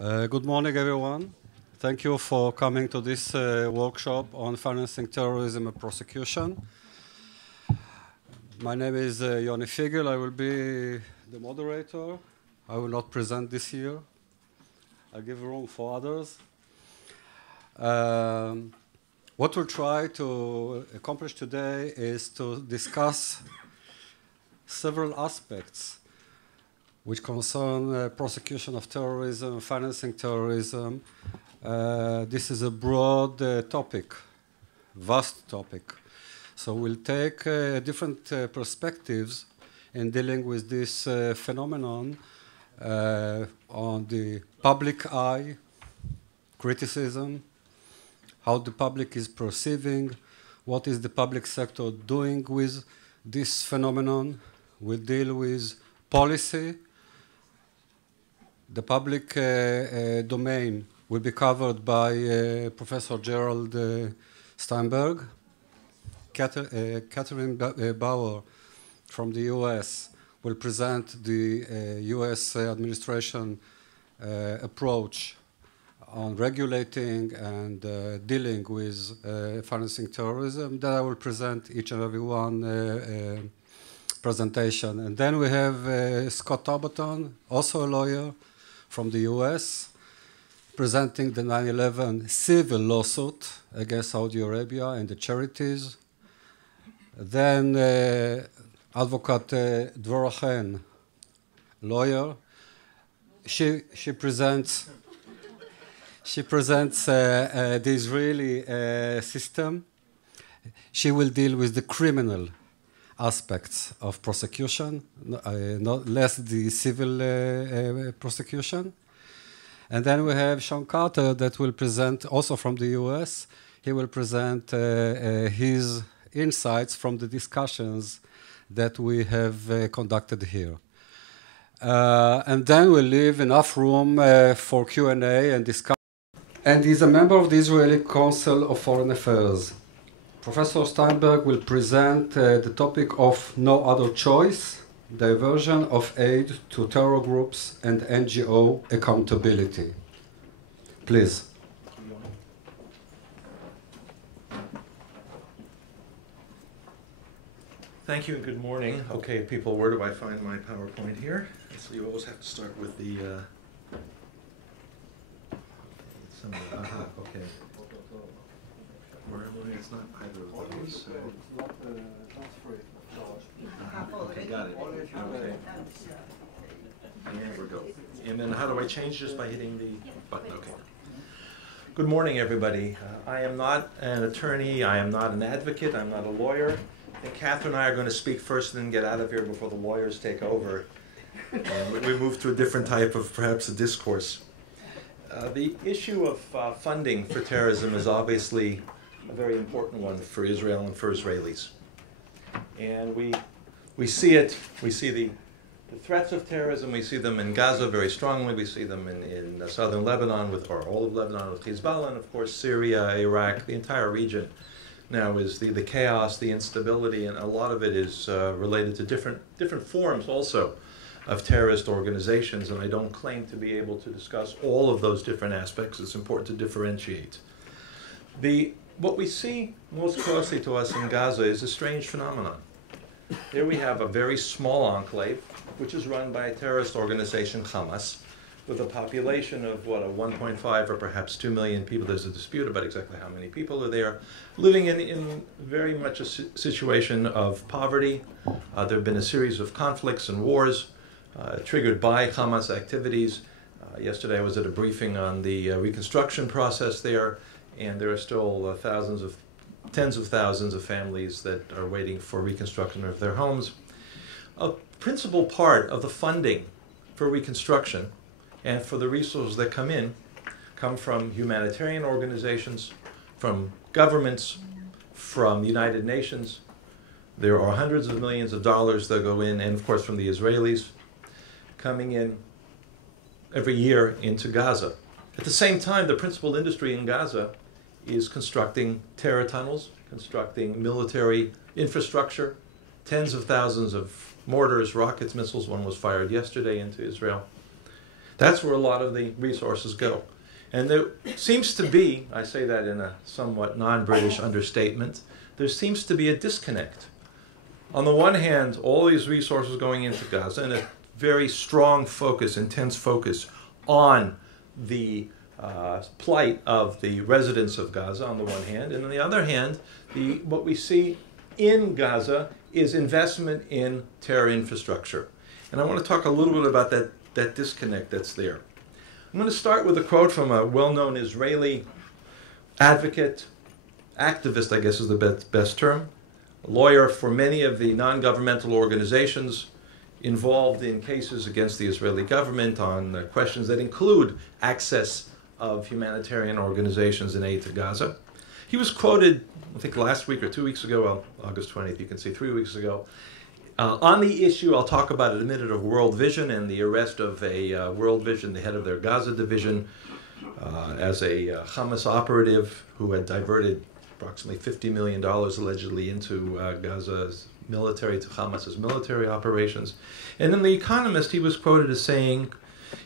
Good morning, everyone. Thank you for coming to this workshop on financing terrorism and prosecution. My name is Yoni Fiegel. I will be the moderator. I will not present this year. I'll give room for others. What we'll try to accomplish today is to discuss several aspects which concern prosecution of terrorism, financing terrorism. This is a broad topic, vast topic. So we'll take different perspectives in dealing with this phenomenon on the public eye, criticism, how the public is perceiving, what is the public sector doing with this phenomenon. We'll deal with policy. The public domain will be covered by Professor Gerald Steinberg. Katherine Bauer from the US will present the US administration approach on regulating and dealing with financing terrorism. Then I will present each and every one presentation. And then we have Scott Tarbutton, also a lawyer from the US, presenting the 9/11 civil lawsuit against Saudi Arabia and the charities. Then Advocate Dvorah, lawyer. She presents the Israeli system. She will deal with the criminal aspects of prosecution, not less the civil prosecution. And then we have Sean Carter that will present, also from the US. He will present his insights from the discussions that we have conducted here. And then we'll leave enough room for Q&A and discussion. And he's a member of the Israeli Council of Foreign Affairs. Professor Steinberg will present the topic of no other choice, diversion of aid to terror groups and NGO accountability. Please. Thank you and good morning. Okay, people, where do I find my PowerPoint here? So you always have to start with the... okay. Where am I? It's not either of those. Okay, got it. Okay. And we go. And then how do I change just by hitting the button? Okay. Good morning, everybody. I am not an attorney. I am not an advocate. I'm not a lawyer. And Katherine and I are going to speak first and then get out of here before the lawyers take over. And we move to a different type of, perhaps, a discourse. The issue of funding for terrorism is obviously a very important one for Israel and for Israelis. And we see it, we see the threats of terrorism, we see them in Gaza very strongly, we see them in southern Lebanon, or all of Lebanon with Hezbollah, and of course Syria, Iraq, the entire region now is the chaos, the instability, and a lot of it is related to different forms also of terrorist organizations, and I don't claim to be able to discuss all of those different aspects. It's important to differentiate. What we see most closely to us in Gaza is a strange phenomenon. Here we have a very small enclave, which is run by a terrorist organization, Hamas, with a population of, what, 1.5 or perhaps 2 million people. There's a dispute about exactly how many people are there, living in very much a situation of poverty. There have been a series of conflicts and wars triggered by Hamas activities. Yesterday I was at a briefing on the reconstruction process there, and there are still tens of thousands of families that are waiting for reconstruction of their homes. A principal part of the funding for reconstruction and for the resources that come from humanitarian organizations, from governments, from the United Nations. There are hundreds of millions of dollars that go in, and of course from the Israelis, coming in every year into Gaza. At the same time, the principal industry in Gaza is constructing terror tunnels, constructing military infrastructure, tens of thousands of mortars, rockets, missiles. One was fired yesterday into Israel. That's where a lot of the resources go. And there seems to be, I say that in a somewhat non-British understatement, there seems to be a disconnect. On the one hand, all these resources going into Gaza and a very strong focus, intense focus on the plight of the residents of Gaza on the one hand, and on the other hand, what we see in Gaza is investment in terror infrastructure. And I want to talk a little bit about that disconnect that's there. I'm going to start with a quote from a well-known Israeli advocate, activist, I guess is the best term, a lawyer for many of the non-governmental organizations involved in cases against the Israeli government on questions that include access of humanitarian organizations and aid to Gaza. He was quoted, I think last week or 2 weeks ago, well, August 20th, you can see 3 weeks ago, on the issue, I'll talk about it in a minute, of World Vision and the arrest of a World Vision, the head of their Gaza division, as a Hamas operative who had diverted approximately $50 million allegedly into Gaza's military, to Hamas's military operations. And in The Economist, he was quoted as saying,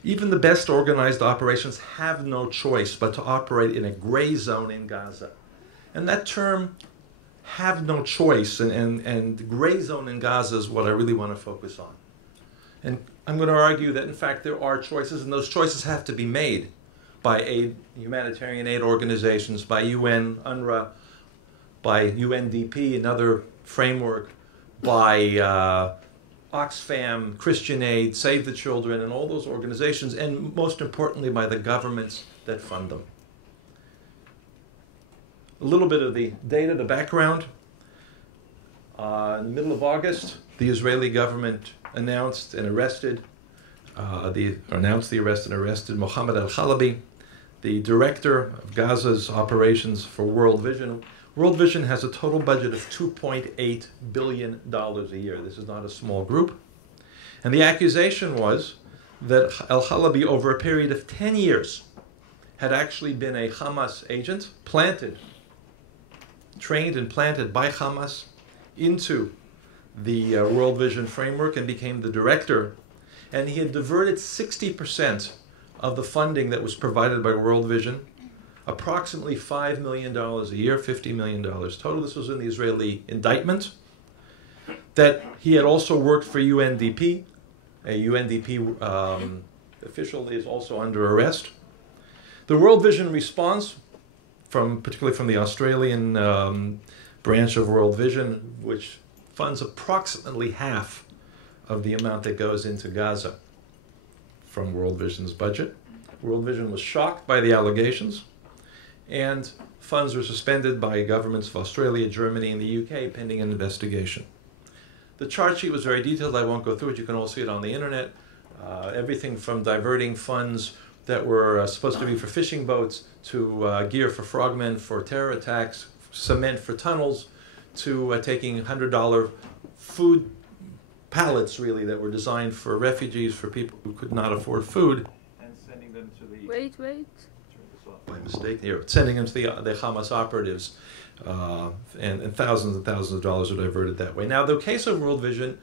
even the best organized operations have no choice but to operate in a gray zone in Gaza. And that term, have no choice, and gray zone in Gaza is what I really want to focus on. And I'm going to argue that, in fact, there are choices, and those choices have to be made by humanitarian aid organizations, by UN, UNRWA, by UNDP, another framework, by Oxfam, Christian Aid, Save the Children, and all those organizations, and most importantly, by the governments that fund them. A little bit of the data, the background. In the middle of August, the Israeli government announced and arrested, arrested Mohammed al-Halabi, the director of Gaza's operations for World Vision. World Vision has a total budget of $2.8 billion a year. This is not a small group. And the accusation was that al-Halabi, over a period of 10 years, had actually been a Hamas agent, trained and planted by Hamas into the World Vision framework and became the director. And he had diverted 60% of the funding that was provided by World Vision, approximately $5 million a year, $50 million total. This was in the Israeli indictment. That he had also worked for UNDP. A UNDP official is also under arrest. The World Vision response, particularly from the Australian branch of World Vision, which funds approximately half of the amount that goes into Gaza from World Vision's budget. World Vision was shocked by the allegations, and funds were suspended by governments of Australia, Germany, and the UK pending an investigation. The chart sheet was very detailed. I won't go through it. You can all see it on the internet. Everything from diverting funds that were supposed to be for fishing boats, to gear for frogmen for terror attacks, cement for tunnels, to taking $100 food pallets, really, that were designed for refugees, for people who could not afford food, and sending them to the... Wait. Turn this off by mistake here. Sending them to the Hamas operatives, and thousands of dollars are diverted that way. Now, the case of World Vision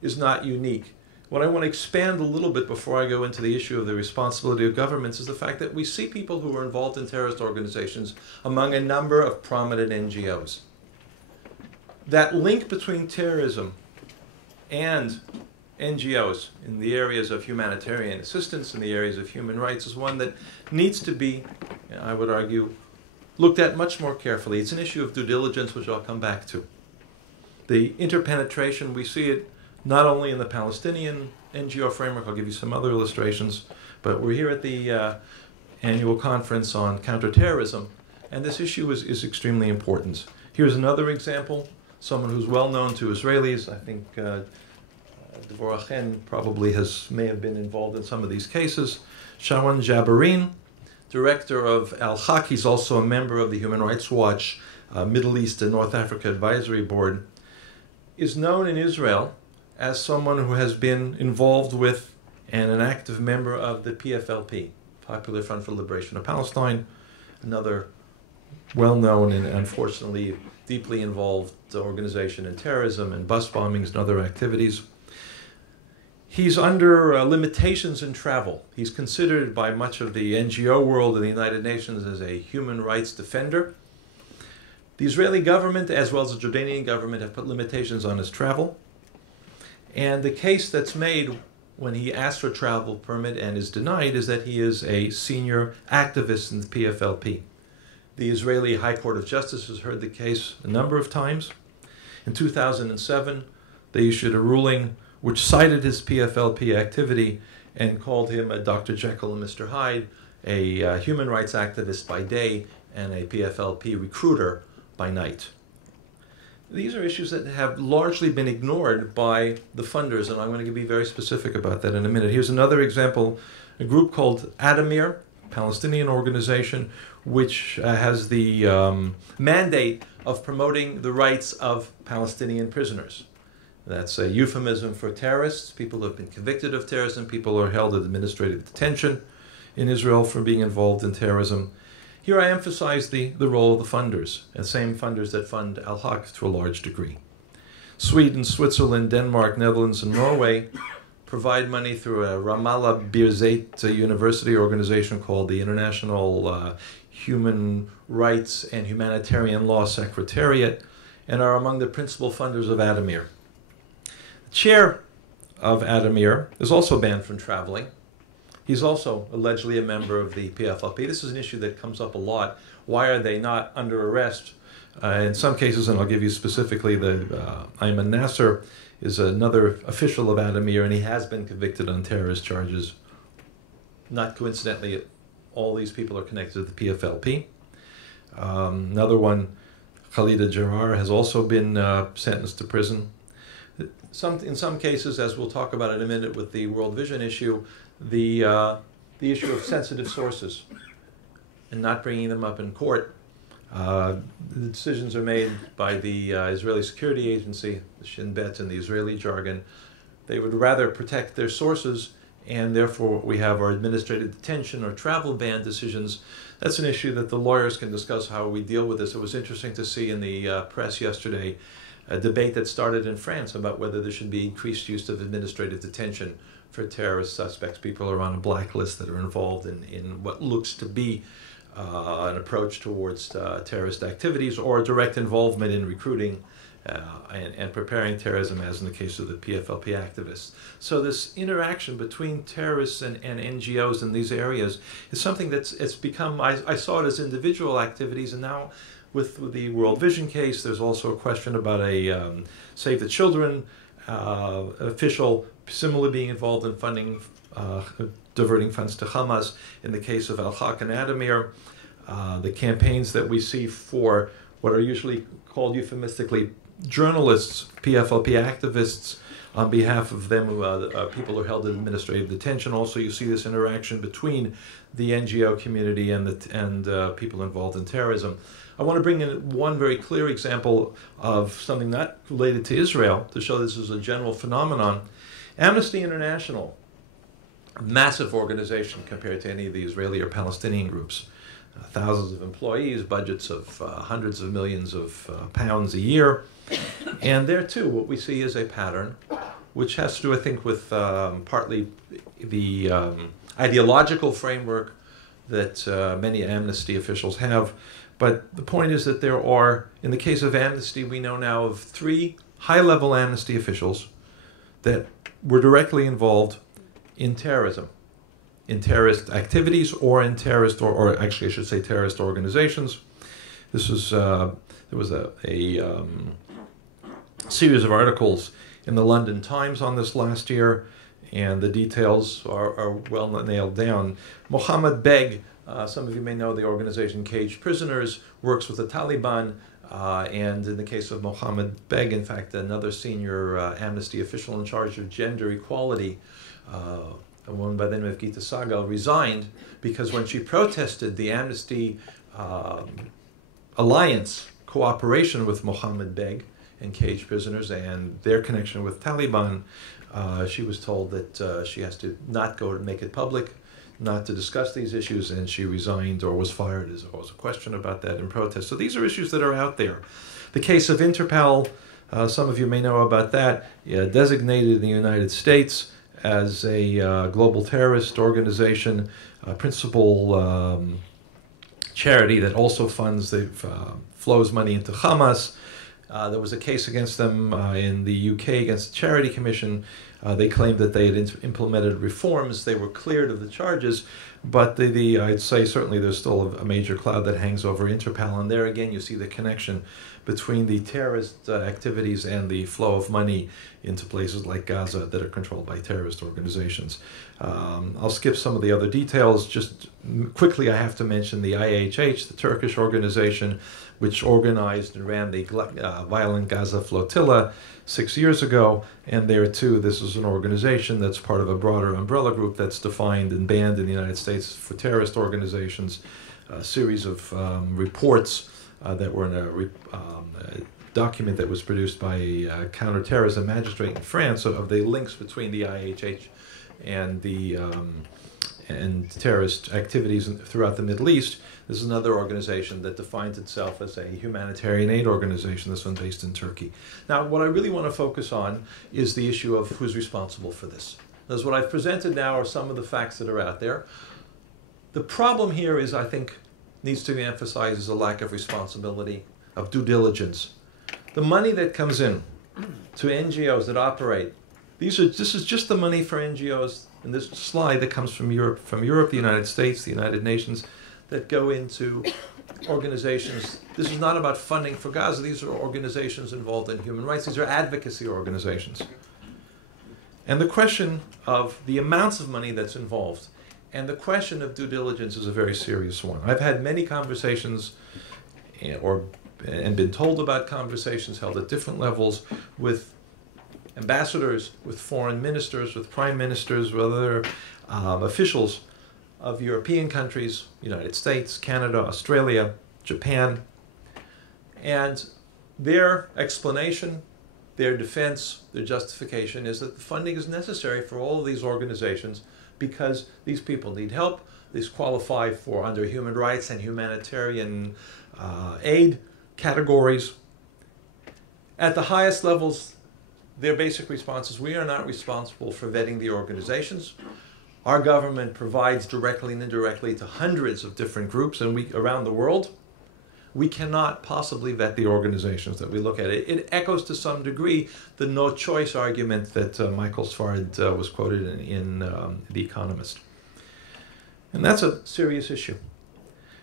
is not unique. What I want to expand a little bit before I go into the issue of the responsibility of governments is the fact that we see people who are involved in terrorist organizations among a number of prominent NGOs. That link between terrorism and NGOs in the areas of humanitarian assistance, in the areas of human rights, is one that needs to be, I would argue, looked at much more carefully. It's an issue of due diligence, which I'll come back to. The interpenetration, we see it not only in the Palestinian NGO framework, I'll give you some other illustrations, but we're here at the annual conference on counter-terrorism, and this issue is extremely important. Here's another example, someone who's well known to Israelis. I think Dvorah Chen probably may have been involved in some of these cases. Shawan Jabarin, director of Al-Haq, he's also a member of the Human Rights Watch Middle East and North Africa Advisory Board, is known in Israel as someone who has been involved with and an active member of the PFLP, Popular Front for Liberation of Palestine, another well-known and unfortunately deeply involved organization in terrorism and bus bombings and other activities. He's under limitations in travel. He's considered by much of the NGO world in the United Nations as a human rights defender. The Israeli government, as well as the Jordanian government, have put limitations on his travel. And the case that's made when he asks for a travel permit and is denied is that he is a senior activist in the PFLP. The Israeli High Court of Justice has heard the case a number of times. In 2007, they issued a ruling which cited his PFLP activity and called him a Dr. Jekyll and Mr. Hyde, a human rights activist by day and a PFLP recruiter by night. These are issues that have largely been ignored by the funders, and I'm going to be very specific about that in a minute. Here's another example, a group called Adamir, Palestinian organization, which has the mandate of promoting the rights of Palestinian prisoners. That's a euphemism for terrorists, people who have been convicted of terrorism, people who are held in administrative detention in Israel for being involved in terrorism. Here I emphasize the role of the funders, the same funders that fund Al-Haq to a large degree. Sweden, Switzerland, Denmark, Netherlands, and Norway provide money through a Ramallah Birzeit University organization called the International Human Rights and Humanitarian Law Secretariat, and are among the principal funders of Adamir. The chair of Adamir is also banned from traveling. He's also allegedly a member of the PFLP. This is an issue that comes up a lot. Why are they not under arrest? In some cases, and I'll give you specifically, Ayman Nasser is another official of Adamir, and he has been convicted on terrorist charges. Not coincidentally, all these people are connected to the PFLP. Another one, Khalida Jarrar, has also been sentenced to prison. In some cases, as we'll talk about in a minute with the World Vision issue, the issue of sensitive sources and not bringing them up in court. The decisions are made by the Israeli Security Agency, the Shin Bet in the Israeli jargon. They would rather protect their sources, and therefore what we have are administrative detention or travel ban decisions. That's an issue that the lawyers can discuss how we deal with this. It was interesting to see in the press yesterday a debate that started in France about whether there should be increased use of administrative detention for terrorist suspects. People are on a blacklist that are involved in what looks to be an approach towards terrorist activities or direct involvement in recruiting and preparing terrorism, as in the case of the PFLP activists. So this interaction between terrorists and NGOs in these areas is something that's become, I saw it as individual activities, and now with the World Vision case, there's also a question about a Save the Children official similarly being involved in funding, diverting funds to Hamas. In the case of Al-Haq and Adamir, the campaigns that we see for what are usually called euphemistically journalists, PFLP activists, on behalf of them, people who are held in administrative detention. Also, you see this interaction between the NGO community and people involved in terrorism. I want to bring in one very clear example of something not related to Israel to show this is a general phenomenon. Amnesty International, a massive organization compared to any of the Israeli or Palestinian groups. Thousands of employees, budgets of hundreds of millions of pounds a year. And there too, what we see is a pattern, which has to do, I think, with partly the ideological framework that many Amnesty officials have. But the point is that there are, in the case of Amnesty, we know now of 3 high-level Amnesty officials that were directly involved in terrorism, in terrorist activities, or in terrorist, or actually I should say terrorist organizations. This was, there was a series of articles in the London Times on this last year, and the details are well nailed down. Mohammed Beg, some of you may know the organization Caged Prisoners, works with the Taliban, and in the case of Mohammed Beg, in fact, another senior Amnesty official in charge of gender equality, a woman by the name of Gita Sagal, resigned because when she protested the Amnesty alliance cooperation with Mohammed Beg and Caged Prisoners and their connection with Taliban, she was told that she has to not go to make it public, not to discuss these issues, and she resigned or was fired. There was a question about that in protest. So these are issues that are out there. The case of Interpol, some of you may know about that, designated in the United States as a global terrorist organization, principal charity that also funds, flows money into Hamas. There was a case against them in the UK against the Charity Commission. They claimed that they had implemented reforms. They were cleared of the charges, but I'd say certainly there's still a major cloud that hangs over Interpal. And there again, you see the connection between the terrorist activities and the flow of money into places like Gaza that are controlled by terrorist organizations. I'll skip some of the other details. Just quickly, I have to mention the IHH, the Turkish organization, which organized and ran the violent Gaza flotilla 6 years ago. And there too, this is an organization that's part of a broader umbrella group that's defined and banned in the United States for terrorist organizations. A series of reports that were in a document that was produced by a counter-terrorism magistrate in France of the links between the IHH and the and terrorist activities throughout the Middle East. This is another organization that defines itself as a humanitarian aid organization, this one based in Turkey. Now, what I really want to focus on is the issue of who's responsible for this. Because what I've presented now are some of the facts that are out there. The problem here is, I think, needs to be emphasized is a lack of responsibility, of due diligence. The money that comes in to NGOs that operate, this is just the money for NGOs in this slide that comes from Europe, the United States, the United Nations, that go into organizations. This is not about funding for Gaza. These are organizations involved in human rights. These are advocacy organizations. And the question of the amounts of money that's involved and the question of due diligence is a very serious one. I've had many conversations and been told about conversations held at different levels with ambassadors, with foreign ministers, with prime ministers, with other officials of European countries, United States, Canada, Australia, Japan. And their explanation, their defense, their justification is that the funding is necessary for all of these organizations because these people need help. These qualify for under human rights and humanitarian aid categories. At the highest levels, their basic response is we are not responsible for vetting the organizations. Our government provides directly and indirectly to hundreds of different groups and around the world. We cannot possibly vet the organizations that we look at. It echoes to some degree the no choice argument that Michael Svard was quoted in The Economist. And that's a serious issue.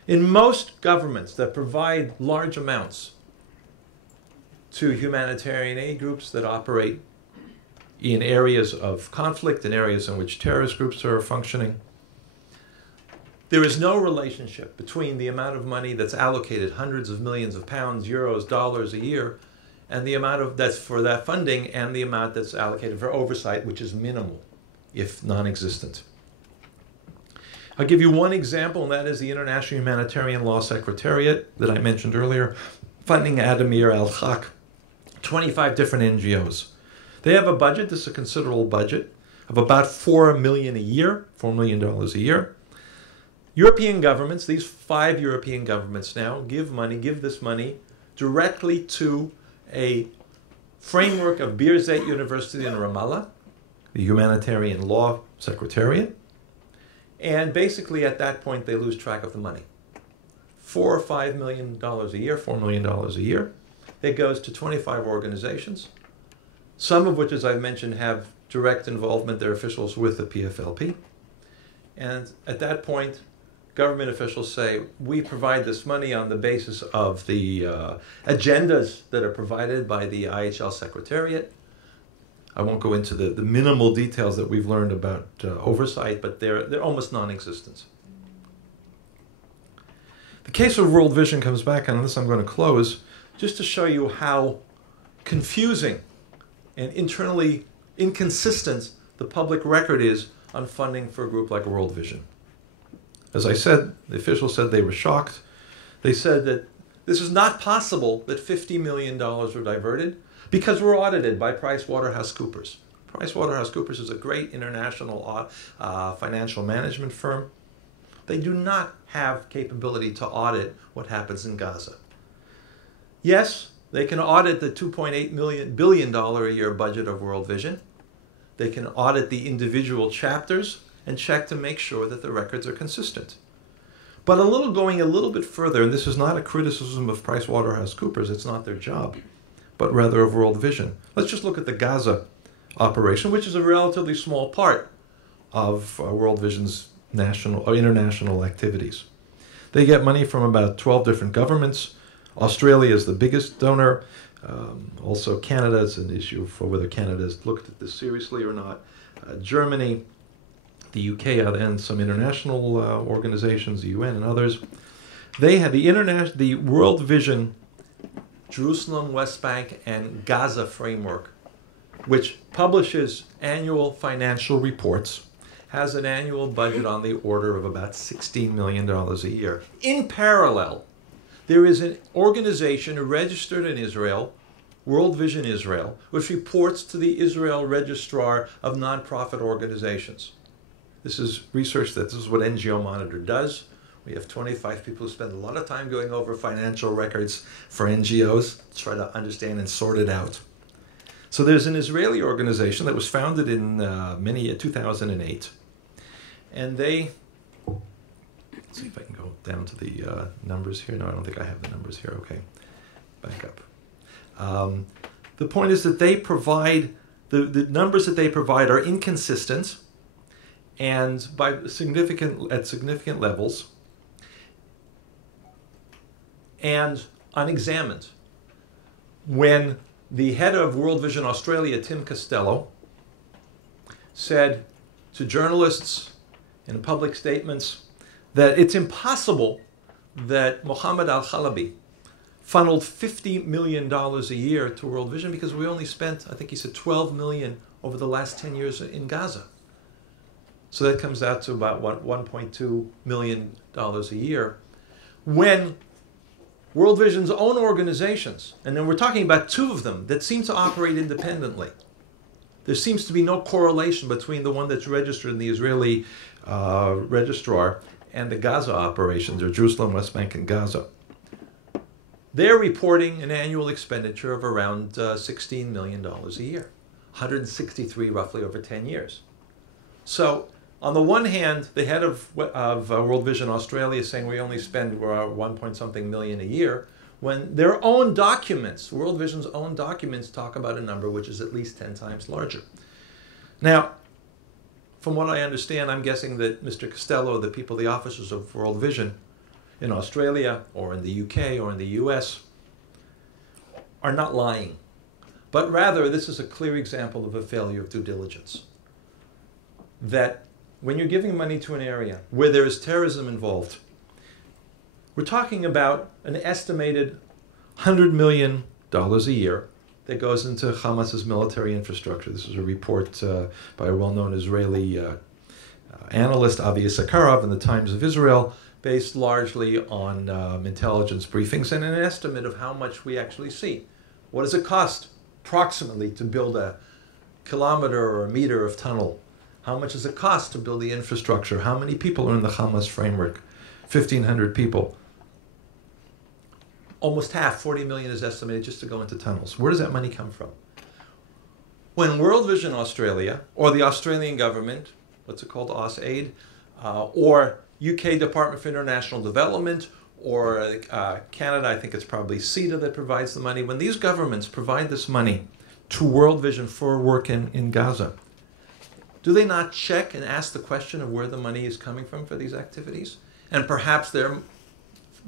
In most governments that provide large amounts to humanitarian aid groups that operate in areas of conflict, in areas in which terrorist groups are functioning, there is no relationship between the amount of money that's allocated, hundreds of millions of pounds, euros, dollars a year, and the amount that's for that funding and the amount that's allocated for oversight, which is minimal, if non-existent. I'll give you one example, and that is the International Humanitarian Law Secretariat that I mentioned earlier, funding Ademir al-Haq, 25 different NGOs. They have a budget, this is a considerable budget, of about $4 million a year, $4 million a year. European governments, these 5 European governments now, give this money directly to a framework of Birzeit University in Ramallah, the Humanitarian Law Secretariat. And basically at that point they lose track of the money. $4 or $5 million a year, $4 million a year. That goes to 25 organizations, some of which, as I've mentioned, have direct involvement, their officials, with the PFLP. And at that point, government officials say, we provide this money on the basis of the agendas that are provided by the IHL Secretariat. I won't go into the minimal details that we've learned about oversight, but they're almost non-existent. The case of World Vision comes back, and on this I'm going to close, just to show you how confusing and internally inconsistent the public record is on funding for a group like World Vision. As I said, the officials said they were shocked. They said that this is not possible that $50 million were diverted because we're audited by PricewaterhouseCoopers. PricewaterhouseCoopers is a great international financial management firm. They do not have capability to audit what happens in Gaza. Yes, they can audit the $2.8 billion a year budget of World Vision, They can audit the individual chapters and check to make sure that the records are consistent. But going a little bit further, and this is not a criticism of PricewaterhouseCoopers, it's not their job, but rather of World Vision. Let's just look at the Gaza operation, which is a relatively small part of World Vision's national or international activities. They get money from about 12 different governments. Australia is the biggest donor. Also Canada is an issue for whether Canada has looked at this seriously or not. Germany, the UK, and some international organizations, the UN and others. They have the World Vision Jerusalem, West Bank, and Gaza framework, which publishes annual financial reports, has an annual budget on the order of about $16 million a year. In parallel, there is an organization registered in Israel, World Vision Israel, which reports to the Israel Registrar of Nonprofit Organizations. This is research this is what NGO Monitor does. We have 25 people who spend a lot of time going over financial records for NGOs to try to understand and sort it out. So there's an Israeli organization that was founded in 2008. And they, let's see if I can go down to the numbers here. No, I don't think I have the numbers here. Okay, back up. The point is that they provide, the numbers that they provide are inconsistent and at significant levels and unexamined. When the head of World Vision Australia, Tim Costello, said to journalists in public statements that it's impossible that Mohammed Al-Khalabi funneled $50 million a year to World Vision because we only spent, I think he said, $12 million over the last 10 years in Gaza. So that comes out to about $1.2 million a year. When World Vision's own organizations, and then we're talking about two of them that seem to operate independently. There seems to be no correlation between the one that's registered in the Israeli registrar and the Gaza operations, or Jerusalem, West Bank, and Gaza. They're reporting an annual expenditure of around $16 million a year, 163 roughly over 10 years. So on the one hand, the head of World Vision Australia is saying we only spend 1 point something million a year, when their own documents, World Vision's own documents, talk about a number which is at least 10 times larger. Now, from what I understand, I'm guessing that Mr. Costello, the people, the officers of World Vision in Australia or in the UK or in the US are not lying, but rather this is a clear example of a failure of due diligence. That when you're giving money to an area where there is terrorism involved, we're talking about an estimated $100 million a year that goes into Hamas's military infrastructure. This is a report by a well-known Israeli analyst, Avi Sakharov, in the Times of Israel, based largely on intelligence briefings and an estimate of how much we actually see. What does it cost, approximately, to build a kilometer or a meter of tunnel? How much does it cost to build the infrastructure? How many people are in the Hamas framework? 1,500 people. Almost half, 40 million, is estimated just to go into tunnels. Where does that money come from? When World Vision Australia, or the Australian government, what's it called, AusAid, or UK Department for International Development, or Canada, I think it's probably CETA that provides the money, when these governments provide this money to World Vision for work in Gaza, do they not check and ask the question of where the money is coming from for these activities? And perhaps their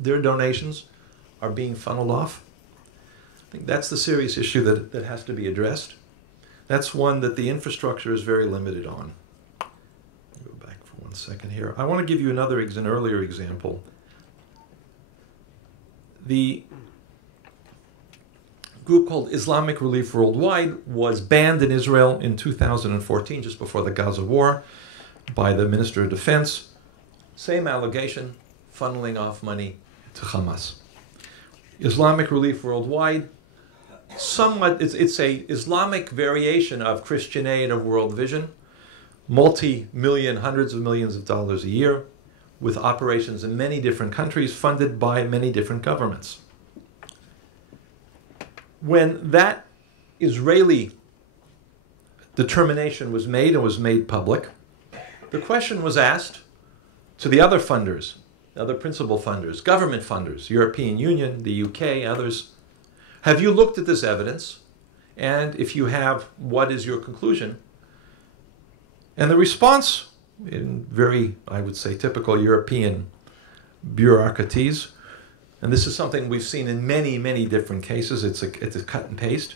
donations are being funneled off? I think that's the serious issue that has to be addressed. That's one that the infrastructure is very limited on. Go back for 1 second here. I want to give you an earlier example. The group called Islamic Relief Worldwide was banned in Israel in 2014, just before the Gaza war, by the Minister of Defense. Same allegation, funneling off money to Hamas. Islamic Relief Worldwide, somewhat, it's a Islamic variation of Christian Aid of World Vision, multi-million, hundreds of millions of dollars a year, with operations in many different countries, funded by many different governments. When that Israeli determination was made and was made public, the question was asked to the other funders, other principal funders, government funders, European Union, the UK, others, have you looked at this evidence? And if you have, what is your conclusion? And the response, in very, I would say, typical European bureaucraties, and this is something we've seen in many, many different cases, it's a cut and paste.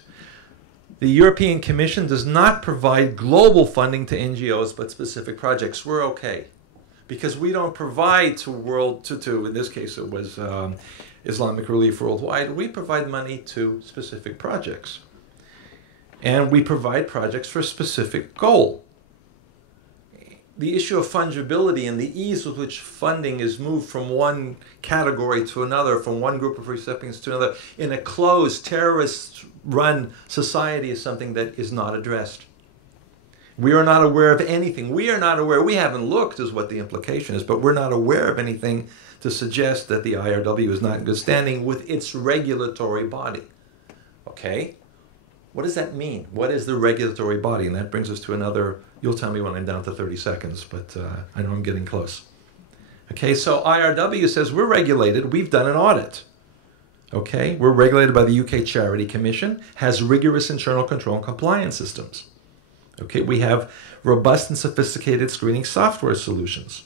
The European Commission does not provide global funding to NGOs, but specific projects. We're okay. Because we don't provide to in this case it was Islamic Relief Worldwide, we provide money to specific projects. And we provide projects for a specific goal. The issue of fungibility and the ease with which funding is moved from one category to another, from one group of recipients to another, in a closed, terrorist-run society is something that is not addressed. We are not aware of anything. We are not aware, we haven't looked is what the implication is, but we're not aware of anything to suggest that the IRW is not in good standing with its regulatory body. Okay? What does that mean? What is the regulatory body? And that brings us to another, you'll tell me when I'm down to 30 seconds, but I know I'm getting close. Okay, so IRW says we're regulated, we've done an audit. Okay, we're regulated by the UK Charity Commission, has rigorous internal control and compliance systems. Okay, we have robust and sophisticated screening software solutions.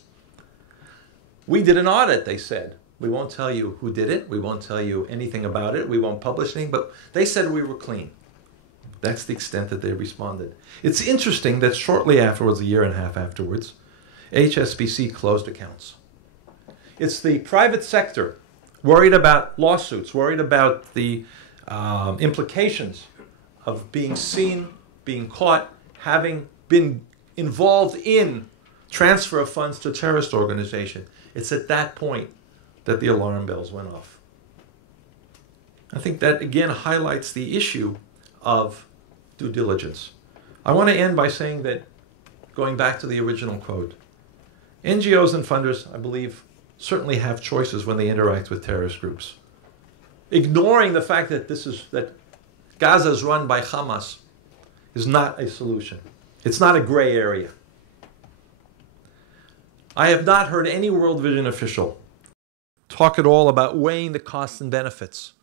We did an audit, they said. We won't tell you who did it, we won't tell you anything about it, we won't publish anything, but they said we were clean. That's the extent that they responded. It's interesting that shortly afterwards, a year and a half afterwards, HSBC closed accounts. It's the private sector worried about lawsuits, worried about the implications of being seen, being caught, having been involved in transfer of funds to a terrorist organization. It's at that point that the alarm bells went off. I think that again highlights the issue of due diligence. I want to end by saying that, going back to the original quote, NGOs and funders, I believe, certainly have choices when they interact with terrorist groups. Ignoring the fact that that Gaza is run by Hamas is not a solution. It's not a gray area. I have not heard any World Vision official talk at all about weighing the costs and benefits,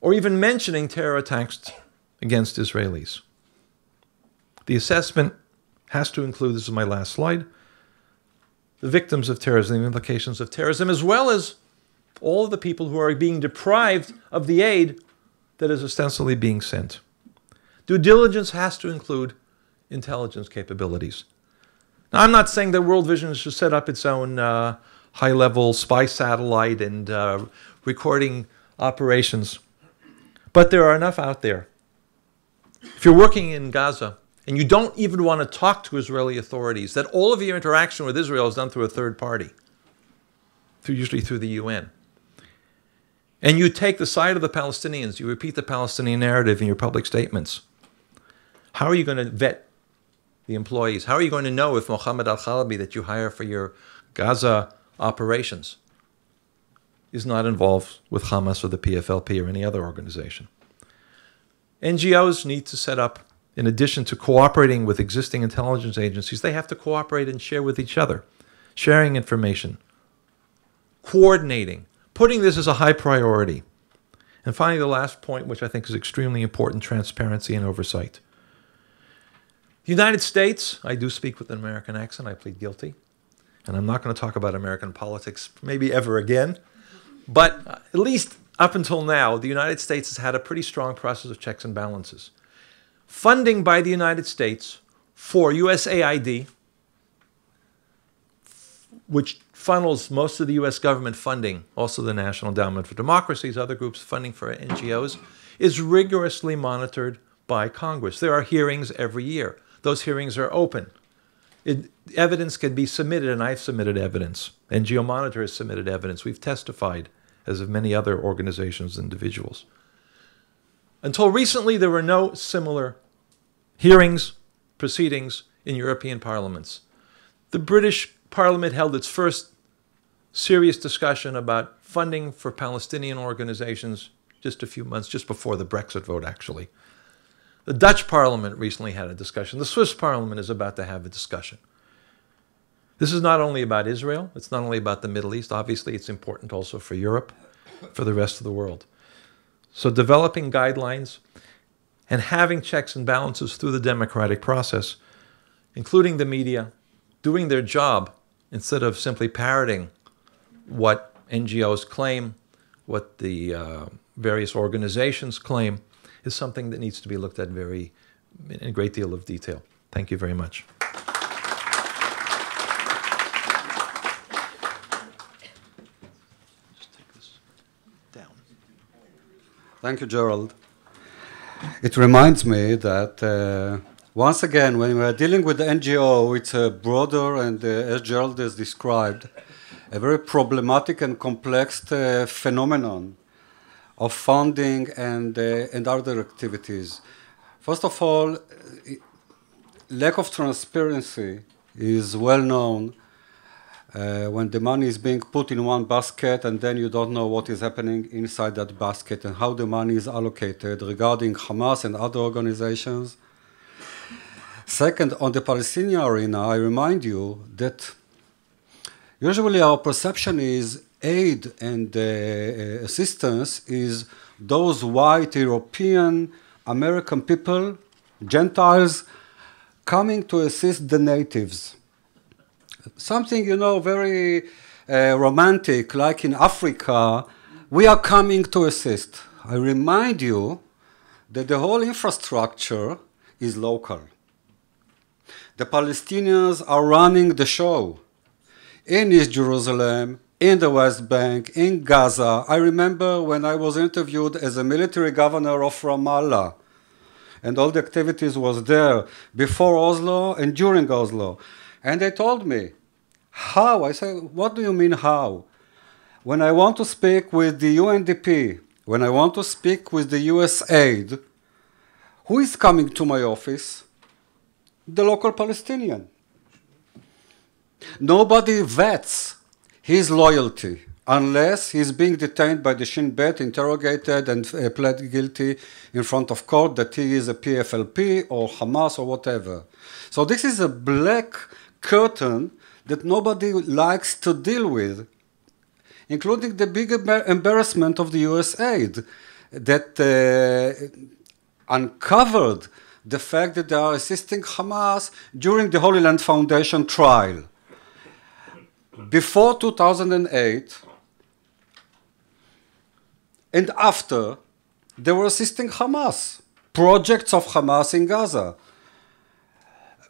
or even mentioning terror attacks against Israelis. The assessment has to include, this is my last slide, the victims of terrorism, the implications of terrorism, as well as all of the people who are being deprived of the aid that is ostensibly being sent. Due diligence has to include intelligence capabilities. Now, I'm not saying that World Vision should set up its own high-level spy satellite and recording operations, but there are enough out there. If you're working in Gaza and you don't even want to talk to Israeli authorities, that all of your interaction with Israel is done through a third party, usually through the UN, and you take the side of the Palestinians, you repeat the Palestinian narrative in your public statements, how are you going to vet the employees? How are you going to know if Mohammed al-Khalabi that you hire for your Gaza operations is not involved with Hamas or the PFLP or any other organization? NGOs need to set up, in addition to cooperating with existing intelligence agencies, they have to cooperate and share with each other, sharing information, coordinating, putting this as a high priority. And finally, the last point, which I think is extremely important, transparency and oversight. The United States, I do speak with an American accent, I plead guilty, and I'm not going to talk about American politics maybe ever again, but at least up until now, the United States has had a pretty strong process of checks and balances. Funding by the United States for USAID, which funnels most of the US government funding, also the National Endowment for Democracy, other groups funding for NGOs, is rigorously monitored by Congress. There are hearings every year. Those hearings are open. Evidence can be submitted, and I've submitted evidence. NGO Monitor has submitted evidence. We've testified, as have many other organizations and individuals. Until recently, there were no similar hearings, proceedings in European parliaments. The British Parliament held its first serious discussion about funding for Palestinian organizations just a few months, just before the Brexit vote, actually. The Dutch parliament recently had a discussion. The Swiss parliament is about to have a discussion. This is not only about Israel. It's not only about the Middle East. Obviously, it's important also for Europe, for the rest of the world. So developing guidelines and having checks and balances through the democratic process, including the media, doing their job instead of simply parroting what NGOs claim, what the various organizations claim, is something that needs to be looked at in a great deal of detail. Thank you very much. Just take this down. Thank you, Gerald. It reminds me that once again, when we are dealing with the NGO, it's a broader and, as Gerald has described, a very problematic and complex phenomenon of funding and other activities. First of all, lack of transparency is well known when the money is being put in one basket and then you don't know what is happening inside that basket and how the money is allocated regarding Hamas and other organizations. Second, on the Palestinian arena, I remind you that usually our perception is aid and assistance is those white European American people, Gentiles, coming to assist the natives. Something, you know, very romantic, like in Africa, we are coming to assist. I remind you that the whole infrastructure is local. The Palestinians are running the show in East Jerusalem, in the West Bank, in Gaza. I remember when I was interviewed as a military governor of Ramallah, and all the activities was there before Oslo and during Oslo. And they told me, how? I said, what do you mean how? When I want to speak with the UNDP, when I want to speak with the USAID, who is coming to my office? The local Palestinian. Nobody vets his loyalty unless he's being detained by the Shin Bet, interrogated and pled guilty in front of court that he is a PFLP or Hamas or whatever. So this is a black curtain that nobody likes to deal with, including the big embarrassment of the USAID that uncovered the fact that they are assisting Hamas during the Holy Land Foundation trial. Before 2008 and after, they were assisting Hamas, projects of Hamas in Gaza.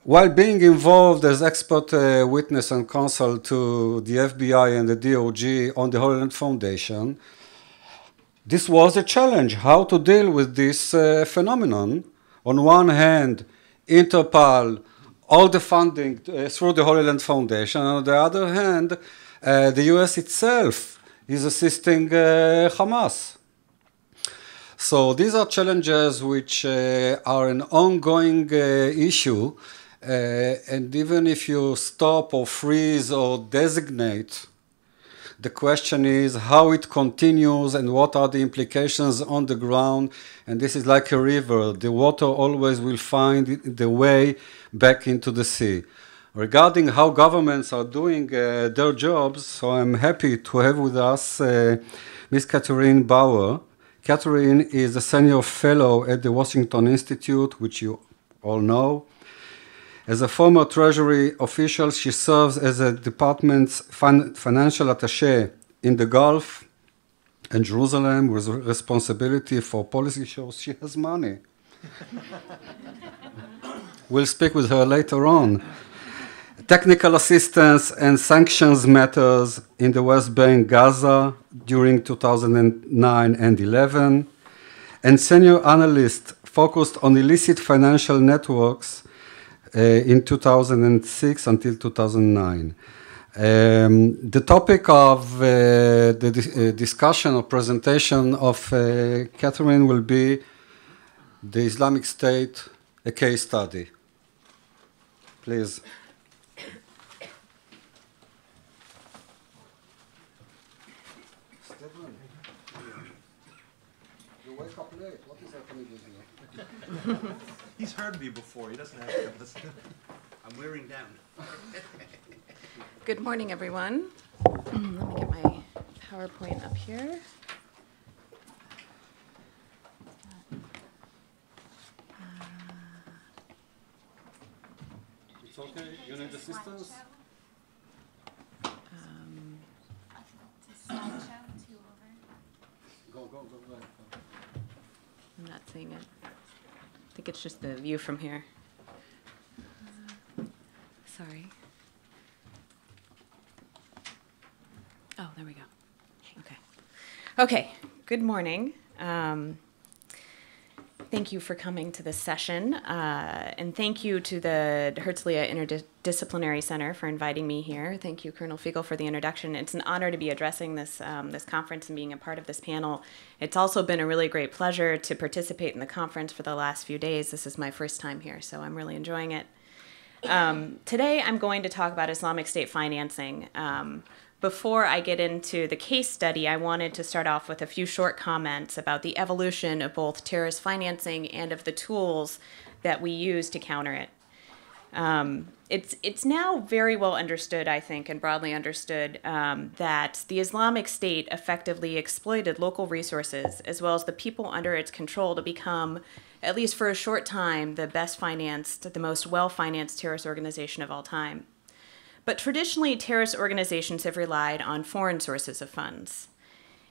While being involved as expert witness and counsel to the FBI and the DOJ on the Holy Land Foundation, this was a challenge, how to deal with this phenomenon. On one hand, Interpol, all the funding through the Holy Land Foundation. On the other hand, the US itself is assisting Hamas. So these are challenges which are an ongoing issue. And even if you stop or freeze or designate, the question is how it continues and what are the implications on the ground. And this is like a river. The water always will find the way back into the sea. Regarding how governments are doing their jobs, so I'm happy to have with us Ms. Katherine Bauer. Katherine is a senior fellow at the Washington Institute, which you all know. As a former Treasury official, she serves as a department's financial attaché in the Gulf and Jerusalem with responsibility for policy shows. She has money. We'll speak with her later on. Technical assistance and sanctions matters in the West Bank, Gaza during 2009 and 11, and senior analyst focused on illicit financial networks in 2006 until 2009. The topic of the discussion or presentation of Katherine will be the Islamic State, a case study. Please. You wake up Great. What is happening with you? He's heard me before. He doesn't have to listen. I'm wearing down. Good morning, everyone. Let me get my PowerPoint up here. It's okay. You need assistance? Go. I'm not seeing it. I think it's just the view from here. Sorry. Oh, there we go. Okay, good morning. Thank you for coming to this session, and thank you to the Herzliya Interdisciplinary Center for inviting me here. Thank you, Colonel Fighel, for the introduction. It's an honor to be addressing this, this conference and being a part of this panel. It's also been a really great pleasure to participate in the conference for the last few days. This is my first time here, so I'm really enjoying it. Today, I'm going to talk about Islamic State financing. Before I get into the case study, I wanted to start off with a few short comments about the evolution of both terrorist financing and of the tools that we use to counter it. It's now very well understood, I think, and broadly understood, that the Islamic State effectively exploited local resources as well as the people under its control to become, at least for a short time, the best financed, the most well-financed terrorist organization of all time. But traditionally, terrorist organizations have relied on foreign sources of funds.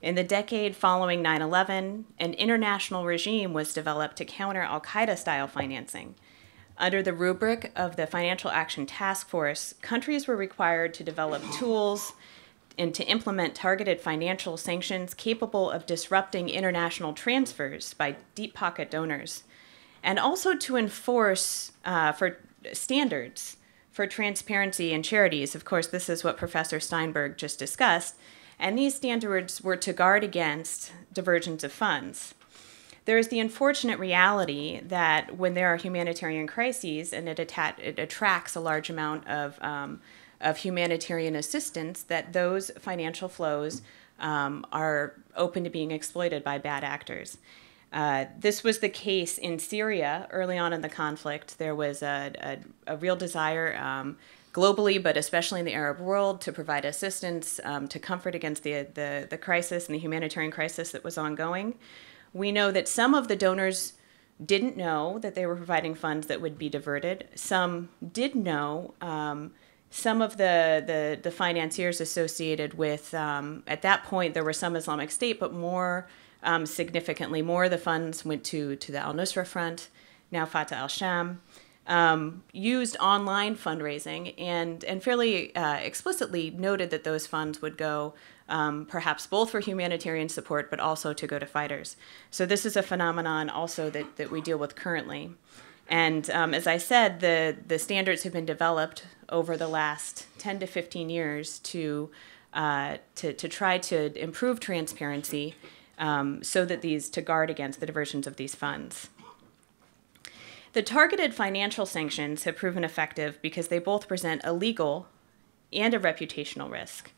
In the decade following 9/11, an international regime was developed to counter al-Qaeda-style financing. Under the rubric of the Financial Action Task Force, countries were required to develop tools and to implement targeted financial sanctions capable of disrupting international transfers by deep-pocket donors, and also to enforce for standards for transparency in charities. Of course, this is what Professor Steinberg just discussed, and these standards were to guard against diversions of funds. There is the unfortunate reality that when there are humanitarian crises and it attracts a large amount of humanitarian assistance, that those financial flows are open to being exploited by bad actors. This was the case in Syria early on in the conflict. There was a real desire globally, but especially in the Arab world, to provide assistance, to comfort against the crisis and the humanitarian crisis that was ongoing. We know that some of the donors didn't know that they were providing funds that would be diverted. Some did know. Some of the financiers associated with, at that point, there were some Islamic State, but more significantly more of the funds went to the al-Nusra Front, now Fatah al-Sham, used online fundraising and fairly explicitly noted that those funds would go perhaps both for humanitarian support, but also to go to fighters. So this is a phenomenon also that we deal with currently. And as I said, the standards have been developed over the last 10 to 15 years to try to improve transparency so that to guard against the diversions of these funds. The targeted financial sanctions have proven effective because they both present a legal and a reputational risk,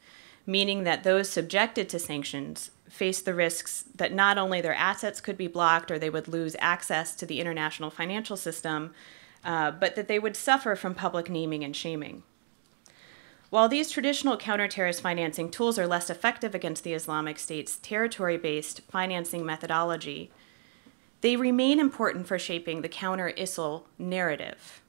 meaning that those subjected to sanctions face the risks that not only their assets could be blocked or they would lose access to the international financial system, but that they would suffer from public naming and shaming. While these traditional counter-terrorist financing tools are less effective against the Islamic State's territory-based financing methodology, they remain important for shaping the counter-ISIL narrative,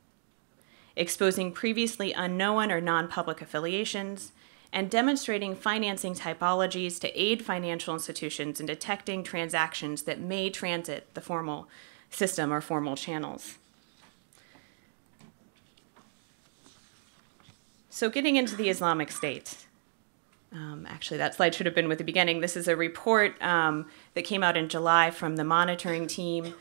exposing previously unknown or non-public affiliations, and demonstrating financing typologies to aid financial institutions in detecting transactions that may transit the formal system or formal channels. So getting into the Islamic State. Actually, that slide should have been with the beginning. This is a report that came out in July from the monitoring team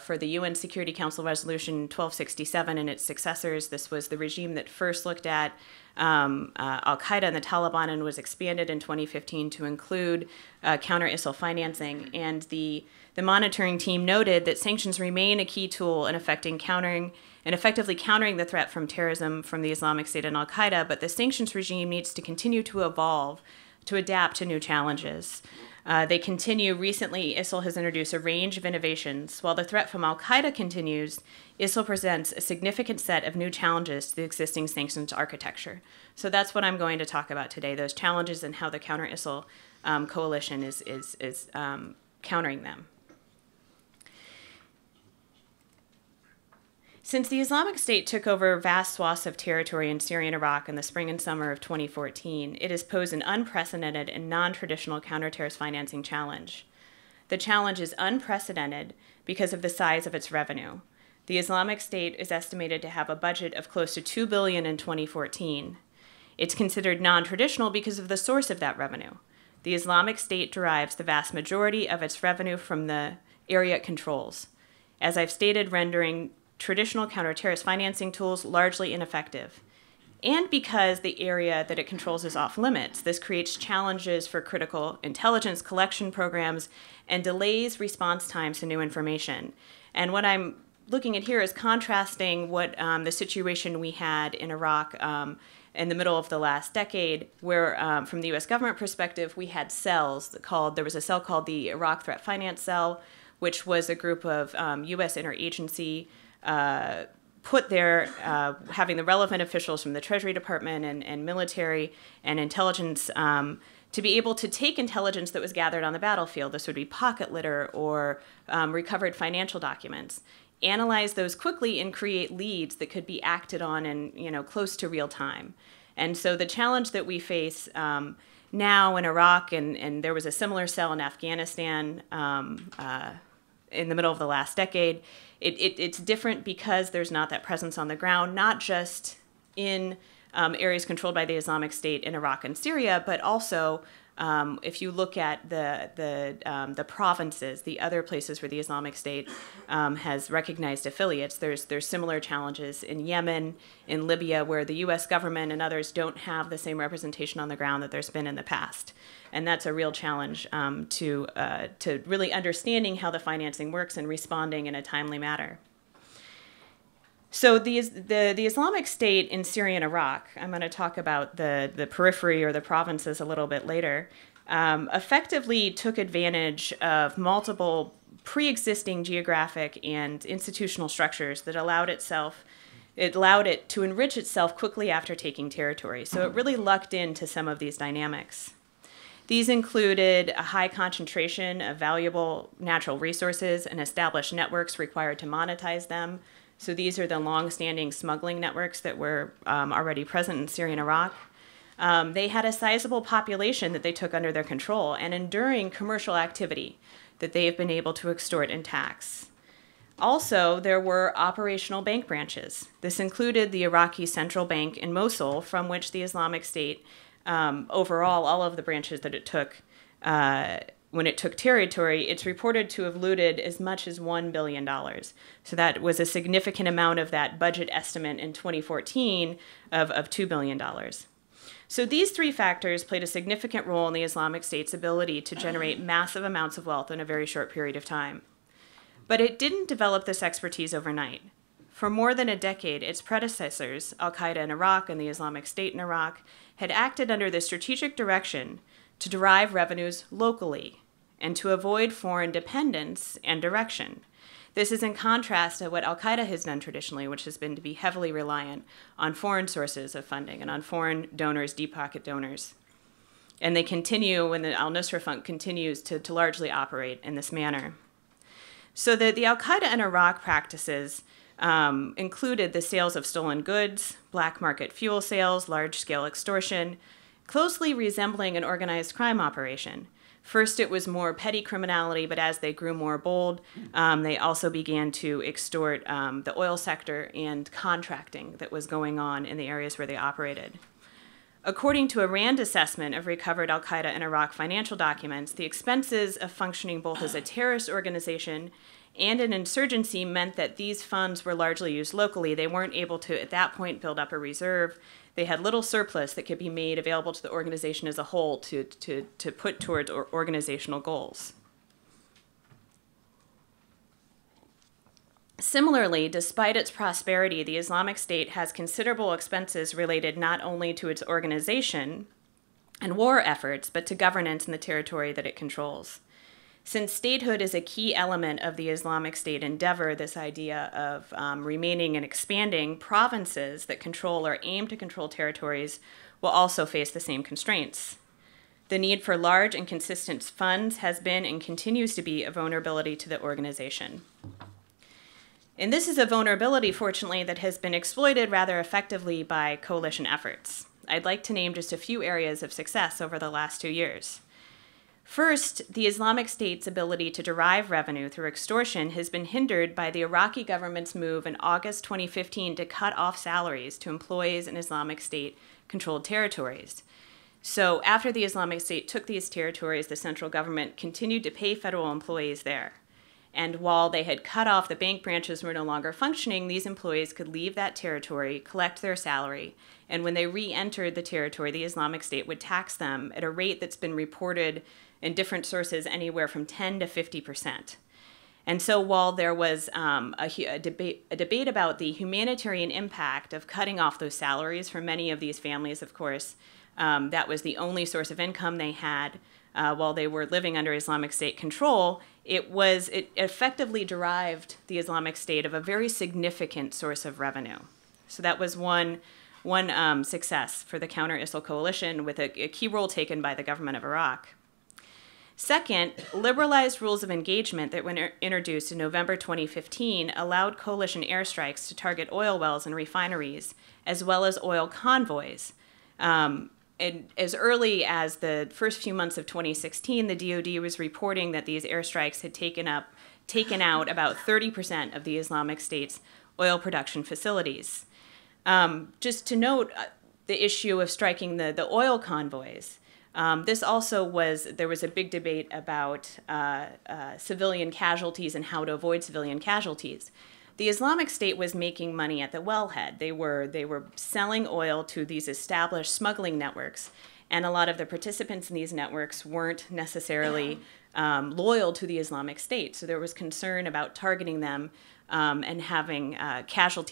for the UN Security Council Resolution 1267 and its successors. This was the regime that first looked at al-Qaeda and the Taliban and was expanded in 2015 to include counter-ISIL financing. And the monitoring team noted that sanctions remain a key tool in effectively countering the threat from terrorism from the Islamic State and al-Qaeda, but the sanctions regime needs to continue to evolve to adapt to new challenges. They continue. Recently, ISIL has introduced a range of innovations. While the threat from al-Qaeda continues, ISIL presents a significant set of new challenges to the existing sanctions architecture. So that's what I'm going to talk about today, those challenges and how the counter-ISIL coalition is countering them. Since the Islamic State took over vast swaths of territory in Syria and Iraq in the spring and summer of 2014, it has posed an unprecedented and non-traditional counter-terrorist financing challenge. The challenge is unprecedented because of the size of its revenue. The Islamic State is estimated to have a budget of close to $2 billion in 2014. It's considered non-traditional because of the source of that revenue. The Islamic State derives the vast majority of its revenue from the area it controls. As I've stated, rendering traditional counter-terrorist financing tools largely ineffective. And because the area that it controls is off limits, this creates challenges for critical intelligence collection programs and delays response times to new information. And what I'm looking at here is contrasting what the situation we had in Iraq in the middle of the last decade, where from the US government perspective, we had cells there was a cell called the Iraq Threat Finance Cell, which was a group of US interagency put there, having the relevant officials from the Treasury Department and military and intelligence to be able to take intelligence that was gathered on the battlefield. This would be pocket litter or recovered financial documents. Analyze those quickly and create leads that could be acted on in close to real time. And so the challenge that we face now in Iraq, and there was a similar cell in Afghanistan in the middle of the last decade, it's different because there's not that presence on the ground, not just in areas controlled by the Islamic State in Iraq and Syria, but also if you look at the provinces, the other places where the Islamic State has recognized affiliates, there's similar challenges in Yemen, in Libya, where the U.S. government and others don't have the same representation on the ground that there's been in the past. And that's a real challenge to really understanding how the financing works and responding in a timely manner. So the Islamic State in Syria and Iraq, I'm going to talk about the periphery or the provinces a little bit later, effectively took advantage of multiple pre-existing geographic and institutional structures that allowed it to enrich itself quickly after taking territory. So it really lucked into some of these dynamics. These included a high concentration of valuable natural resources and established networks required to monetize them. So these are the long-standing smuggling networks that were already present in Syria and Iraq. They had a sizable population that they took under their control and enduring commercial activity that they have been able to extort and tax. Also, there were operational bank branches. This included the Iraqi Central Bank in Mosul, from which the Islamic State, overall, all of the branches that it took when it took territory, it's reported to have looted as much as $1 billion. So that was a significant amount of that budget estimate in 2014 of $2 billion. So these three factors played a significant role in the Islamic State's ability to generate massive amounts of wealth in a very short period of time. But it didn't develop this expertise overnight. For more than a decade, its predecessors, al-Qaeda in Iraq and the Islamic State in Iraq, had acted under the strategic direction to derive revenues locally and to avoid foreign dependence and direction. This is in contrast to what al-Qaeda has done traditionally, which has been to be heavily reliant on foreign sources of funding and on foreign donors, deep pocket donors. And they continue, when the al-Nusra Fund continues to largely operate in this manner. So the al-Qaeda in Iraq practices included the sales of stolen goods, black market fuel sales, large-scale extortion, closely resembling an organized crime operation. First, it was more petty criminality, but as they grew more bold, they also began to extort the oil sector and contracting that was going on in the areas where they operated. According to a RAND assessment of recovered al-Qaeda in Iraq financial documents, the expenses of functioning both as a terrorist organization and an insurgency meant that these funds were largely used locally. They weren't able to, at that point, build up a reserve. They had little surplus that could be made available to the organization as a whole to put towards organizational goals. Similarly, despite its prosperity, the Islamic State has considerable expenses related not only to its organization, and war efforts, but to governance in the territory that it controls. Since statehood is a key element of the Islamic State endeavor, this idea of remaining and expanding, provinces that control or aim to control territories will also face the same constraints. The need for large and consistent funds has been and continues to be a vulnerability to the organization. And this is a vulnerability, fortunately, that has been exploited rather effectively by coalition efforts. I'd like to name just a few areas of success over the last 2 years. First, the Islamic State's ability to derive revenue through extortion has been hindered by the Iraqi government's move in August 2015 to cut off salaries to employees in Islamic State-controlled territories. So after the Islamic State took these territories, the central government continued to pay federal employees there. And while they had cut off the bank branches and were no longer functioning, these employees could leave that territory, collect their salary, and when they re-entered the territory, the Islamic State would tax them at a rate that's been reported in different sources anywhere from 10 to 50%. And so while there was a debate about the humanitarian impact of cutting off those salaries for many of these families, of course, that was the only source of income they had while they were living under Islamic State control, it effectively derived the Islamic State of a very significant source of revenue. So that was one success for the Counter-ISIL coalition, with a key role taken by the government of Iraq. Second, liberalized rules of engagement that were introduced in November 2015 allowed coalition airstrikes to target oil wells and refineries, as well as oil convoys. And as early as the first few months of 2016, the DoD was reporting that these airstrikes had taken out about 30% of the Islamic State's oil production facilities. Just to note the issue of striking the oil convoys. There was a big debate about civilian casualties and how to avoid civilian casualties. The Islamic State was making money at the wellhead. They were selling oil to these established smuggling networks, and a lot of the participants in these networks weren't necessarily loyal to the Islamic State. So there was concern about targeting them and having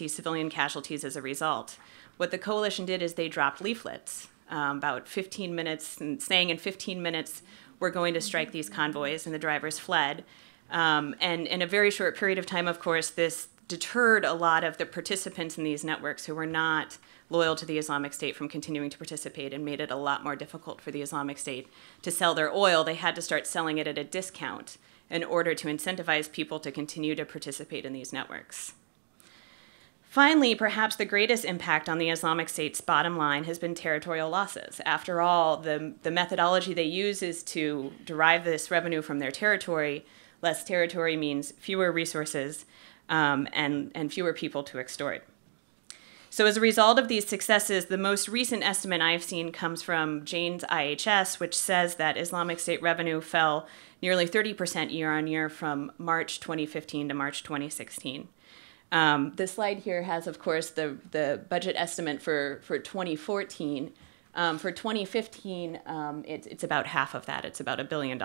civilian casualties as a result. What the coalition did is they dropped leaflets about 15 minutes, and saying in 15 minutes we're going to strike these convoys, and the drivers fled. And in a very short period of time, of course, this deterred a lot of the participants in these networks who were not loyal to the Islamic State from continuing to participate, and made it a lot more difficult for the Islamic State to sell their oil. They had to start selling it at a discount in order to incentivize people to continue to participate in these networks. Finally, perhaps the greatest impact on the Islamic State's bottom line has been territorial losses. After all, the methodology they use is to derive this revenue from their territory. Less territory means fewer resources and fewer people to extort. So as a result of these successes, the most recent estimate I've seen comes from Jane's IHS, which says that Islamic State revenue fell nearly 30% year on year from March 2015 to March 2016. The slide here has, of course, the budget estimate for 2014. For 2015, it's about half of that. It's about $1 billion.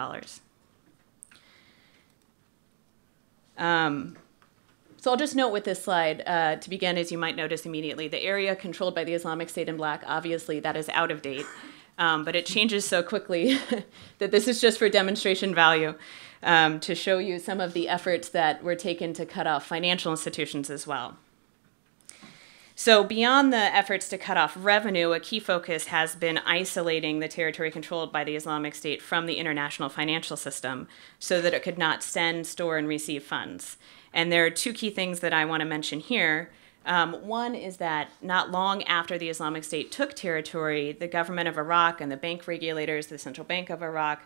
So I'll just note with this slide, to begin, as you might notice immediately, the area controlled by the Islamic State in black, obviously that is out of date, but it changes so quickly that this is just for demonstration value. To show you some of the efforts that were taken to cut off financial institutions as well. So beyond the efforts to cut off revenue, a key focus has been isolating the territory controlled by the Islamic State from the international financial system so that it could not send, store, and receive funds. And there are two key things that I want to mention here. One is that not long after the Islamic State took territory, the government of Iraq and the bank regulators, the Central Bank of Iraq,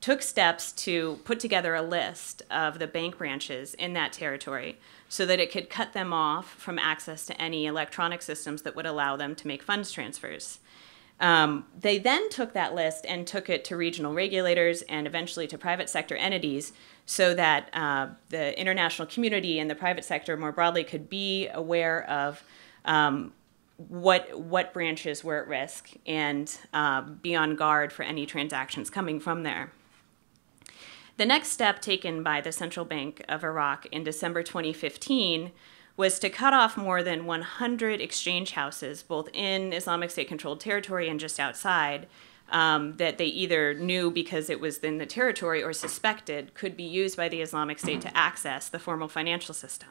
took steps to put together a list of the bank branches in that territory so that it could cut them off from access to any electronic systems that would allow them to make funds transfers. They then took that list and took it to regional regulators and eventually to private sector entities so that the international community and the private sector more broadly could be aware of what branches were at risk and be on guard for any transactions coming from there. The next step taken by the Central Bank of Iraq in December 2015 was to cut off more than 100 exchange houses, both in Islamic State-controlled territory and just outside, that they either knew because it was in the territory or suspected could be used by the Islamic State to access the formal financial system.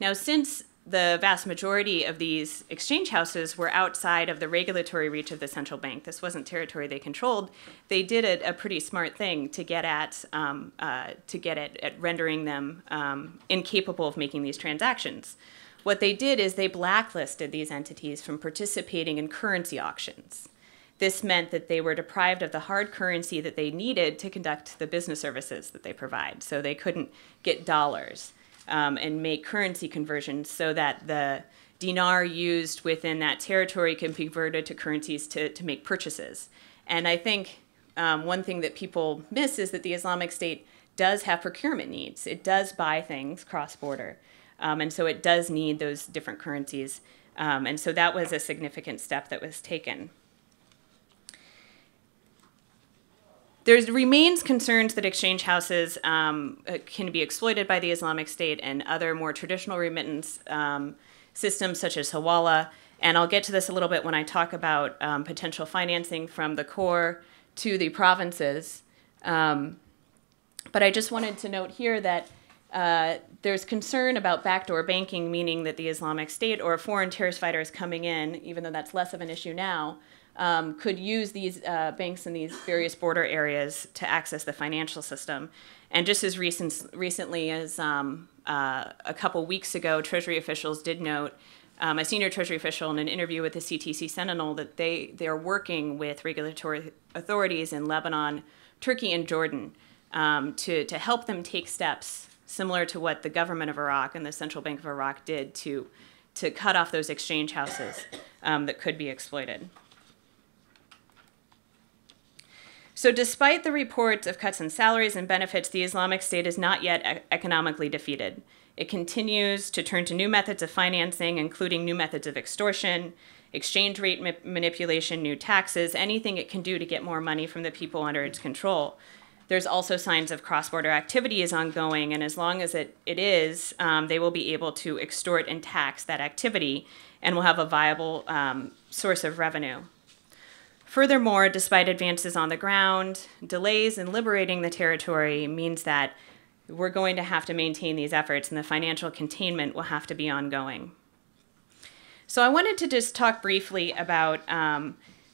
Now, since the vast majority of these exchange houses were outside of the regulatory reach of the central bank, this wasn't territory they controlled, they did a pretty smart thing to get at rendering them incapable of making these transactions. What they did is they blacklisted these entities from participating in currency auctions. This meant that they were deprived of the hard currency that they needed to conduct the business services that they provide. So they couldn't get dollars and make currency conversions so that the dinar used within that territory can be converted to currencies to make purchases. And I think one thing that people miss is that the Islamic State does have procurement needs. It does buy things cross-border. And so it does need those different currencies. And so that was a significant step that was taken. There remains concerns that exchange houses can be exploited by the Islamic State and other more traditional remittance systems such as Hawala. And I'll get to this a little bit when I talk about potential financing from the core to the provinces. But I just wanted to note here that there's concern about backdoor banking, meaning that the Islamic State or foreign terrorist fighters coming in, even though that's less of an issue now, could use these banks in these various border areas to access the financial system. And just as recently as a couple weeks ago, Treasury officials did note, a senior Treasury official in an interview with the CTC Sentinel, that they're working with regulatory authorities in Lebanon, Turkey, and Jordan to help them take steps similar to what the government of Iraq and the Central Bank of Iraq did to cut off those exchange houses that could be exploited. So despite the reports of cuts in salaries and benefits, the Islamic State is not yet economically defeated. It continues to turn to new methods of financing, including new methods of extortion, exchange rate manipulation, new taxes, anything it can do to get more money from the people under its control. There's also signs of cross-border activity is ongoing, and as long as it is, they will be able to extort and tax that activity and will have a viable source of revenue. Furthermore, despite advances on the ground, delays in liberating the territory means that we're going to have to maintain these efforts, and the financial containment will have to be ongoing. So I wanted to just talk briefly about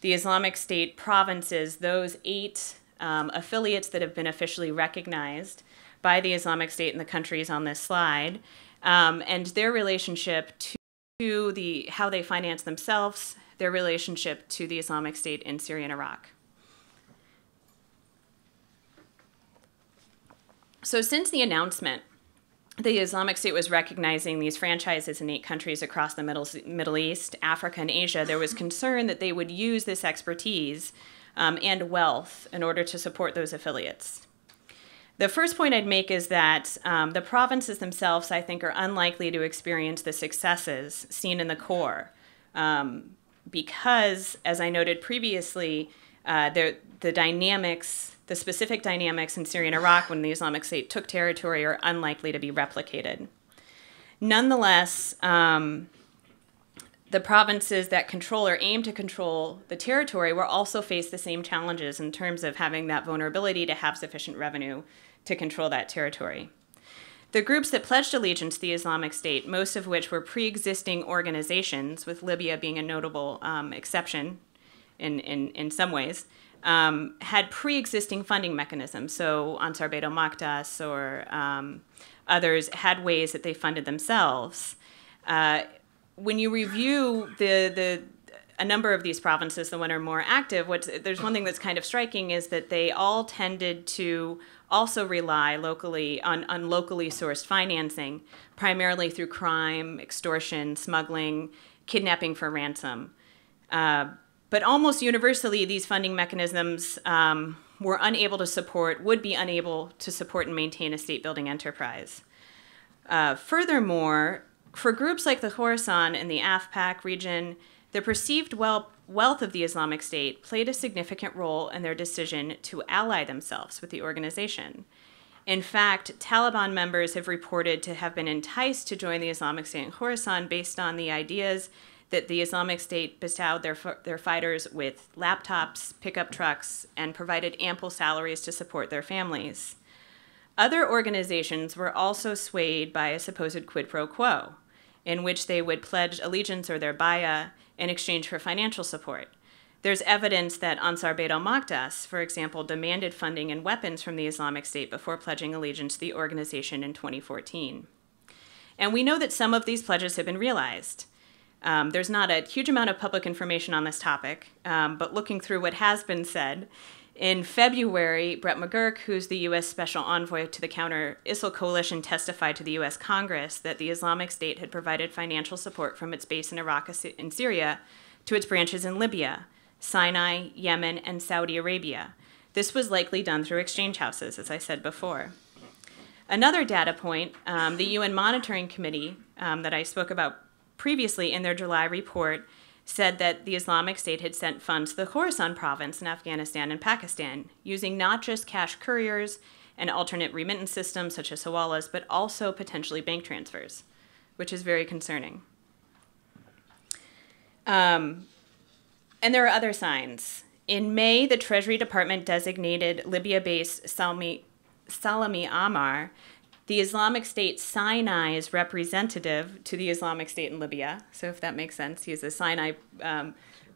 the Islamic State provinces, those 8 affiliates that have been officially recognized by the Islamic State in the countries on this slide, and their relationship to how they finance themselves, their relationship to the Islamic State in Syria and Iraq. So since the announcement, the Islamic State was recognizing these franchises in 8 countries across the Middle East, Africa, and Asia, there was concern that they would use this expertise and wealth in order to support those affiliates. The first point I'd make is that the provinces themselves, I think, are unlikely to experience the successes seen in the core. Because, as I noted previously, the specific dynamics in Syria and Iraq when the Islamic State took territory are unlikely to be replicated. Nonetheless, the provinces that control or aim to control the territory will also face the same challenges in terms of having that vulnerability to have sufficient revenue to control that territory. The groups that pledged allegiance to the Islamic State, most of which were pre-existing organizations, with Libya being a notable exception in some ways, had pre-existing funding mechanisms. So Ansar Beit al-Maqdas or others had ways that they funded themselves. When you review a number of these provinces, the one are more active, there's one thing that's kind of striking is that they all tended to also rely locally on locally sourced financing, primarily through crime, extortion, smuggling, kidnapping for ransom. But almost universally, these funding mechanisms would be unable to support and maintain a state-building enterprise. Furthermore, for groups like the Khorasan and the AfPak region, the perceived wealth of the Islamic State played a significant role in their decision to ally themselves with the organization. In fact, Taliban members have reported to have been enticed to join the Islamic State in Khorasan based on the ideas that the Islamic State bestowed their fighters with laptops, pickup trucks, and provided ample salaries to support their families. Other organizations were also swayed by a supposed quid pro quo, in which they would pledge allegiance or their bayah in exchange for financial support. There's evidence that Ansar Beit al-Maqdis, for example, demanded funding and weapons from the Islamic State before pledging allegiance to the organization in 2014. And we know that some of these pledges have been realized. There's not a huge amount of public information on this topic, but looking through what has been said, in February, Brett McGurk, who's the U.S. Special Envoy to the Counter-ISIL Coalition, testified to the U.S. Congress that the Islamic State had provided financial support from its base in Iraq and Syria to its branches in Libya, Sinai, Yemen, and Saudi Arabia. This was likely done through exchange houses, as I said before. Another data point, the UN Monitoring Committee that I spoke about previously in their July report said that the Islamic State had sent funds to the Khorasan province in Afghanistan and Pakistan, using not just cash couriers and alternate remittance systems such as hawalas, but also potentially bank transfers, which is very concerning. And there are other signs. In May, the Treasury Department designated Libya-based Salami Ammar, the Islamic State Sinai's representative to the Islamic State in Libya. So if that makes sense, he's a Sinai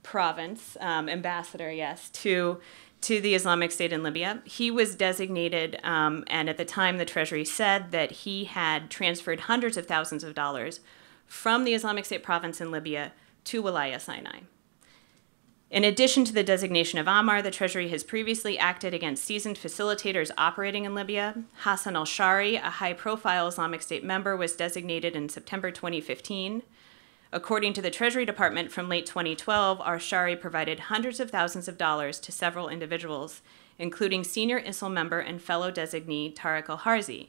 province ambassador, yes, to the Islamic State in Libya. He was designated, and at the time the Treasury said that he had transferred hundreds of thousands of dollars from the Islamic State province in Libya to Walaya Sinai. In addition to the designation of Ammar, the Treasury has previously acted against seasoned facilitators operating in Libya. Hassan al-Shari, a high-profile Islamic State member, was designated in September 2015. According to the Treasury Department, from late 2012, al-Shari provided hundreds of thousands of dollars to several individuals, including senior ISIL member and fellow designee Tariq al-Harzi,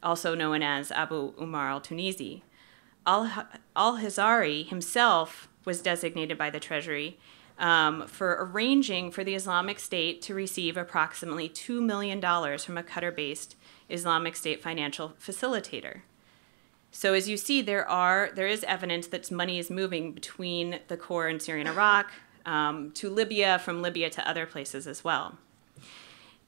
also known as Abu Umar al-Tunisi. Al-Hazari himself was designated by the Treasury for arranging for the Islamic State to receive approximately $2 million from a Qatar-based Islamic State financial facilitator. So as you see, there is evidence that money is moving between the core in Syria and Iraq to Libya, from Libya to other places as well.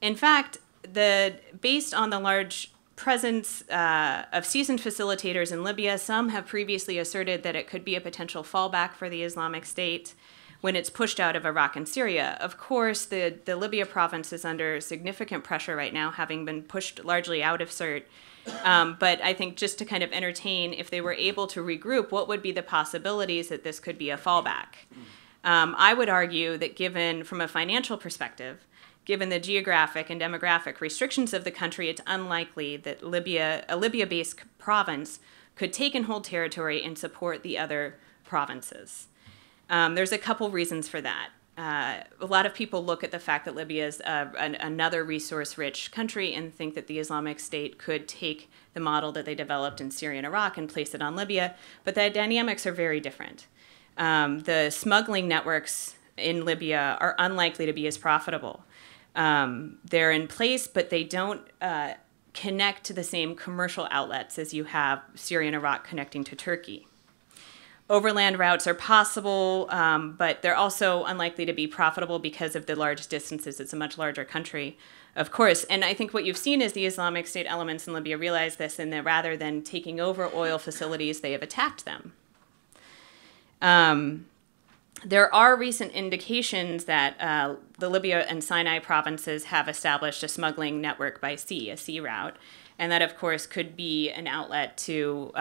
In fact, based on the large presence of seasoned facilitators in Libya, some have previously asserted that it could be a potential fallback for the Islamic State when it's pushed out of Iraq and Syria. Of course, the Libya province is under significant pressure right now, having been pushed largely out of CERT. But I think just to kind of entertain, if they were able to regroup, what would be the possibilities that this could be a fallback? I would argue that given, from a financial perspective, given the geographic and demographic restrictions of the country, it's unlikely that a Libya-based province could take and hold territory and support the other provinces. There's a couple reasons for that. A lot of people look at the fact that Libya is another resource-rich country and think that the Islamic State could take the model that they developed in Syria and Iraq and place it on Libya, but the dynamics are very different. The smuggling networks in Libya are unlikely to be as profitable. They're in place, but they don't connect to the same commercial outlets as you have Syria and Iraq connecting to Turkey. Overland routes are possible, but they're also unlikely to be profitable because of the large distances. It's a much larger country, of course. And I think what you've seen is the Islamic State elements in Libya realize this, and that rather than taking over oil facilities, they have attacked them. There are recent indications that the Libya and Sinai provinces have established a smuggling network by sea, a sea route, and that, of course, could be an outlet to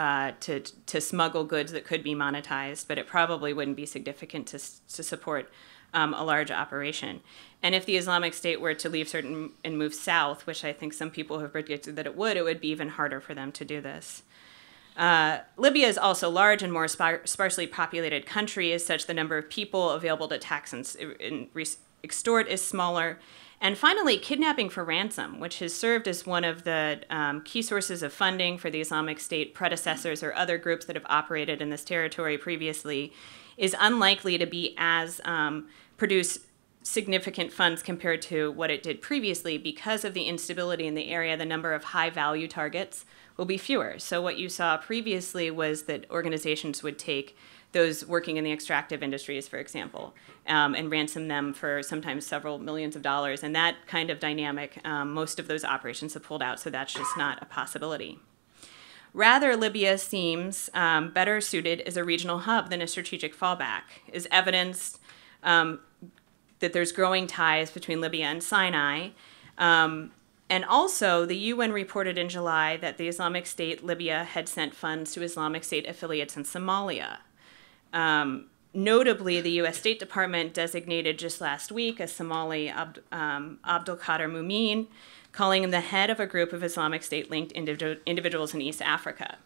smuggle goods that could be monetized, but it probably wouldn't be significant to support a large operation. And if the Islamic State were to leave certain and move south, which I think some people have predicted that it would be even harder for them to do this. Libya is also large and more sparsely populated country, as such the number of people available to tax and extort is smaller. And finally, kidnapping for ransom, which has served as one of the key sources of funding for the Islamic State predecessors or other groups that have operated in this territory previously, is unlikely to be as produce significant funds compared to what it did previously. Because of the instability in the area, the number of high-value targets will be fewer. So what you saw previously was that organizations would take those working in the extractive industries, for example, and ransom them for sometimes several millions of dollars. And that kind of dynamic, most of those operations have pulled out, so that's just not a possibility. Rather, Libya seems better suited as a regional hub than a strategic fallback, is evidenced that there's growing ties between Libya and Sinai. And also, the UN reported in July that the Islamic State Libya had sent funds to Islamic State affiliates in Somalia. Notably, the U.S. State Department designated just last week a Somali Abdul Qadir Mumin, calling him the head of a group of Islamic State-linked individuals in East Africa.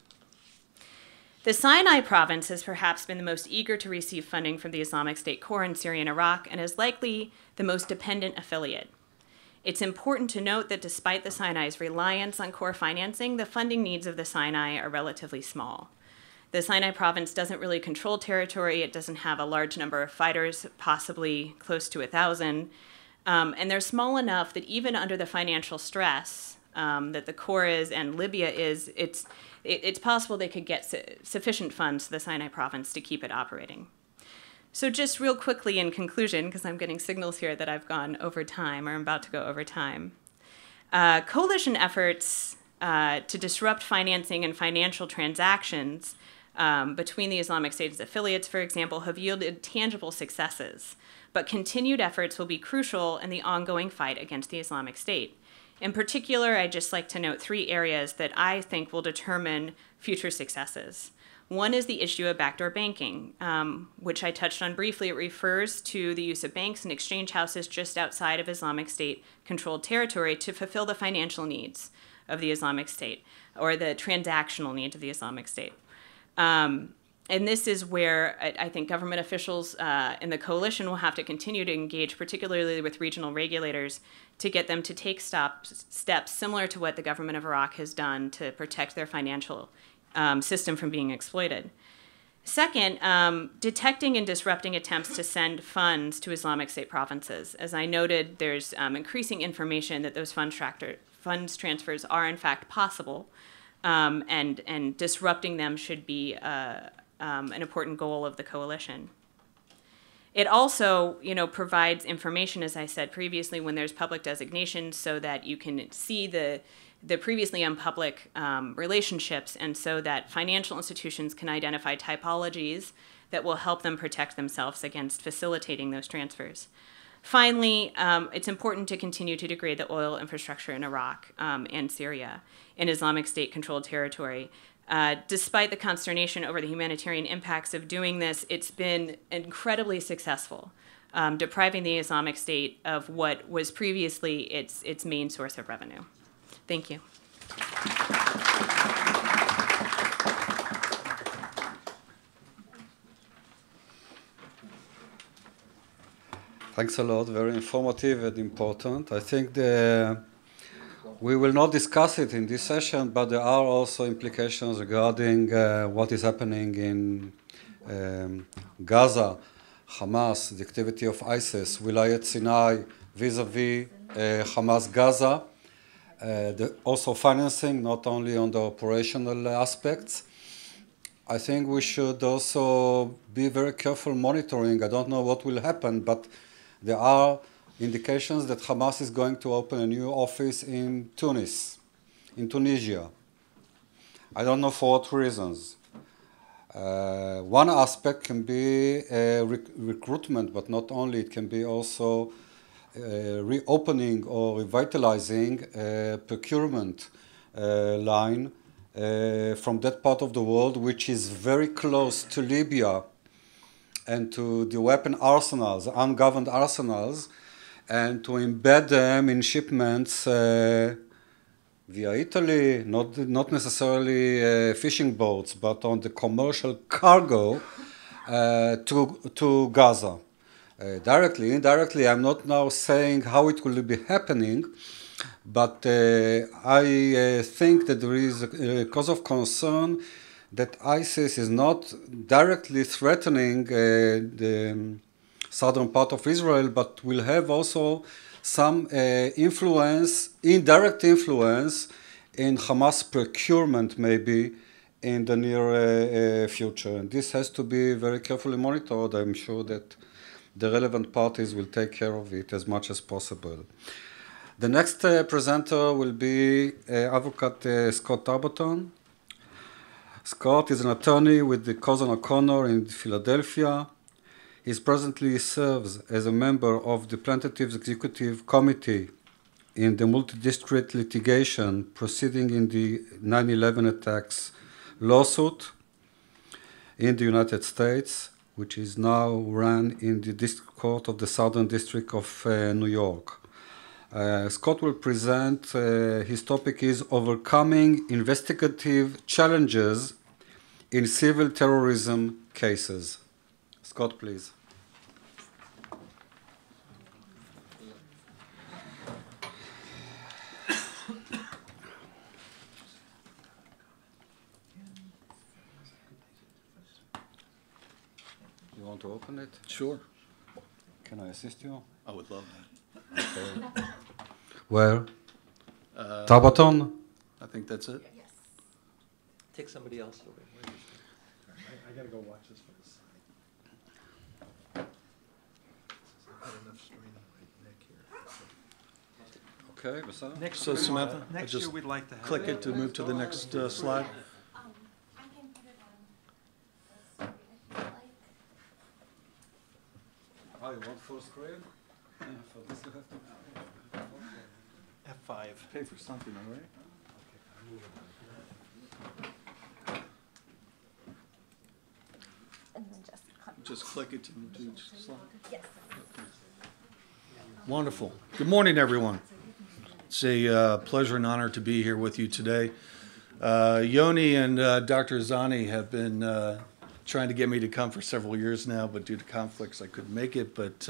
The Sinai province has perhaps been the most eager to receive funding from the Islamic State Corps in Syria and Iraq, and is likely the most dependent affiliate. It's important to note that despite the Sinai's reliance on core financing, the funding needs of the Sinai are relatively small. The Sinai province doesn't really control territory. It doesn't have a large number of fighters, possibly close to 1,000. And they're small enough that even under the financial stress that the Corps is and Libya is, it's possible they could get sufficient funds to the Sinai province to keep it operating. So just real quickly in conclusion, because I'm getting signals here that I've gone over time or I'm about to go over time, coalition efforts to disrupt financing and financial transactions between the Islamic State's affiliates, for example, have yielded tangible successes, but continued efforts will be crucial in the ongoing fight against the Islamic State. In particular, I'd just like to note 3 areas that I think will determine future successes. One is the issue of backdoor banking, which I touched on briefly. It refers to the use of banks and exchange houses just outside of Islamic State-controlled territory to fulfill the financial needs of the Islamic State, or the transactional needs of the Islamic State. And this is where I think government officials in the coalition will have to continue to engage, particularly with regional regulators, to get them to take steps similar to what the government of Iraq has done to protect their financial system from being exploited. Second, detecting and disrupting attempts to send funds to Islamic State provinces. As I noted, there's increasing information that those funds transfers are in fact possible, and disrupting them should be an important goal of the coalition. It also, provides information, as I said previously, when there's public designations, so that you can see the previously unpublic relationships, and so that financial institutions can identify typologies that will help them protect themselves against facilitating those transfers. Finally, it's important to continue to degrade the oil infrastructure in Iraq and Syria in Islamic State-controlled territory. Despite the consternation over the humanitarian impacts of doing this, it's been incredibly successful, depriving the Islamic State of what was previously its main source of revenue. Thank you. Thanks a lot. Very informative and important. I think we will not discuss it in this session, but there are also implications regarding what is happening in Gaza, Hamas, the activity of ISIS, Wilayat Sinai vis-a-vis Hamas Gaza. Also financing, not only on the operational aspects. I think we should also be very careful monitoring. I don't know what will happen, but there are indications that Hamas is going to open a new office in Tunisia. I don't know for what reasons. One aspect can be recruitment, but not only, it can be also reopening or revitalizing a procurement line from that part of the world, which is very close to Libya and to the weapon arsenals, ungoverned arsenals, and to embed them in shipments via Italy, not necessarily fishing boats, but on the commercial cargo to Gaza. Directly, indirectly, I'm not now saying how it will be happening, but I think that there is a cause of concern that ISIS is not directly threatening the southern part of Israel, but will have also some influence, indirect influence, in Hamas procurement maybe in the near future. And this has to be very carefully monitored. I'm sure that the relevant parties will take care of it as much as possible. The next presenter will be Advocate Scott Tarbutton. Scott is an attorney with the Cozen O'Connor in Philadelphia. He presently serves as a member of the Plaintiffs' Executive Committee in the multi-district litigation proceeding in the 9/11 attacks lawsuit in the United States, which is now run in the District Court of the Southern District of New York. Scott will present, his topic is Overcoming Investigative Challenges in Civil Terrorism Cases. Scott, please. You want to open it? Sure. Can I assist you? I would love that. Okay. Where? Tarbutton? I think that's it. Yes. Take somebody else over. I gotta go watch this from the side. I've had enough strain on my neck here. Okay, Basara. Next So Samantha, next just year we'd like to have click it to move to the next slide. I can put it on. Oh, you want full screen? Yeah, for this you have to. F5. Pay for something, all right? And then just cut. Just click it to move to each slide. Yes. Wonderful. Good morning, everyone. It's a pleasure and honor to be here with you today. Yoni and Dr. Zani have been trying to get me to come for several years now, but due to conflicts, I couldn't make it, but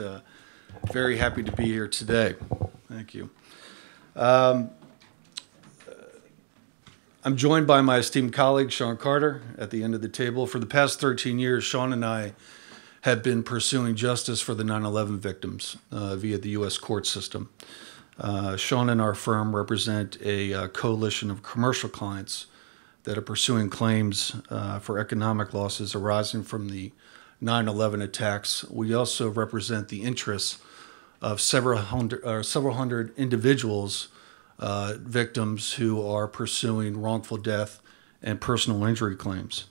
very happy to be here today. Thank you. I'm joined by my esteemed colleague, Sean Carter, at the end of the table. For the past 13 years, Sean and I have been pursuing justice for the 9/11 victims via the U.S. court system. Sean and our firm represent a coalition of commercial clients that are pursuing claims for economic losses arising from the 9/11 attacks. We also represent the interests of several hundred individuals, victims who are pursuing wrongful death and personal injury claims.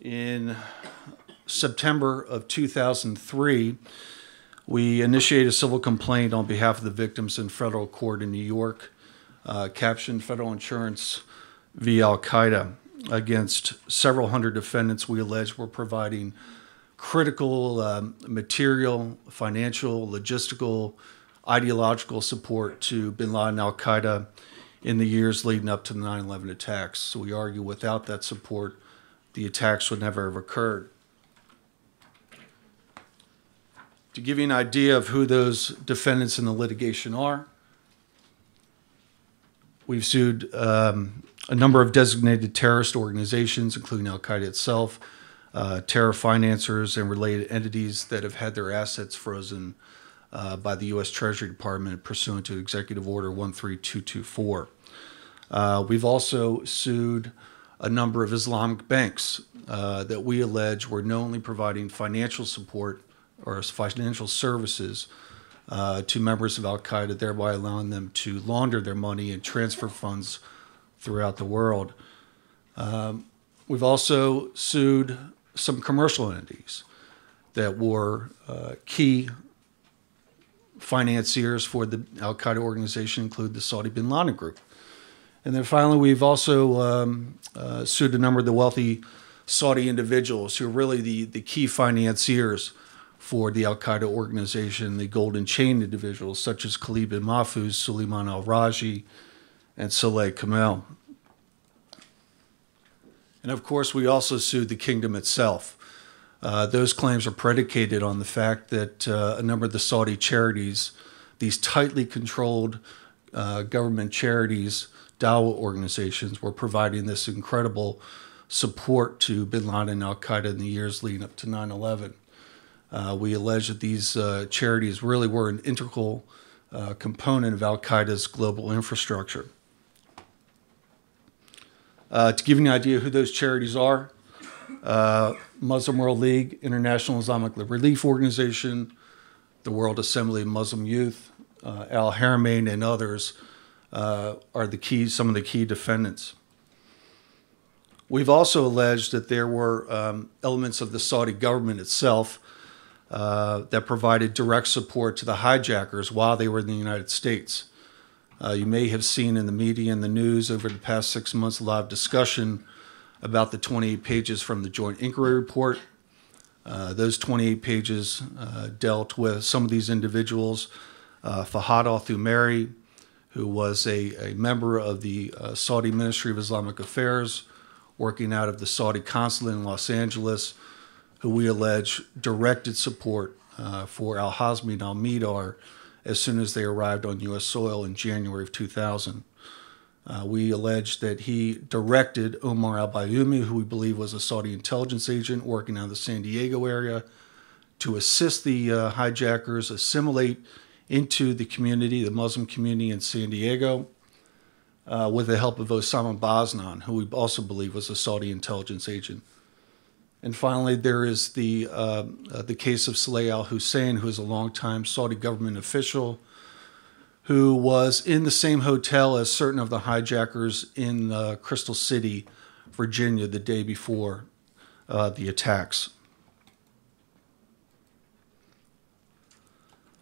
In September of 2003, we initiated a civil complaint on behalf of the victims in federal court in New York, captioned Federal Insurance via Al-Qaeda, against several hundred defendants we alleged were providing critical material, financial, logistical, ideological support to bin Laden and Al-Qaeda in the years leading up to the 9/11 attacks. So we argue without that support, the attacks would never have occurred. To give you an idea of who those defendants in the litigation are, we've sued a number of designated terrorist organizations, including Al-Qaeda itself, terror financiers, and related entities that have had their assets frozen by the U.S. Treasury Department pursuant to Executive Order 13224. We've also sued a number of Islamic banks that we allege were knowingly providing financial support or financial services to members of Al-Qaeda, thereby allowing them to launder their money and transfer funds throughout the world. We've also sued some commercial entities that were key financiers for the Al-Qaeda organization, include the Saudi bin Laden group. And then finally, we've also sued a number of the wealthy Saudi individuals who are really the key financiers for the Al-Qaeda organization, the Golden Chain individuals, such as Khalid bin Mahfouz, Suleiman al-Raji, and Saleh Kamel. And of course, we also sued the kingdom itself. Those claims are predicated on the fact that a number of the Saudi charities, these tightly controlled government charities, Dawah organizations, were providing this incredible support to bin Laden and Al-Qaeda in the years leading up to 9/11. We allege that these charities really were an integral component of Al-Qaeda's global infrastructure. To give you an idea who those charities are, Muslim World League, International Islamic Relief Organization, the World Assembly of Muslim Youth, Al Haramain, and others are some of the key defendants. We've also alleged that there were elements of the Saudi government itself that provided direct support to the hijackers while they were in the United States. You may have seen in the media and the news over the past 6 months a lot of discussion about the 28 pages from the Joint Inquiry Report. Those 28 pages dealt with some of these individuals. Fahad al-Thumari, who was a member of the Saudi Ministry of Islamic Affairs, working out of the Saudi consulate in Los Angeles, who we allege directed support for al-Hazmi and al-Midar as soon as they arrived on U.S. soil in January of 2000. We allege that he directed Omar al-Bayoumi, who we believe was a Saudi intelligence agent working out of the San Diego area, to assist the hijackers assimilate into the community, the Muslim community in San Diego, with the help of Osama Baznan, who we also believe was a Saudi intelligence agent. And finally, there is the case of Saleh al-Hussein, who is a longtime Saudi government official who was in the same hotel as certain of the hijackers in Crystal City, Virginia, the day before the attacks.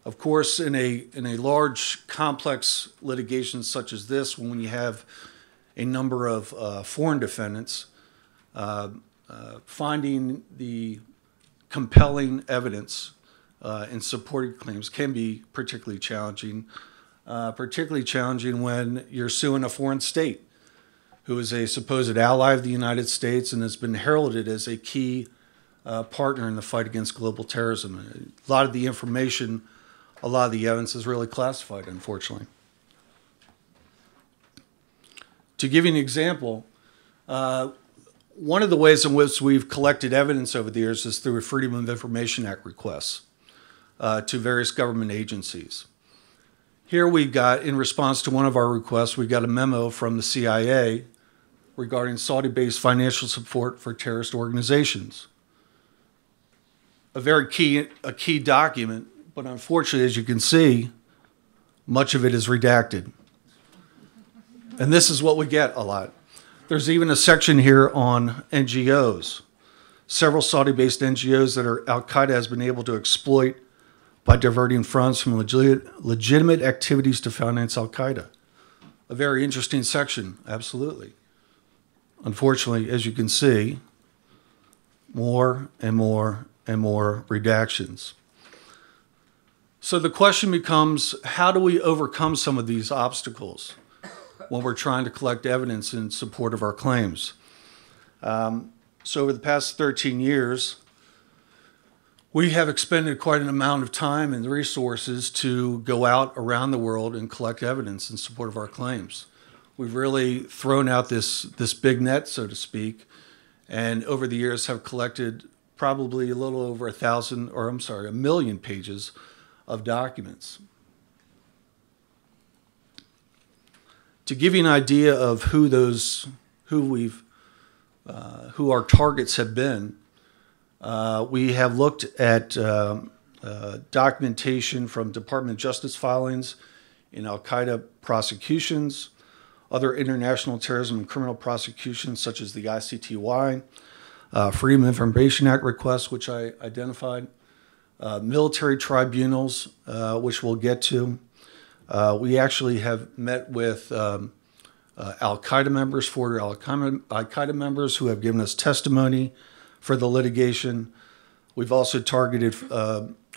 Of course, in a large, complex litigation such as this, when you have a number of foreign defendants, finding the compelling evidence in supporting claims can be particularly challenging when you're suing a foreign state who is a supposed ally of the United States and has been heralded as a key partner in the fight against global terrorism. A lot of the information, a lot of the evidence is really classified, unfortunately. To give you an example, one of the ways in which we've collected evidence over the years is through a Freedom of Information Act requests to various government agencies. Here we got, in response to one of our requests, we got a memo from the CIA regarding Saudi-based financial support for terrorist organizations. A key document, but unfortunately, as you can see, much of it is redacted. And this is what we get a lot. There's even a section here on NGOs. Several Saudi-based NGOs that Al-Qaeda has been able to exploit by diverting funds from legitimate activities to finance Al-Qaeda. A very interesting section, absolutely. Unfortunately, as you can see, more and more and more redactions. So the question becomes, how do we overcome some of these obstacles when we're trying to collect evidence in support of our claims? So over the past 13 years, we have expended quite an amount of time and resources to go out around the world and collect evidence in support of our claims. We've really thrown out this big net, so to speak, and over the years have collected probably a little over 1 million pages of documents. To give you an idea of who our targets have been, we have looked at documentation from Department of Justice filings in Al-Qaeda prosecutions, other international terrorism and criminal prosecutions such as the ICT16, Freedom of Information Act requests, which I identified, military tribunals, which we'll get to. We actually have met with Al-Qaeda members, former Al-Qaeda members who have given us testimony for the litigation. We've also targeted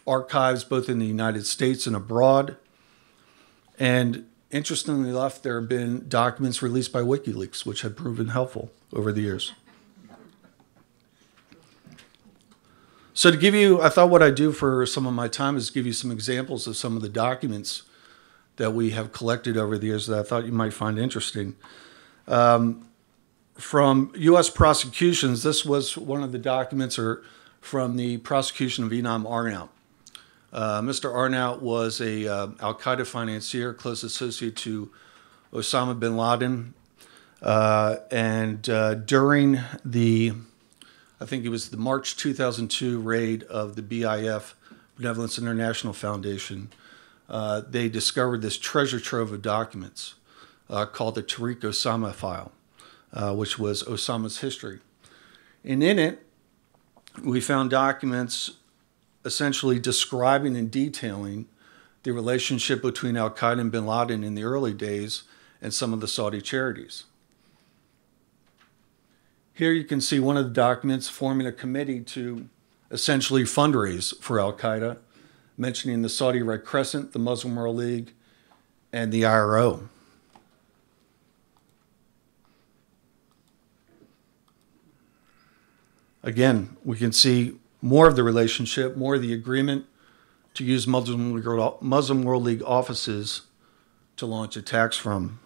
archives both in the United States and abroad. And interestingly enough, there have been documents released by WikiLeaks, which have proven helpful over the years. So to give you, I thought what I'd do for some of my time is give you some examples of some of the documents that we have collected over the years that I thought you might find interesting. From U.S. prosecutions, this was one of the documents from the prosecution of Inam Arnaut. Mr. Arnaut was a Al-Qaeda financier, close associate to Osama bin Laden. During the, I think it was the March 2002 raid of the BIF, Benevolence International Foundation, they discovered this treasure trove of documents called the Tariq Osama file, which was Osama's history. And in it, we found documents essentially describing and detailing the relationship between al-Qaeda and bin Laden in the early days and some of the Saudi charities. Here you can see one of the documents forming a committee to essentially fundraise for al-Qaeda, mentioning the Saudi Red Crescent, the Muslim World League, and the IRO. Again, we can see more of the relationship, more of the agreement to use Muslim World League offices to launch attacks from.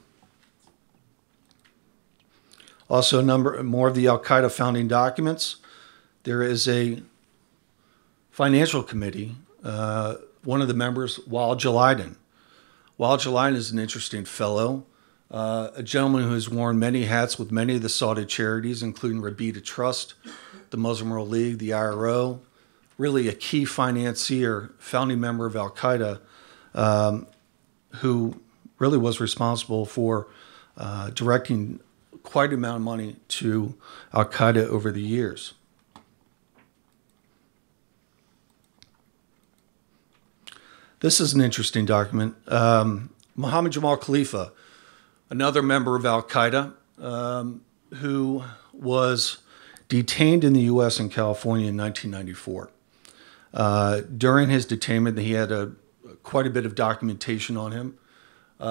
Also, more of the al-Qaeda founding documents. There is a financial committee. One of the members, Wael Jalaiden. Wael Jalaiden is an interesting fellow, a gentleman who has worn many hats with many of the Saudi charities, including Rabita Trust, the Muslim World League, the IRO, really a key financier, founding member of al-Qaeda, who really was responsible for directing quite an amount of money to al-Qaeda over the years. This is an interesting document. Mohammed Jamal Khalifa, another member of al-Qaeda, who was detained in the U.S. and California in 1994. During his detainment, he had quite a bit of documentation on him.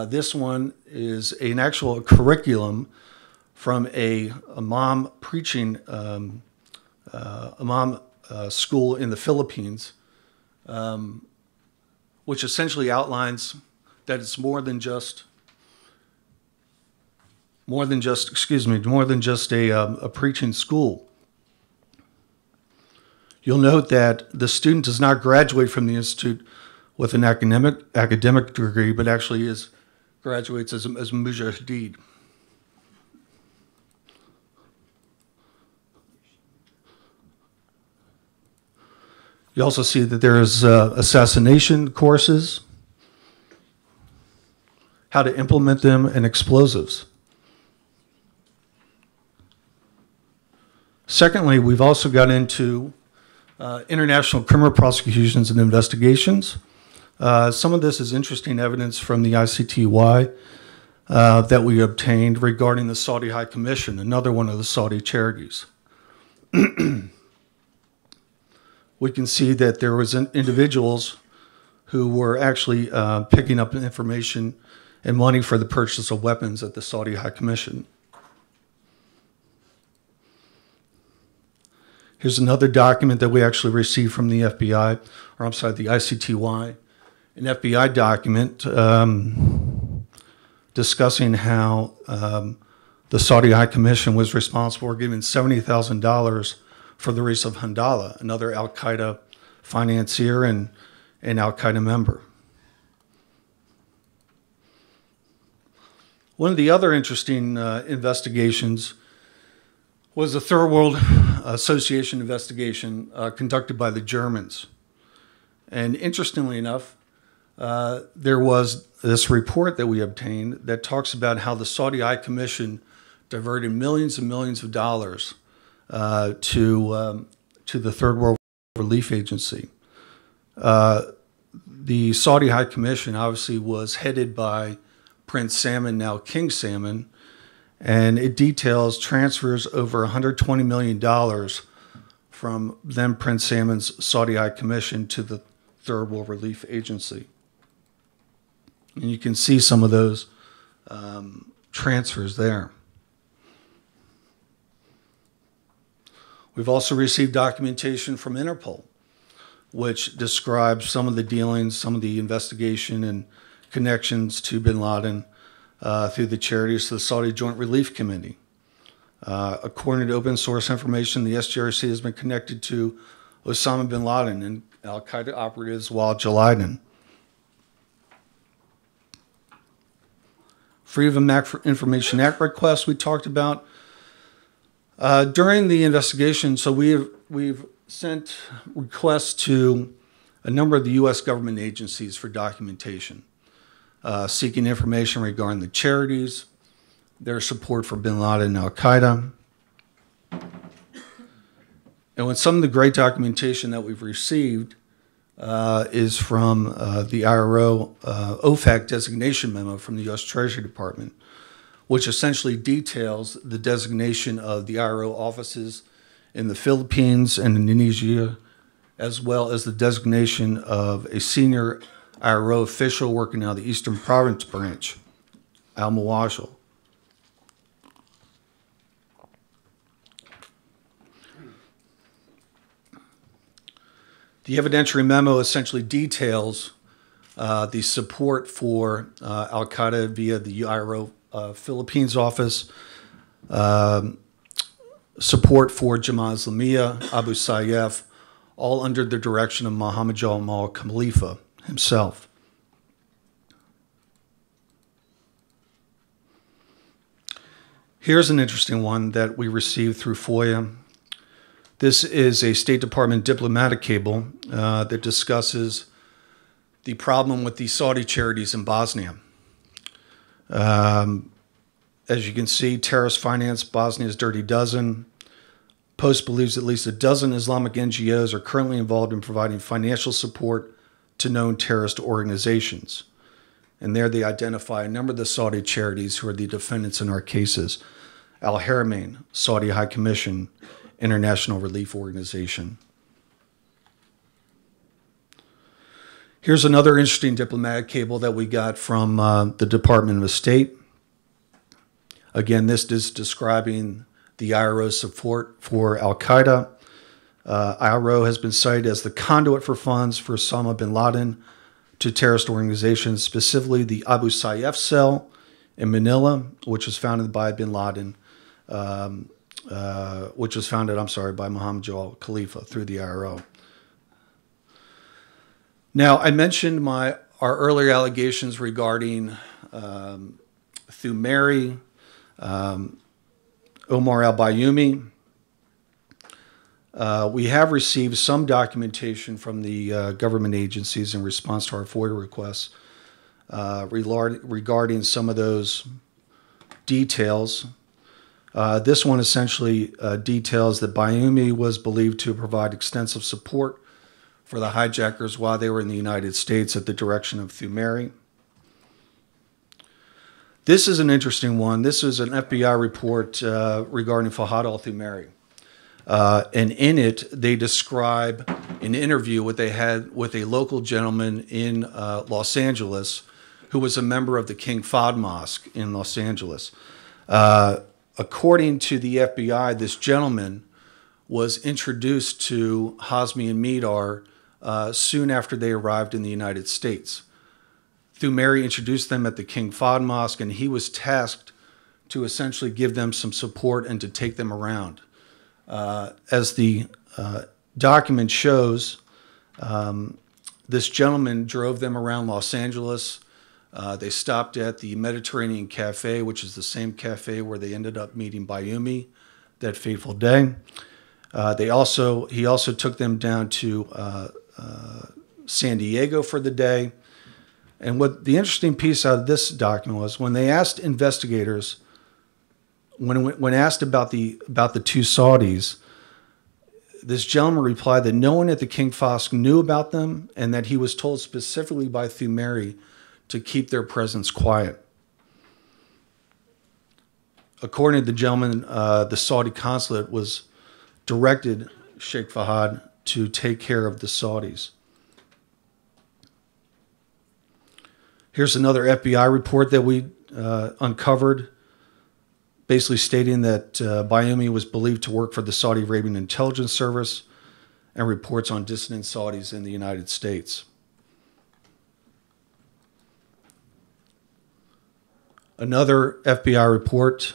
This one is an actual curriculum from a Imam preaching Imam school in the Philippines, which essentially outlines that it's more than just a preaching school. You'll note that the student does not graduate from the institute with an academic degree, but actually graduates as a mujahideen. You also see that there is assassination courses, how to implement them, and explosives. Secondly, we've also got into international criminal prosecutions and investigations. Some of this is interesting evidence from the ICTY that we obtained regarding the Saudi High Commission, another one of the Saudi charities. We can see that there was individuals who were actually picking up information and money for the purchase of weapons at the Saudi High Commission. Here's another document that we actually received from the FBI, or I'm sorry, the ICTY, an FBI document discussing how the Saudi High Commission was responsible for giving $70,000 for the release of Handala, another al-Qaeda financier and an al-Qaeda member. One of the other interesting investigations was the Third World Association investigation conducted by the Germans. And interestingly enough, there was this report that we obtained that talks about how the Saudi High Commission diverted millions and millions of dollars to the Third World Relief Agency. The Saudi High Commission obviously was headed by Prince Salman, now King Salman, and it details transfers over $120 million from then Prince Salman's Saudi High Commission to the Third World Relief Agency. And you can see some of those transfers there. We've also received documentation from Interpol, which describes some of the dealings, some of the investigation and connections to bin Laden through the charities to the Saudi Joint Relief Committee. According to open source information, the SJRC has been connected to Osama bin Laden and al-Qaeda operatives Wael Jalaiden. Freedom of Information Act requests we talked about. During the investigation, so we've sent requests to a number of the U.S. government agencies for documentation, seeking information regarding the charities, their support for bin Laden and Al-Qaeda. And with some of the great documentation that we've received is from the IRO OFAC designation memo from the U.S. Treasury Department, which essentially details the designation of the IRO offices in the Philippines and Indonesia, as well as the designation of a senior IRO official working out of the Eastern Province Branch, Al-Muwashil. The evidentiary memo essentially details the support for Al-Qaeda via the IRO Philippines office, support for Jamaat Islamiyah, Abu Sayyaf, all under the direction of Muhammad Jamal Khalifa himself. Here's an interesting one that we received through FOIA. This is a State Department diplomatic cable that discusses the problem with the Saudi charities in Bosnia. As you can see, terrorists finance Bosnia's dirty dozen. Post believes at least a dozen Islamic NGOs are currently involved in providing financial support to known terrorist organizations. And there they identify a number of the Saudi charities who are the defendants in our cases. Al-Haramain, Saudi High Commission, International Relief Organization. Here's another interesting diplomatic cable that we got from the Department of State. Again, this is describing the IRO's support for Al-Qaeda. IRO has been cited as the conduit for funds for Osama bin Laden to terrorist organizations, specifically the Abu Sayyaf cell in Manila, which was founded by bin Laden, by Muhammad Jamal Khalifa through the IRO. Now, I mentioned our earlier allegations regarding Thumeri, Omar al-Bayoumi. We have received some documentation from the government agencies in response to our FOIA requests regarding some of those details. This one essentially details that Bayoumi was believed to provide extensive support for the hijackers while they were in the United States at the direction of Thumeri. This is an interesting one. This is an FBI report regarding Fahad al-Thumeri. And in it, they describe an interview what they had with a local gentleman in Los Angeles who was a member of the King Fahd Mosque in Los Angeles. According to the FBI, this gentleman was introduced to Hazmi and Midar soon after they arrived in the United States. Thumeri introduced them at the King Fahd Mosque, and he was tasked to essentially give them some support and to take them around. As the document shows, this gentleman drove them around Los Angeles. They stopped at the Mediterranean Cafe, which is the same cafe where they ended up meeting Bayoumi that fateful day. He also took them down to San Diego for the day. And what the interesting piece out of this document was when they asked investigators, when asked about the two Saudis, this gentleman replied that no one at the King Fahd knew about them and that he was told specifically by Thumeri to keep their presence quiet. According to the gentleman, the Saudi consulate was directed Sheikh Fahad to take care of the Saudis. Here's another FBI report that we uncovered, basically stating that Bayoumi was believed to work for the Saudi Arabian Intelligence Service and reports on dissident Saudis in the United States. Another FBI report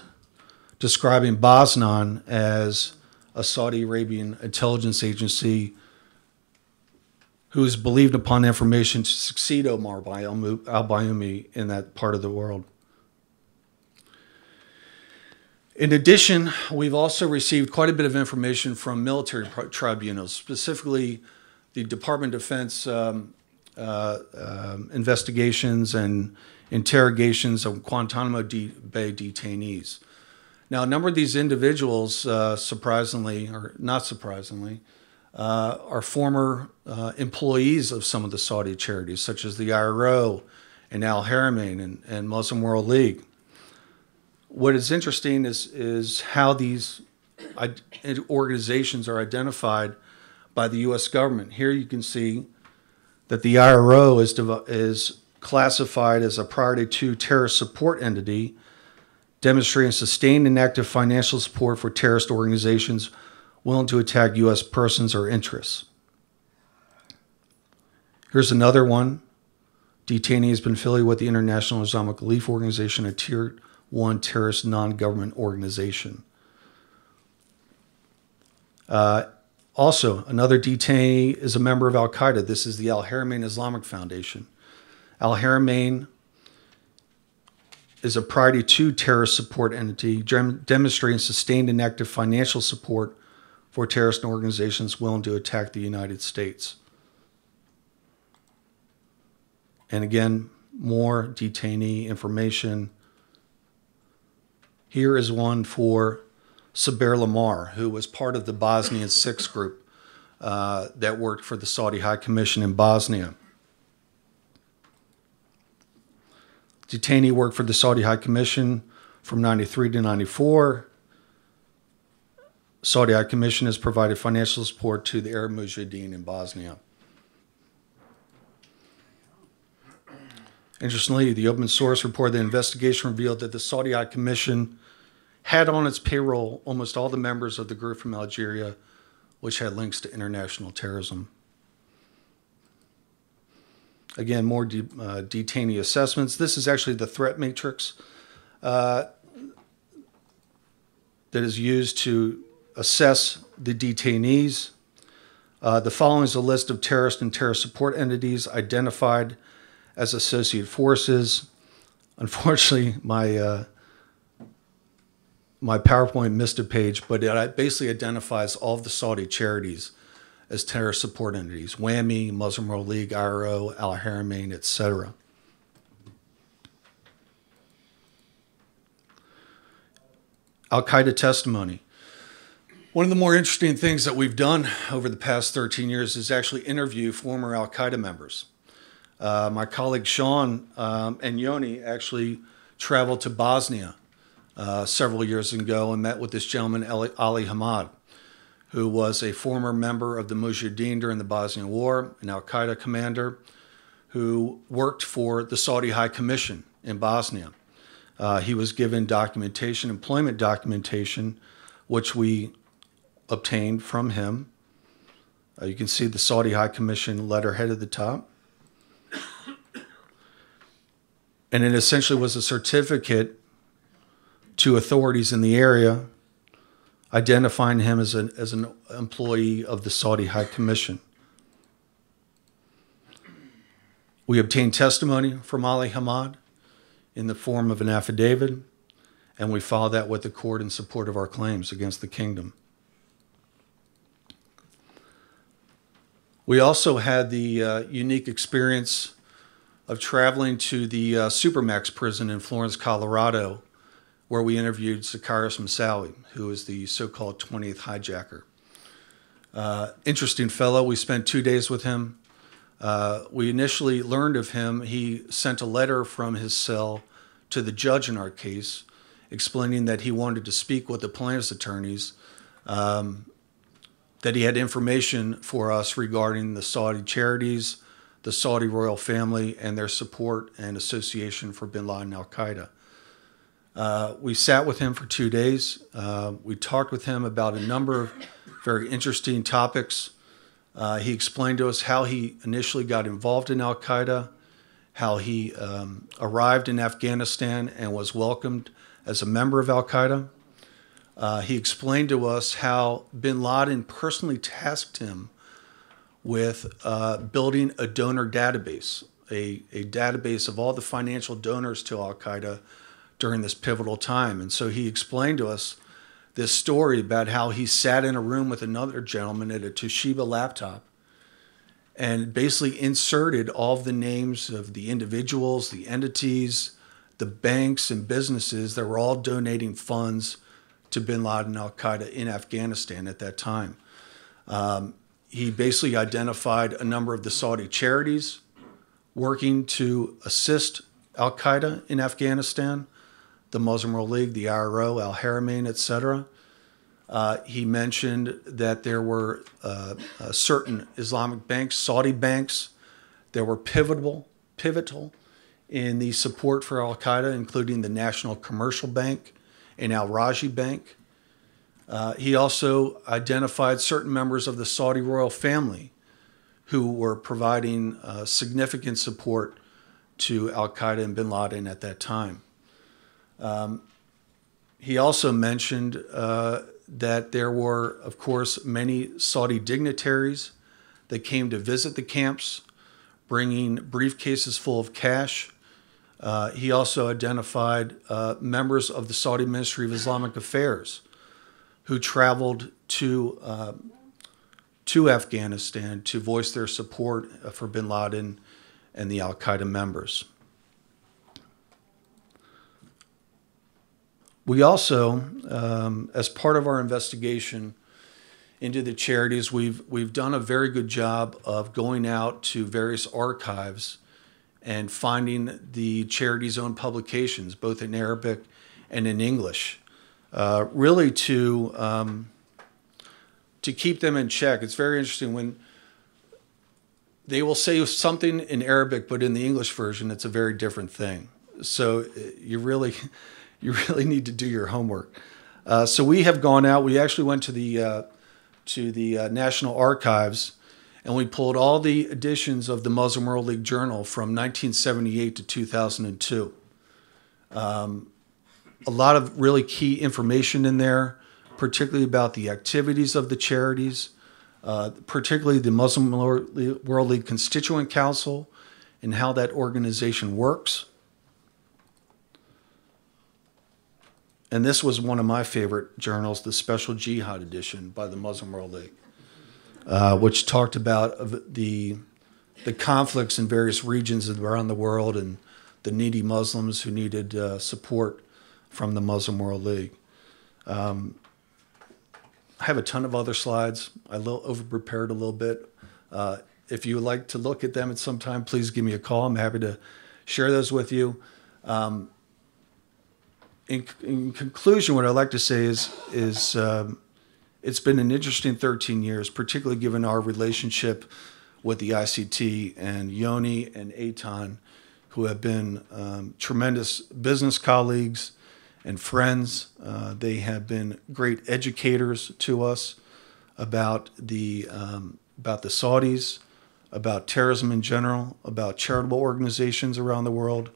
describing Bosnan as a Saudi Arabian intelligence agency who is believed upon information to succeed Omar al-Bayoumi in that part of the world. In addition, we've also received quite a bit of information from military tribunals, specifically the Department of Defense investigations and interrogations of Guantanamo Bay detainees. Now, a number of these individuals, surprisingly or not surprisingly, are former employees of some of the Saudi charities, such as the IRO and Al Haramain and Muslim World League. What is interesting is how these organizations are identified by the U.S. government. Here you can see that the IRO is classified as a Priority 2 terrorist support entity, demonstrating sustained and active financial support for terrorist organizations willing to attack U.S. persons or interests. Here's another one. Detainee has been affiliated with the International Islamic Relief Organization, a Tier 1 terrorist non-government organization. Also, another detainee is a member of Al-Qaeda. This is the Al Haramain Islamic Foundation. Al Haramain is a Priority 2 terrorist support entity demonstrating sustained and active financial support for terrorist organizations willing to attack the United States. And again, more detainee information. Here is one for Sabir Lamar, who was part of the Bosnian Six group that worked for the Saudi High Commission in Bosnia. Detainee worked for the Saudi High Commission from 93 to 94. Saudi High Commission has provided financial support to the Arab Mujahideen in Bosnia. Interestingly, the open source report of the investigation revealed that the Saudi High Commission had on its payroll almost all the members of the group from Algeria, which had links to international terrorism. Again, more detainee assessments. This is actually the threat matrix that is used to assess the detainees. The following is a list of terrorist and terrorist support entities identified as associate forces. Unfortunately, my PowerPoint missed a page, but it basically identifies all of the Saudi charities as terrorist support entities: WAMI, Muslim World League, IRO, Al Haramain, etc. Al-Qaeda testimony. One of the more interesting things that we've done over the past 13 years is actually interview former Al-Qaeda members. My colleague Sean and Yoni actually traveled to Bosnia several years ago and met with this gentleman, Ali Hamad, who was a former member of the Mujahideen during the Bosnian War, an Al-Qaeda commander who worked for the Saudi High Commission in Bosnia. He was given documentation, employment documentation, which we obtained from him. You can see the Saudi High Commission letterhead at the top. And it essentially was a certificate to authorities in the area identifying him as an employee of the Saudi High Commission. We obtained testimony from Ali Hamad in the form of an affidavit, and we filed that with the court in support of our claims against the kingdom. We also had the unique experience of traveling to the Supermax prison in Florence, Colorado, where we interviewed Zakaris Moussaoui, who is the so-called 20th hijacker. Interesting fellow. We spent 2 days with him. We initially learned of him. He sent a letter from his cell to the judge in our case, explaining that he wanted to speak with the plaintiff's attorneys, that he had information for us regarding the Saudi charities, the Saudi royal family, and their support and association for bin Laden and Al-Qaeda. We sat with him for 2 days. We talked with him about a number of very interesting topics. He explained to us how he initially got involved in Al-Qaeda, how he arrived in Afghanistan and was welcomed as a member of Al-Qaeda. He explained to us how bin Laden personally tasked him with building a donor database, a database of all the financial donors to Al-Qaeda, during this pivotal time. And so he explained to us this story about how he sat in a room with another gentleman at a Toshiba laptop and basically inserted all of the names of the individuals, the entities, the banks and businesses that were all donating funds to bin Laden and al-Qaeda in Afghanistan at that time. He basically identified a number of the Saudi charities working to assist al-Qaeda in Afghanistan, the Muslim World League, the IRO, Al-Haramain, etc. He mentioned that there were certain Islamic banks, Saudi banks, that were pivotal in the support for al-Qaeda, including the National Commercial Bank and Al-Raji Bank. He also identified certain members of the Saudi royal family who were providing significant support to al-Qaeda and bin Laden at that time. He also mentioned that there were, of course, many Saudi dignitaries that came to visit the camps, bringing briefcases full of cash. He also identified members of the Saudi Ministry of Islamic Affairs who traveled to Afghanistan to voice their support for bin Laden and the al-Qaeda members. We also, as part of our investigation into the charities, we've done a very good job of going out to various archives and finding the charities' own publications, both in Arabic and in English, really to keep them in check. It's very interesting when they will say something in Arabic, but in the English version, it's a very different thing. So you really need to do your homework. So we have gone out. We actually went to the National Archives, and we pulled all the editions of the Muslim World League Journal from 1978 to 2002. A lot of really key information in there, particularly about the activities of the charities, particularly the Muslim World League Constituent Council and how that organization works. And this was one of my favorite journals, the Special Jihad edition by the Muslim World League, which talked about the conflicts in various regions around the world and the needy Muslims who needed support from the Muslim World League. I have a ton of other slides. I over-prepared a little bit. If you would like to look at them at some time, please give me a call. I'm happy to share those with you. In conclusion, what I'd like to say is it's been an interesting 13 years, particularly given our relationship with the ICT and Yoni and Eitan, who have been tremendous business colleagues and friends. They have been great educators to us about the Saudis, about terrorism in general, about charitable organizations around the world,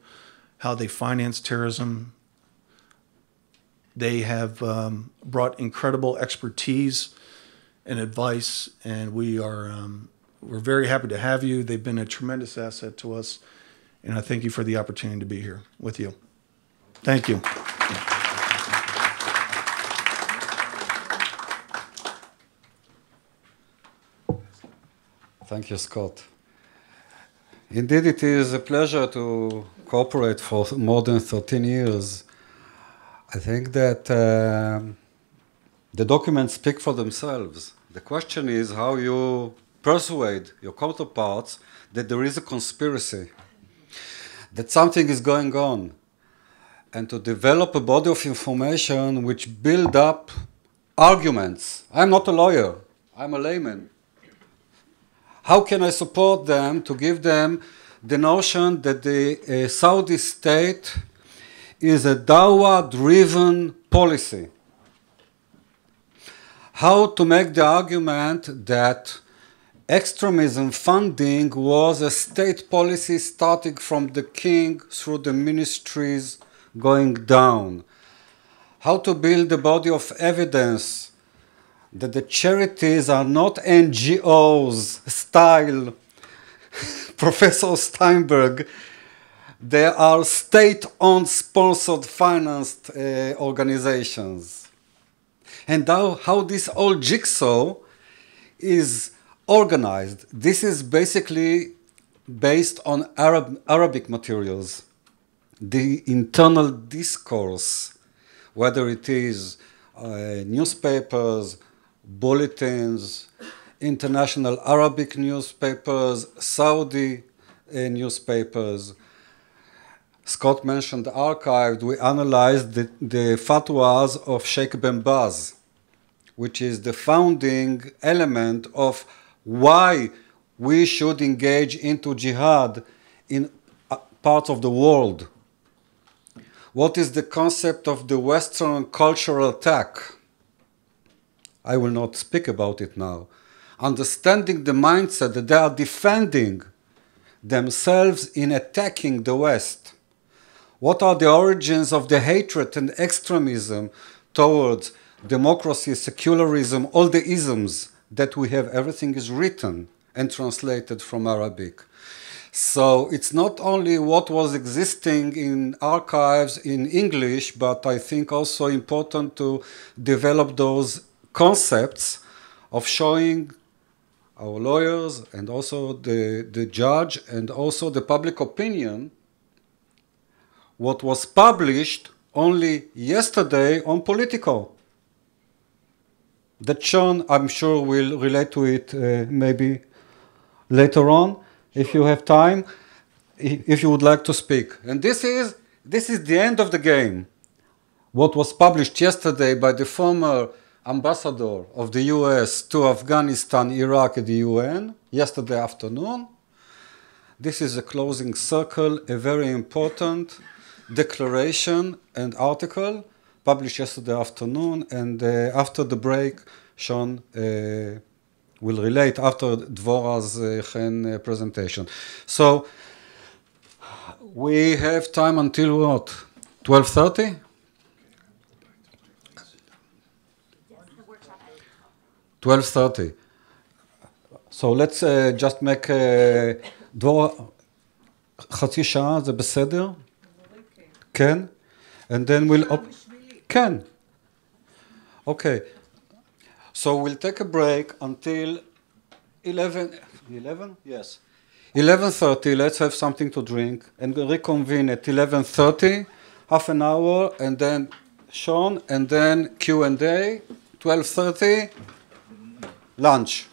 how they finance terrorism. They have brought incredible expertise and advice, and we're very happy to have you. They've been a tremendous asset to us, and I thank you for the opportunity to be here with you. Thank you. Thank you, Scott. Indeed, it is a pleasure to cooperate for more than 13 years. I think that the documents speak for themselves. The question is how you persuade your counterparts that there is a conspiracy, that something is going on, and to develop a body of information which build up arguments. I'm not a lawyer, I'm a layman. How can I support them to give them the notion that the Saudi state is a Dawah-driven policy? How to make the argument that extremism funding was a state policy starting from the king through the ministries going down? How to build a body of evidence that the charities are not NGOs style Professor Steinberg, They are state-owned, sponsored, financed organizations. And how this whole jigsaw is organized. This is basically based on Arabic materials. The internal discourse, whether it is newspapers, bulletins, international Arabic newspapers, Saudi newspapers. Scott mentioned archived. We analyzed the fatwas of Sheikh Ben Baz, which is the founding element of why we should engage into jihad in parts of the world. What is the concept of the Western cultural attack? I will not speak about it now. Understanding the mindset that they are defending themselves in attacking the West. What are the origins of the hatred and extremism towards democracy, secularism, all the isms that we have? Everything is written and translated from Arabic. So it's not only what was existing in archives in English, but I think also important to develop those concepts of showing our lawyers and also the judge and also the public opinion what was published only yesterday on Politico. That Chen, I'm sure, will relate to it maybe later on, if you have time, if you would like to speak. And this is the end of the game. What was published yesterday by the former ambassador of the US to Afghanistan, Iraq, at the UN, yesterday afternoon. This is a closing circle, a very important declaration and article published yesterday afternoon, and after the break, Sean will relate after Dvorah's Chen presentation. So we have time until what? 12:30? 12:30. So let's just make דבורה חצי שעה, זה בסדר? כן? And then we'll... כן. Okay. So we'll take a break until 11? Yes. 11:30, let's have something to drink and reconvene at 11:30, half an hour, and then Sean, and then Q&A, 12:30, lunch.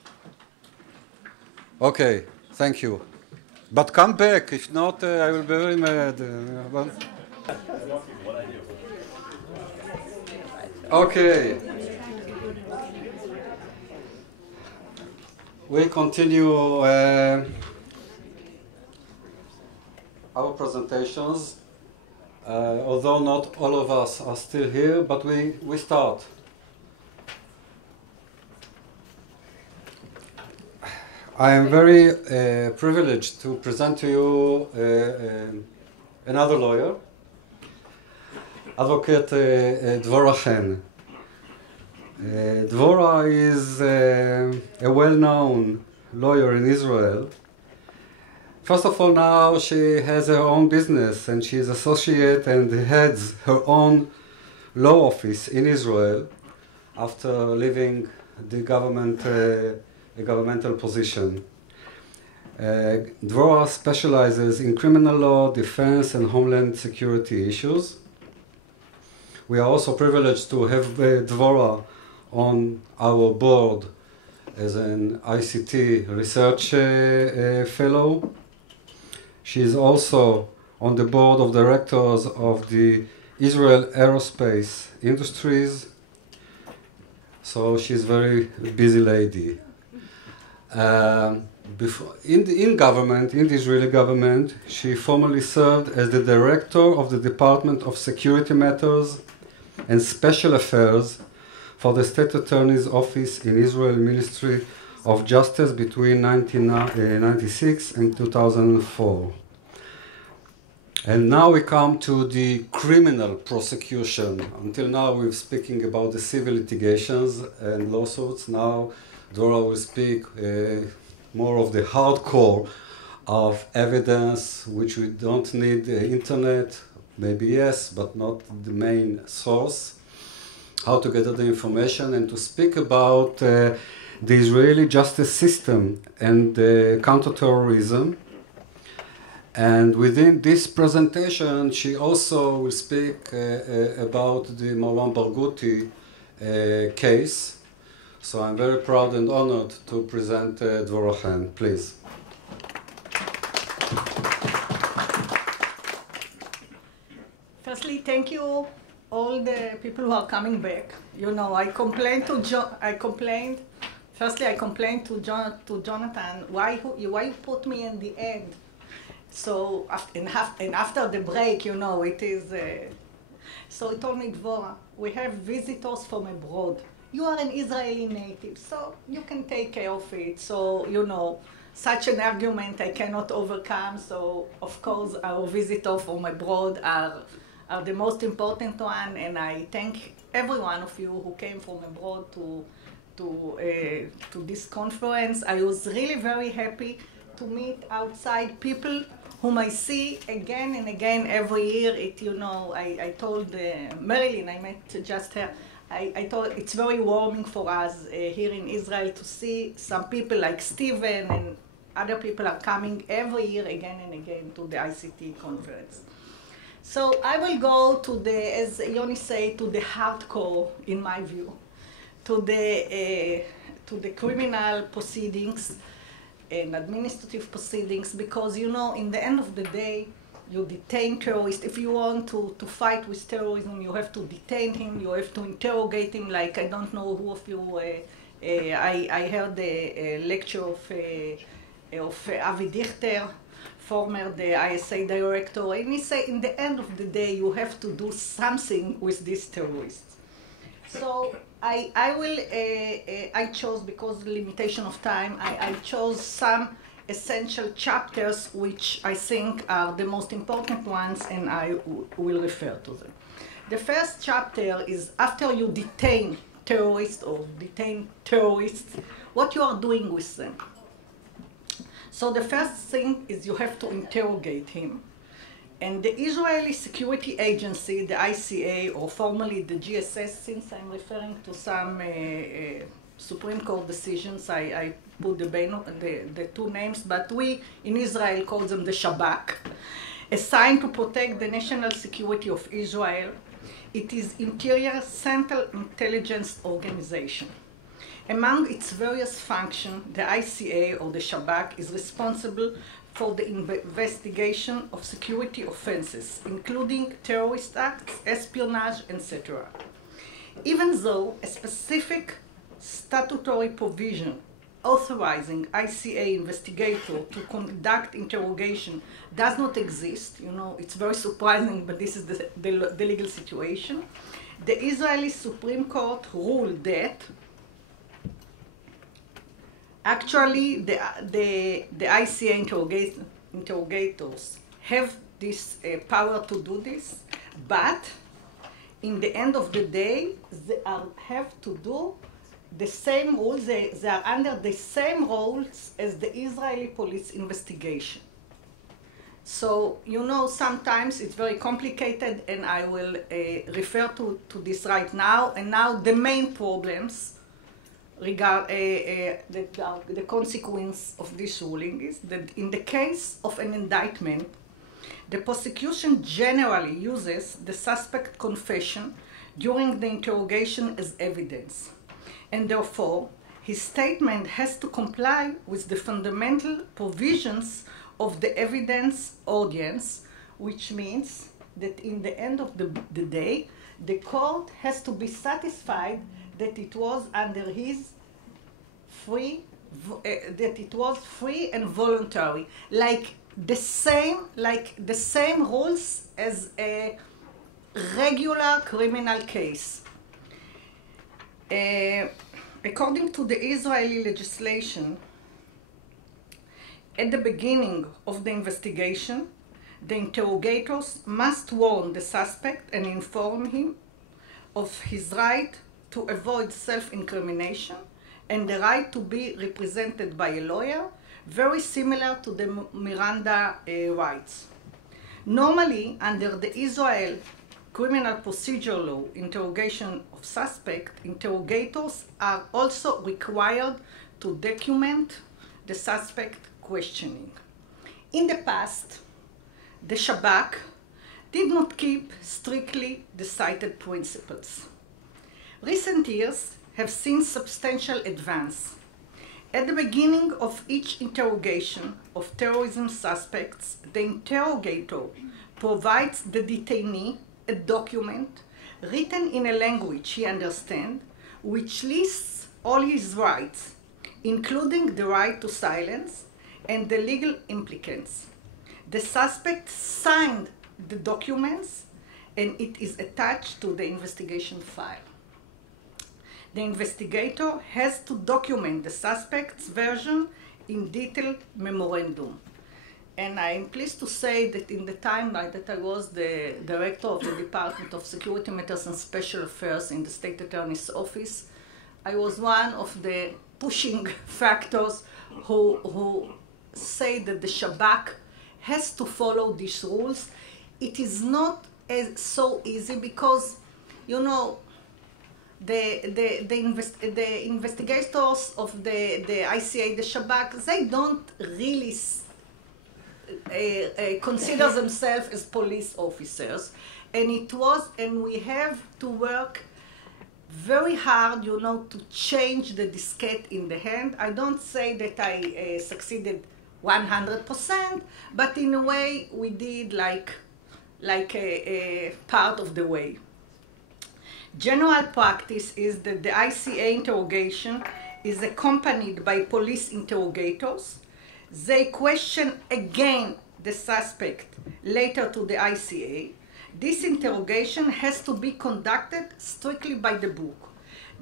Okay, thank you. But come back, if not, I will be very mad. Okay. We continue our presentations, although not all of us are still here, but we start. I am very privileged to present to you another lawyer, Advocate Dvorah Chen. Dvorah is a well-known lawyer in Israel. First of all, now she has her own business and she is associate and heads her own law office in Israel after leaving the governmental position. Dvorah specializes in criminal law, defense, and homeland security issues. We are also privileged to have Dvorah on our board as an ICT research fellow. She is also on the board of directors of the Israel Aerospace Industries. So she's a very busy lady. In government, in the Israeli government, she formerly served as the director of the Department of Security Matters and Special Affairs for the State Attorney's Office in Israel Ministry of Justice between 1996 and 2004. And now we come to the criminal prosecution. Until now we're speaking about the civil litigations and lawsuits. Now Dvorah will speak more of the hardcore of evidence, which we don't need the internet, maybe yes, but not the main source, how to gather the information, and to speak about the Israeli justice system and counter-terrorism. And within this presentation, she also will speak about the Marwan Barghouti case. So I'm very proud and honored to present Dvorah, please. Firstly, thank you all the people who are coming back. You know, I complained to Jonathan, why you put me in the end? So, and after the break, you know, it is, so he told me, Dvorah, we have visitors from abroad. You are an Israeli native, so you can take care of it. So, you know, such an argument I cannot overcome. So, of course, our visitors from abroad are the most important one, and I thank every one of you who came from abroad to this conference. I was really very happy to meet outside people whom I see again and again every year. You know, I told Marilyn, I met just her, I thought it's very warming for us here in Israel to see some people like Steven and other people are coming every year again and again to the ICT conference. So I will go to the, as Yoni said, to the hardcore, in my view, to the criminal proceedings and administrative proceedings, because, you know, in the end of the day, you detain terrorists. If you want to fight with terrorism, you have to detain him, you have to interrogate him, like, I don't know who of you, I heard the lecture of Avi Dichter, former the ISA director, and he said, in the end of the day, you have to do something with these terrorists. So I chose, because of the limitation of time, I chose some essential chapters which I think are the most important ones, and I will refer to them. The first chapter is after you detain terrorists or detain terrorists, what you are doing with them. So the first thing is you have to interrogate him. And the Israeli Security Agency, the ICA, or formerly the GSS, since I'm referring to some Supreme Court decisions, I put the two names, but we in Israel call them the Shabak, assigned to protect the national security of Israel. It is Interior Central Intelligence Organization. Among its various functions, the ICA, or the Shabak, is responsible for the investigation of security offenses, including terrorist acts, espionage, etc. Even though a specific statutory provision authorizing ICA investigator to conduct interrogation does not exist, you know, it's very surprising, but this is the legal situation. The Israeli Supreme Court ruled that actually the ICA interrogators have this power to do this, but in the end of the day, they have to do the same rules. They are under the same rules as the Israeli police investigation. So, you know, sometimes it's very complicated, and I will refer to this right now. And now the main problems regard the consequence of this ruling is that in the case of an indictment, the prosecution generally uses the suspect confession during the interrogation as evidence, and therefore his statement has to comply with the fundamental provisions of the evidence audience, which means that in the end of the day, the court has to be satisfied that it was under his free and voluntary, like the same rules as a regular criminal case. According to the Israeli legislation, at the beginning of the investigation, the interrogators must warn the suspect and inform him of his right to avoid self-incrimination and the right to be represented by a lawyer very similar to the Miranda rights. Normally, under the Israel criminal procedure law, interrogation of suspect, interrogators are also required to document the suspect questioning. In the past, the Shabak did not keep strictly the cited principles. Recent years have seen substantial advance. At the beginning of each interrogation of terrorism suspects, the interrogator provides the detainee a document written in a language he understands, which lists all his rights, including the right to silence and the legal implications. The suspect signed the documents and it is attached to the investigation file. The investigator has to document the suspect's version in detailed memorandum. And I'm pleased to say that in the time that I was the director of the Department of Security Matters and Special Affairs in the State Attorney's Office, I was one of the pushing factors who say that the Shabak has to follow these rules. It is not so easy because, you know, the investigators of the ICA, the Shabak, they don't really consider themselves as police officers, and we have to work very hard, you know, to change the diskette in the hand. I don't say that I succeeded 100%, but in a way we did like a part of the way. General practice is that the ICA interrogation is accompanied by police interrogators. They question again the suspect later to the ICA. This interrogation has to be conducted strictly by the book.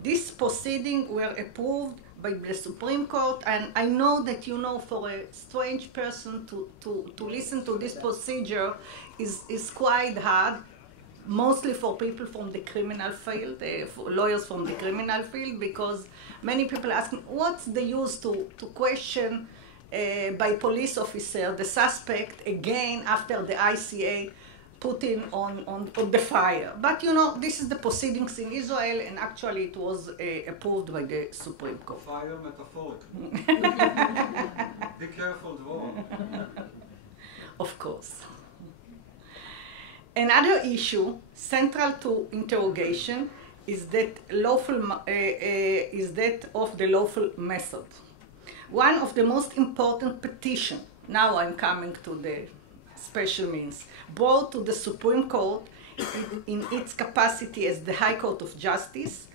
These proceedings were approved by the Supreme Court, and I know that, you know, for a strange person to listen to this procedure is quite hard, mostly for people from the criminal field, for lawyers from the criminal field, because many people ask me, what's the use to question by police officer the suspect again after the ICA put in on the fire? But you know, this is the proceedings in Israel, and actually it was approved by the Supreme Court. Fire metaphorically. Be careful, Dvorah. Of course. Another issue central to interrogation is that of the lawful method. One of the most important petitions, now I'm coming to the special means, brought to the Supreme Court in its capacity as the High Court of Justice,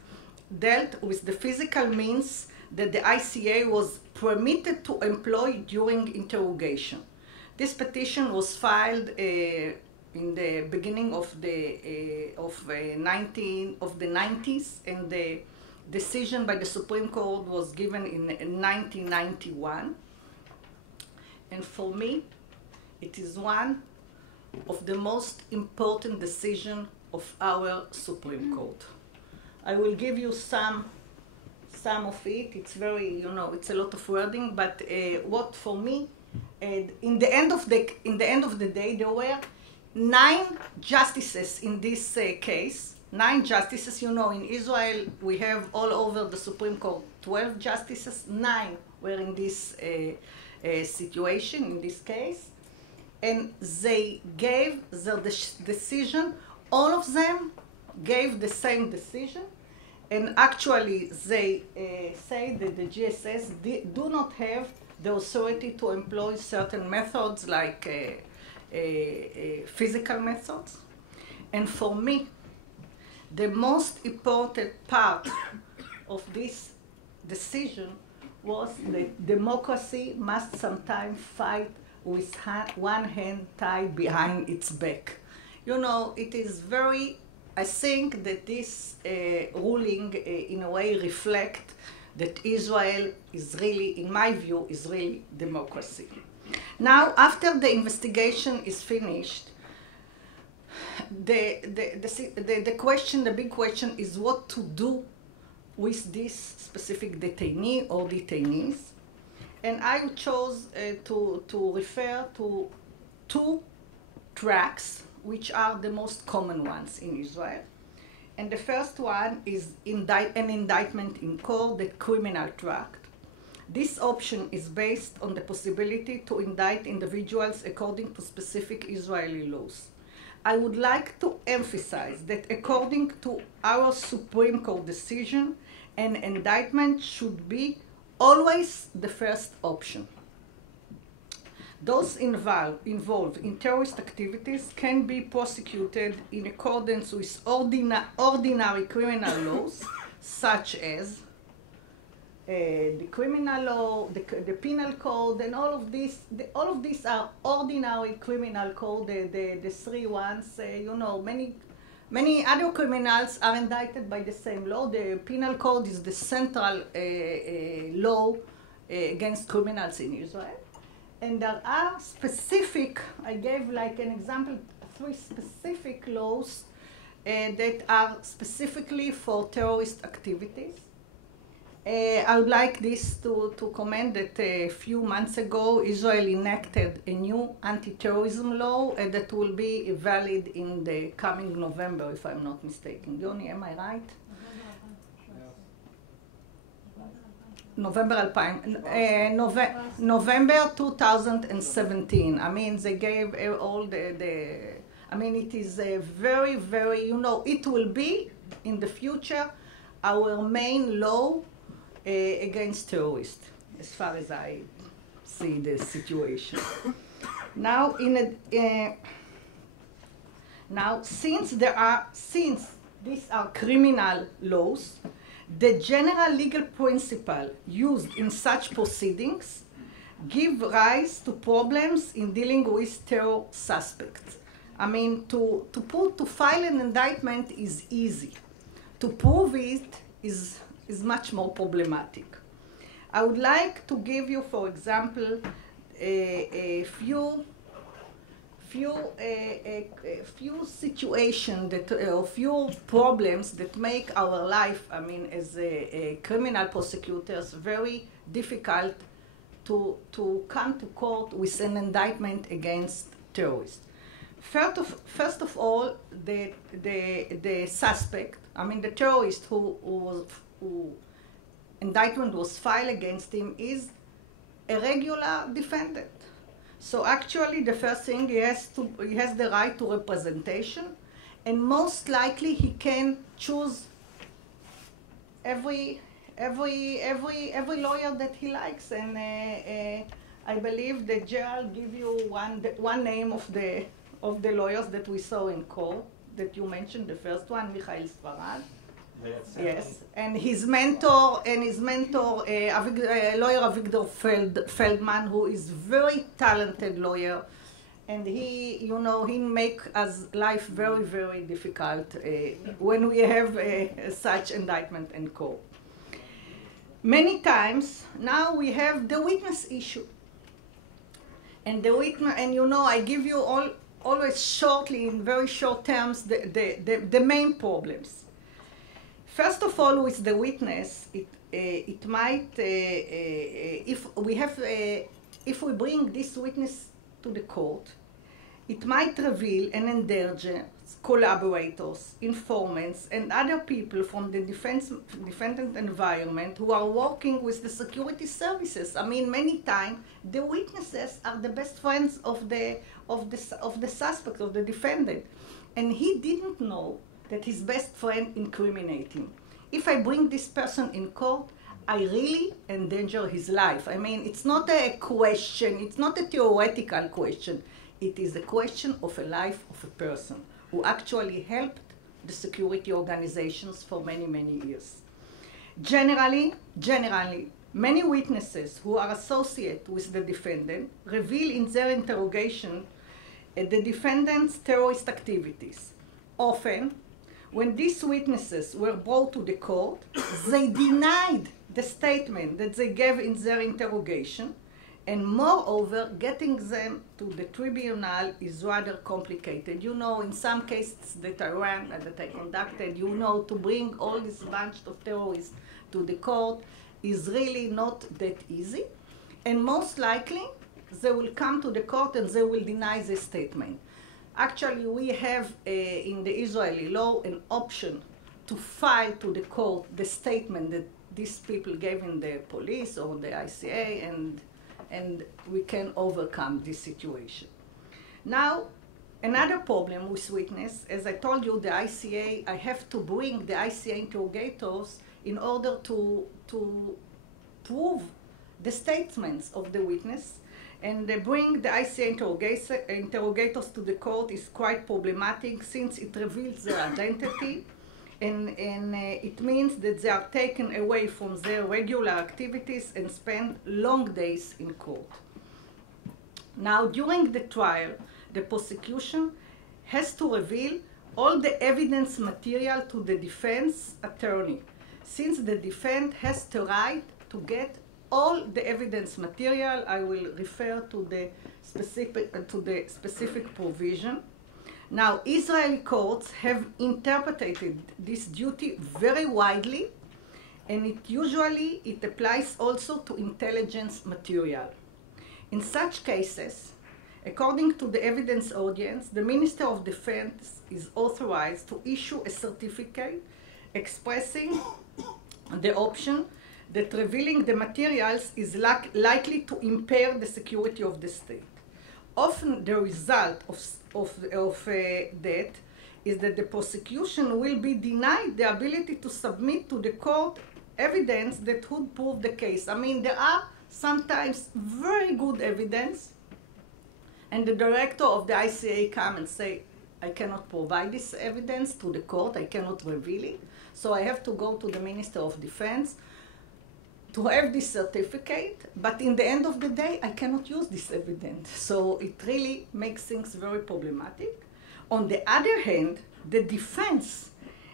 dealt with the physical means that the ICA was permitted to employ during interrogation. This petition was filed in the beginning of the 90s, and the decision by the Supreme Court was given in 1991. And for me, it is one of the most important decisions of our Supreme Court. I will give you some of it. It's very, you know, it's a lot of wording, but what for me, in the end of the day, there were 9 justices in this case. 9 justices, you know, in Israel we have all over the Supreme Court 12 justices. 9 were in this situation, in this case, and they gave their decision. All of them gave the same decision, and actually they say that the GSS do not have the authority to employ certain methods like physical methods. And for me, the most important part of this decision was that democracy must sometimes fight with one hand tied behind its back. You know, it is very, I think that this ruling in a way reflects that Israel is really, in my view, is really democracy. Now, after the investigation is finished, the big question is what to do with this specific detainee or detainees. And I chose to refer to two tracks, which are the most common ones in Israel. And the first one is an indictment in court, the criminal track. This option is based on the possibility to indict individuals according to specific Israeli laws. I would like to emphasize that according to our Supreme Court decision, an indictment should be always the first option. Those involved in terrorist activities can be prosecuted in accordance with ordinary criminal laws, such as the criminal law, the penal code, and all of these. All of these are ordinary criminal code. The three ones, you know, many other criminals are indicted by the same law. The penal code is the central law against criminals in Israel. And there are specific, I gave like an example, 3 specific laws that are specifically for terrorist activities. I would like this to comment that a few months ago, Israel enacted a new anti-terrorism law that will be valid in the coming November, if I'm not mistaken. Yoni, am I right? November 2017. I mean, they gave all I mean, it is a very, very, you know, it will be in the future our main law against terrorists, as far as I see the situation. Now, since these are criminal laws, the general legal principle used in such proceedings give rise to problems in dealing with terror suspects. I mean, to file an indictment is easy. To prove it is much more problematic. I would like to give you, for example, a few situations a few problems that make our life, I mean, as a criminal prosecutors, very difficult to come to court with an indictment against terrorists. First of all, the suspect, I mean, the terrorist who indictment was filed against him is a regular defendant. So actually, the first thing, he has the right to representation, and most likely he can choose every lawyer that he likes. And I believe that Gerald give you one name of the lawyers that we saw in court that you mentioned. The first one, Fighel. Yes, and his mentor, lawyer Avigdor Feldman, who is very talented lawyer, and he, you know, he make us life very, very difficult when we have such indictment in court. Many times now we have the witness issue, and the witness, and you know, I give you always shortly in very short terms the main problems. First of all, with the witness, it might, if we bring this witness to the court, it might reveal and endanger collaborators, informants, and other people from the defendant environment who are working with the security services. I mean, many times the witnesses are the best friends of the suspect, of the defendant, and he didn't know that his best friend incriminated him. If I bring this person in court, I really endanger his life. I mean, it's not a question, it's not a theoretical question. It is a question of a life of a person who actually helped the security organizations for many, many years. Generally, many witnesses who are associated with the defendant reveal in their interrogation the defendant's terrorist activities. Often, when these witnesses were brought to the court, they denied the statement that they gave in their interrogation, and moreover, getting them to the tribunal is rather complicated. You know, in some cases that I ran, that I conducted, you know, to bring all this bunch of terrorists to the court is really not that easy. and most likely they will come to the court and they will deny the statement. Actually, we have in the Israeli law an option to file to the court the statement that these people gave in the police or the ICA, and we can overcome this situation. Now, another problem with witness, as I told you, the ICA, I have to bring the ICA interrogators in order to prove the statements of the witness, and bring the ICA interrogators to the court is quite problematic since it reveals their identity, and it means that they are taken away from their regular activities and spend long days in court. Now, during the trial, the prosecution has to reveal all the evidence material to the defense attorney, since the defense has the right to get all the evidence material. I will refer to the specific provision. Now, Israeli courts have interpreted this duty very widely, and it applies also to intelligence material. In such cases, according to the evidence audience, the Minister of Defense is authorized to issue a certificate expressing the option that revealing the materials is likely to impair the security of the state. Often the result of that is that the prosecution will be denied the ability to submit to the court evidence that would prove the case. I mean, there are sometimes very good evidence, and the director of the ICA come and say, I cannot provide this evidence to the court, I cannot reveal it, so I have to go to the Minister of Defense to have this certificate, but in the end of the day, I cannot use this evidence. So it really makes things very problematic. On the other hand, the defense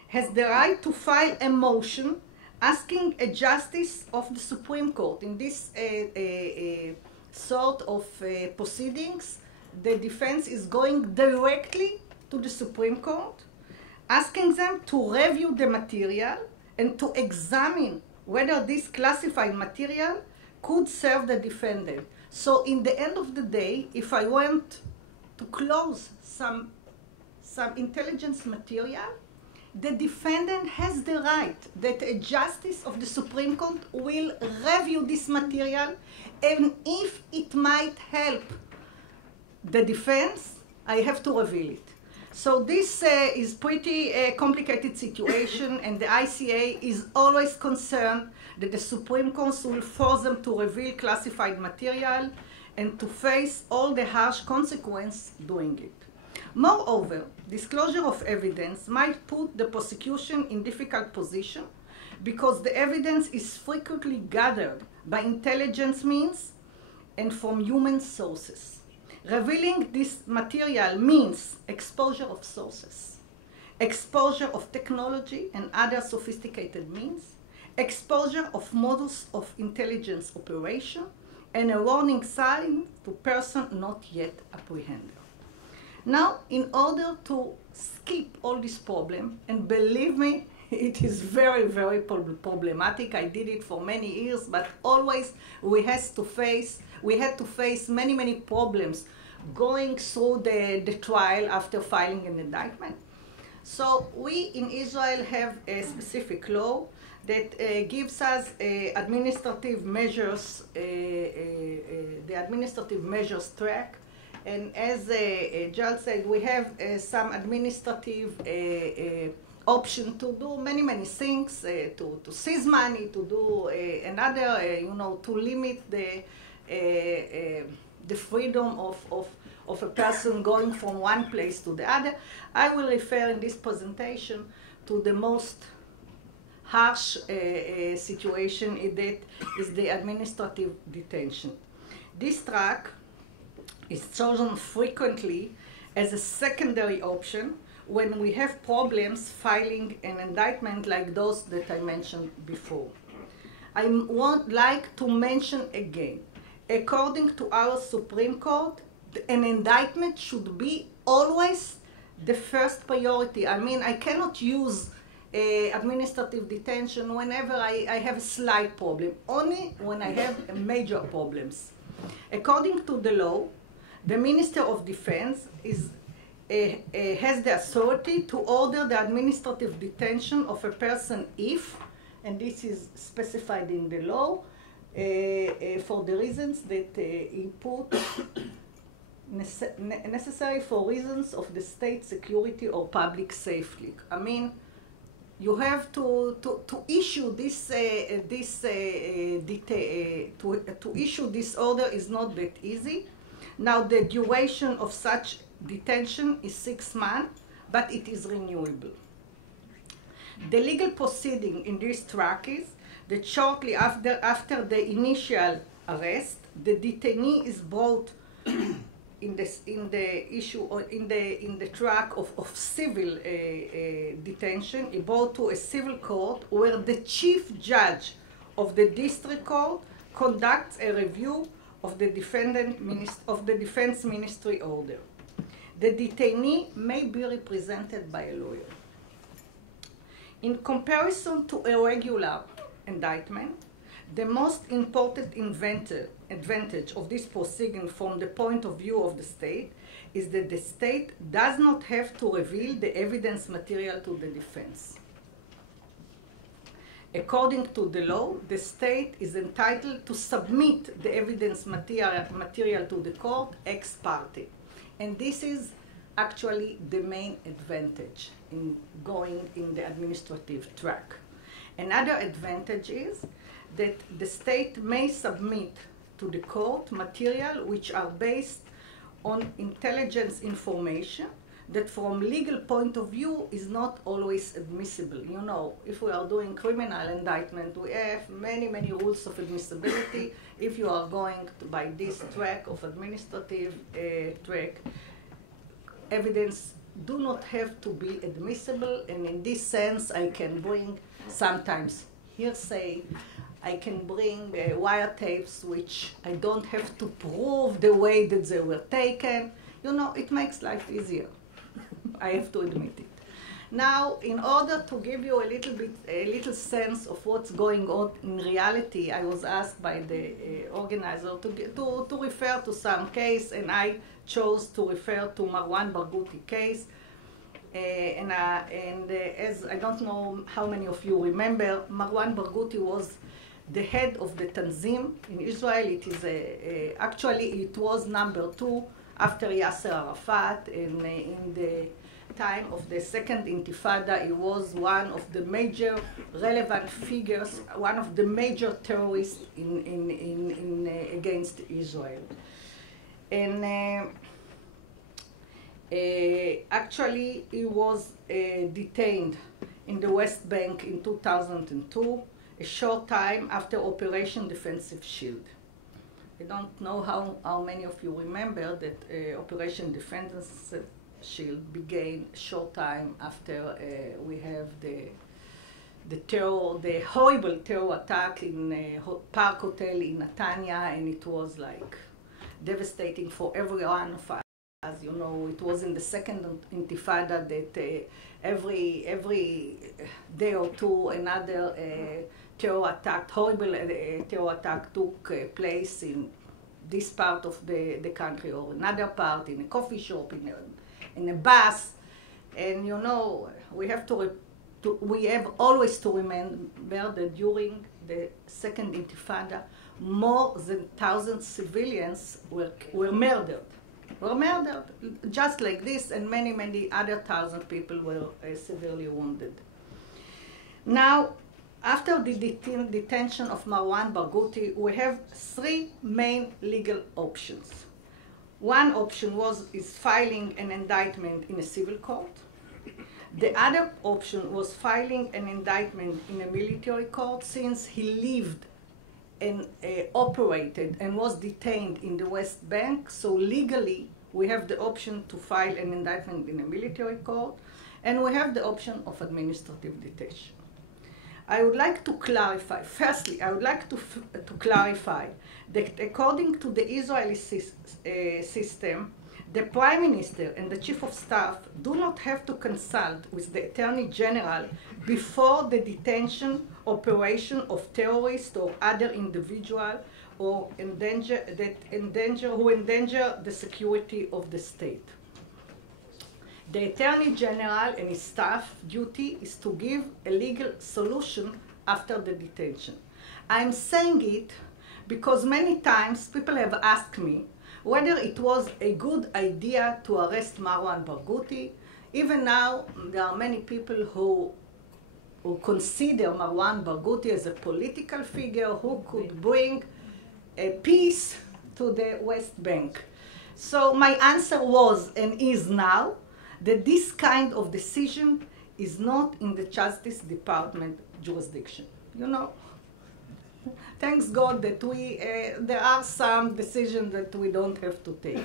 has the right to file a motion asking a justice of the Supreme Court. In this sort of proceedings, the defense is going directly to the Supreme Court, asking them to review the material and to examine whether this classified material could serve the defendant. So in the end of the day, if I want to close some intelligence material, the defendant has the right that a justice of the Supreme Court will review this material, and if it might help the defense, I have to reveal it. So this is pretty complicated situation, and the ICA is always concerned that the Supreme Court will force them to reveal classified material and to face all the harsh consequences doing it. Moreover, disclosure of evidence might put the prosecution in difficult position because the evidence is frequently gathered by intelligence means and from human sources. Revealing this material means exposure of sources, exposure of technology and other sophisticated means, exposure of modus of intelligence operation, and a warning sign to person not yet apprehended. Now, in order to skip all this problem, and believe me, it is very, very problematic. I did it for many years, but always we had to face many, many problems going through the trial after filing an indictment. So we in Israel have a specific law that gives us administrative measures, the administrative measures track. And as Gerald said, we have some administrative option to do many, many things, to seize money, to do another, to limit the freedom of a person going from one place to the other. I will refer in this presentation to the most harsh situation that is the administrative detention. This track is chosen frequently as a secondary option when we have problems filing an indictment like those that I mentioned before. I would like to mention again, according to our Supreme Court, an indictment should be always the first priority. I mean, I cannot use administrative detention whenever I have a slight problem, only when I have major problems. According to the law, the Minister of Defense has the authority to order the administrative detention of a person if, and this is specified in the law, for the reasons that he put, necessary for reasons of the state security or public safety. I mean, you have to issue this to issue this order is not that easy. Now the duration of such detention is 6 months, but it is renewable. The legal proceeding in this track is that shortly after the initial arrest, the detainee is brought in the track of civil detention, he brought to a civil court where the chief judge of the district court conducts a review of the defense ministry order. The detainee may be represented by a lawyer. In comparison to a regular indictment, the most important advantage of this proceeding from the point of view of the state is that the state does not have to reveal the evidence material to the defense. According to the law, the state is entitled to submit the evidence material to the court ex parte. And this is actually the main advantage in going in the administrative track. Another advantage is that the state may submit to the court material which are based on intelligence information that from legal point of view is not always admissible. You know, if we are doing criminal indictment, we have many rules of admissibility. If you are going by this track of administrative track, evidence do not have to be admissible, and in this sense I can bring sometimes hearsay, I can bring wiretapes which I don't have to prove the way that they were taken. You know, it makes life easier. I have to admit it. Now, in order to give you a little sense of what's going on in reality, I was asked by the organizer to refer to some case, and I chose to refer to Marwan Barghouti case. As I don't know how many of you remember, Marwan Barghouti was the head of the Tanzim in Israel. It is actually it was number 2 after Yasser Arafat, and in the time of the second Intifada, he was one of the major relevant figures, one of the major terrorists against Israel. And actually, he was detained in the West Bank in 2002, a short time after Operation Defensive Shield. I don't know how many of you remember that Operation Defensive Shield began a short time after we have the horrible terror attack in Park Hotel in Netanya, and it was like devastating for every one of us. As you know, it was in the second Intifada that every day or two another horrible terror attack took place in this part of the country or another part, in a coffee shop, in a bus. And you know, we have always to remember that during the second Intifada, more than 1,000 civilians were murdered. Just like this, and many other 1,000 people were severely wounded. Now, after the detention of Marwan Barghouti, we have 3 main legal options. One option is filing an indictment in a civil court. The other option was filing an indictment in a military court, since he lived and operated and was detained in the West Bank. So legally, we have the option to file an indictment in a military court, and we have the option of administrative detention. I would like to clarify, firstly, I would like to clarify that according to the Israeli system, The Prime Minister and the Chief of Staff do not have to consult with the Attorney General before the detention operation of terrorists or other individual or who endanger the security of the state. The Attorney General and his staff duty is to give a legal solution after the detention. I'm saying it because many times people have asked me whether it was a good idea to arrest Marwan Barghouti. Even now, there are many people who consider Marwan Barghouti as a political figure who could bring a peace to the West Bank. So my answer was and is now that this kind of decision is not in the Justice Department jurisdiction. You know, thanks God that there are some decisions that we don't have to take.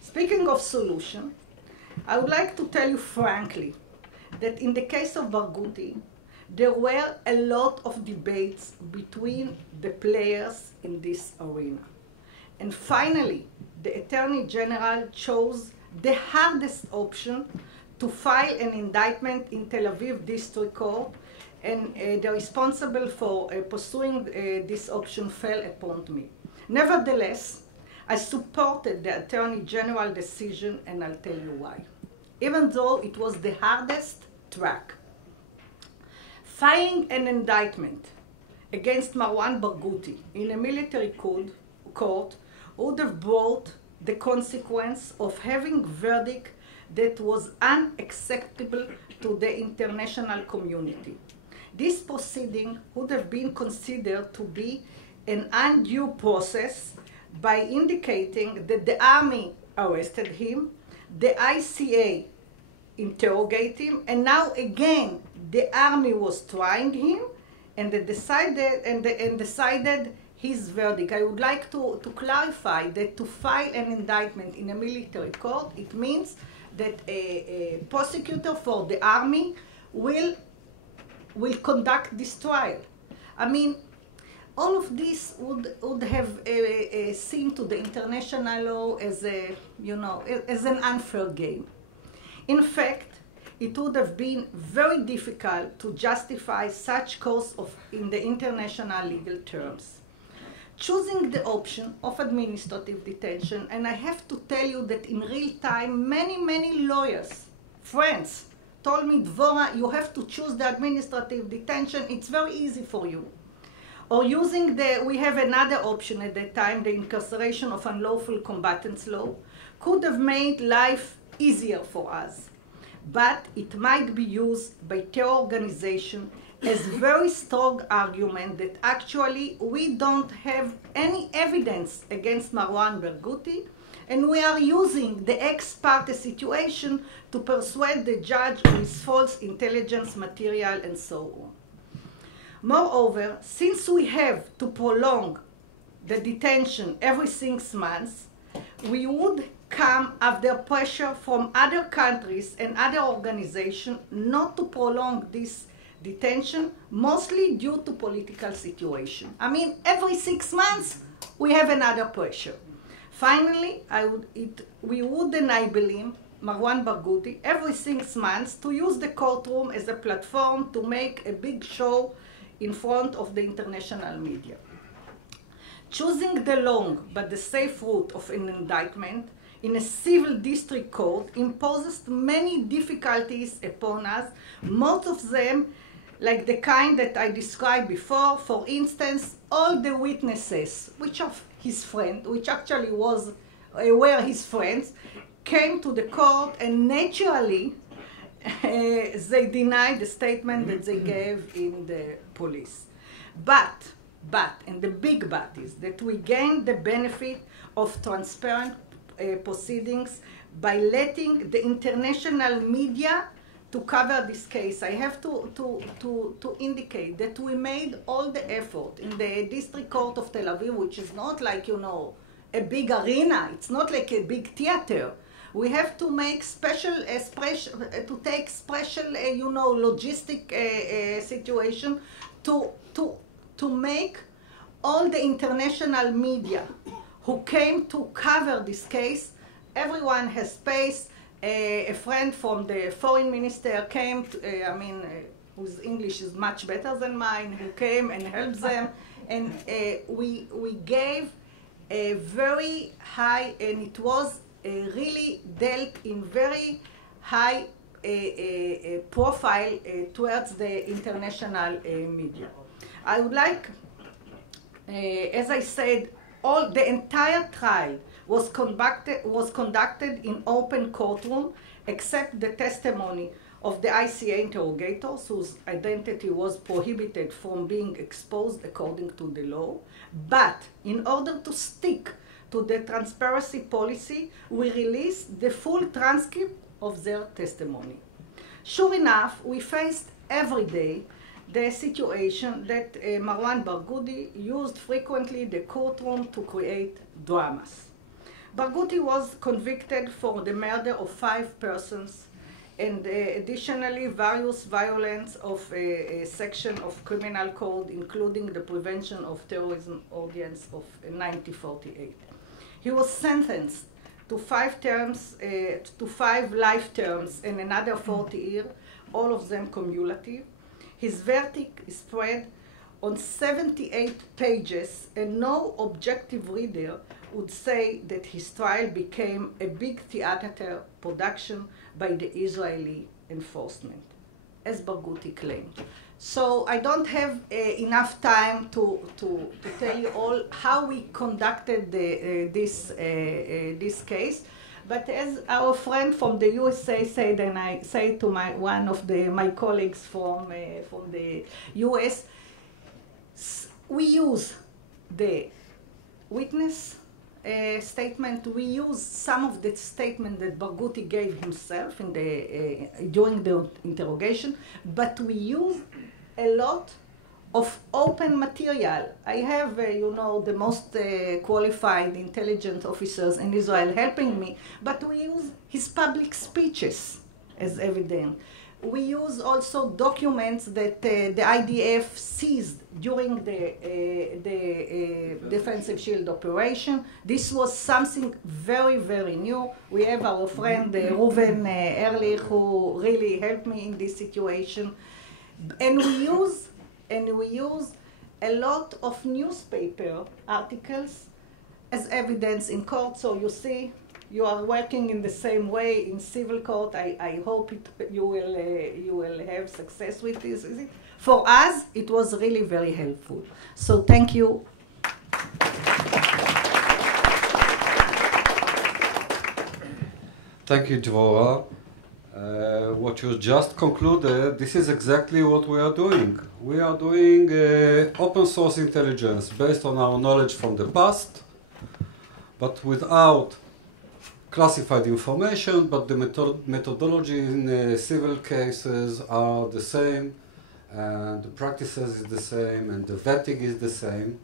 Speaking of solution, I would like to tell you frankly that in the case of Barghouti, there were a lot of debates between the players in this arena. And finally, the Attorney General chose the hardest option to file an indictment in Tel Aviv District Court, and the responsible for pursuing this option fell upon me. Nevertheless, I supported the Attorney General decision, and I'll tell you why. Even though it was the hardest track. Filing an indictment against Marwan Barghouti in a military court would have brought the consequence of having a verdict that was unacceptable to the international community. This proceeding would have been considered to be an undue process by indicating that the army arrested him, the ICA interrogated him, and now again the army was trying him, and they decided his verdict. I would like to clarify that to file an indictment in a military court, it means that a prosecutor for the army will conduct this trial. I mean, all of this would have seemed to the international law as as an unfair game. In fact, it would have been very difficult to justify such course in the international legal terms. Choosing the option of administrative detention, and I have to tell you that in real time, many lawyers, friends, told me, Dvorah, you have to choose the administrative detention, it's very easy for you. Or we have another option at that time, the incarceration of unlawful combatants law, could have made life easier for us. But it might be used by terror organization as very strong argument that actually we don't have any evidence against Marwan Barghouti, and we are using the ex parte situation to persuade the judge with false intelligence material and so on. Moreover, since we have to prolong the detention every 6 months, we would come under pressure from other countries and other organizations not to prolong this detention, mostly due to political situation. I mean, every 6 months we have another pressure. Finally, we would enable him, Marwan Barghouti, every 6 months to use the courtroom as a platform to make a big show in front of the international media. Choosing the long but the safe route of an indictment in a civil district court imposes many difficulties upon us, most of them like the kind that I described before. For instance, all the witnesses, which are his friend, which actually were his friends, came to the court, and naturally they denied the statement that they gave in the police. But, and the big but is that we gained the benefit of transparent proceedings by letting the international media to cover this case. I have to indicate that we made all the effort in the District Court of Tel Aviv, which is not like, a big arena. It's not like a big theater. We have to make take special, logistic situation to make all the international media who came to cover this case everyone has space. A friend from the foreign minister came, whose English is much better than mine, who came and helped them. And we gave a very high, and it was really dealt in very high profile towards the international media. I would like, as I said, the entire trial was conducted in open courtroom, except the testimony of the ICA interrogators, whose identity was prohibited from being exposed according to the law. But in order to stick to the transparency policy, we released the full transcript of their testimony. Sure enough, we faced every day the situation that Marwan Barghouti used frequently the courtroom to create dramas. Barghouti was convicted for the murder of 5 persons and additionally various violations of a section of criminal code, including the Prevention of Terrorism Ordinance of 1948. He was sentenced to 5 terms, to 5 life terms and another 40 years, all of them cumulative. His verdict is spread on 78 pages, and no objective reader would say that his trial became a big theater production by the Israeli enforcement, as Barghouti claimed. So I don't have enough time to tell you all how we conducted this case. But as our friend from the USA said, and I say to one of my colleagues from the US, we use the witness statement. We use some of the statement that Barghouti gave himself in during the interrogation, but we use a lot of open material. I have, the most qualified intelligence officers in Israel helping me, but we use his public speeches as evidence. We use also documents that the IDF seized during the defensive shield operation. This was something very, very new. We have our friend Reuven Ehrlich, who really helped me in this situation. And we use a lot of newspaper articles as evidence in court. So you see, you are working in the same way in civil court. I hope you will have success with this. For us, it was really very helpful. So thank you. Thank you, Dvorah. What you just concluded, this is exactly what we are doing. We are doing open source intelligence based on our knowledge from the past, but without classified information, but the methodology in civil cases are the same, and the practices is the same, and the vetting is the same.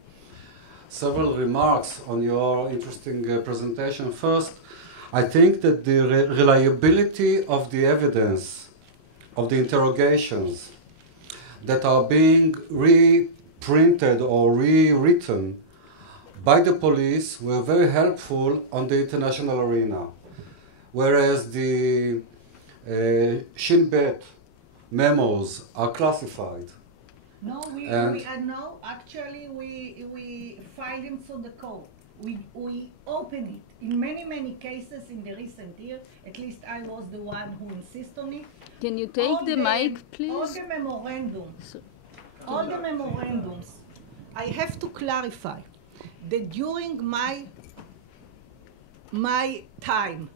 Several remarks on your interesting presentation. First, I think that the reliability of the evidence of the interrogations that are being reprinted or rewritten by the police were very helpful on the international arena, whereas the Shin Bet memos are classified. No, actually we filed them through the code. We open it in many cases in the recent year. At least I was the one who insisted on it. Can you take the mic, please? All the memorandums. I have to clarify that during my time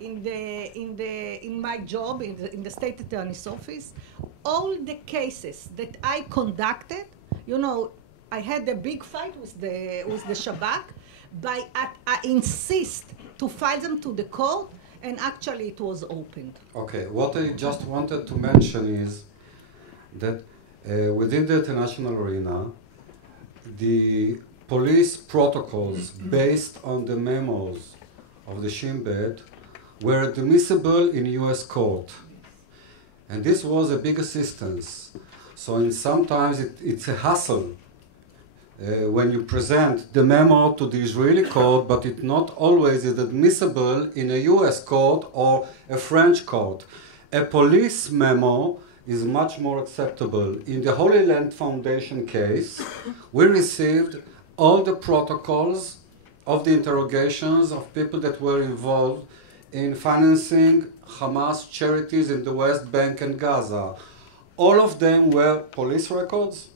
in my job in the State Attorney's Office, all the cases that I conducted, I had a big fight with the Shabak. I insist to file them to the court, and actually it was opened. Okay, what I just wanted to mention is that within the international arena, the police protocols based on the memos of the Shin Bet were admissible in US court. And this was a big assistance. So sometimes it's a hassle when you present the memo to the Israeli court, but it not always is admissible in a US court or a French court. A police memo is much more acceptable. In the Holy Land Foundation case, we received all the protocols of the interrogations of people that were involved in financing Hamas charities in the West Bank and Gaza. All of them were police records,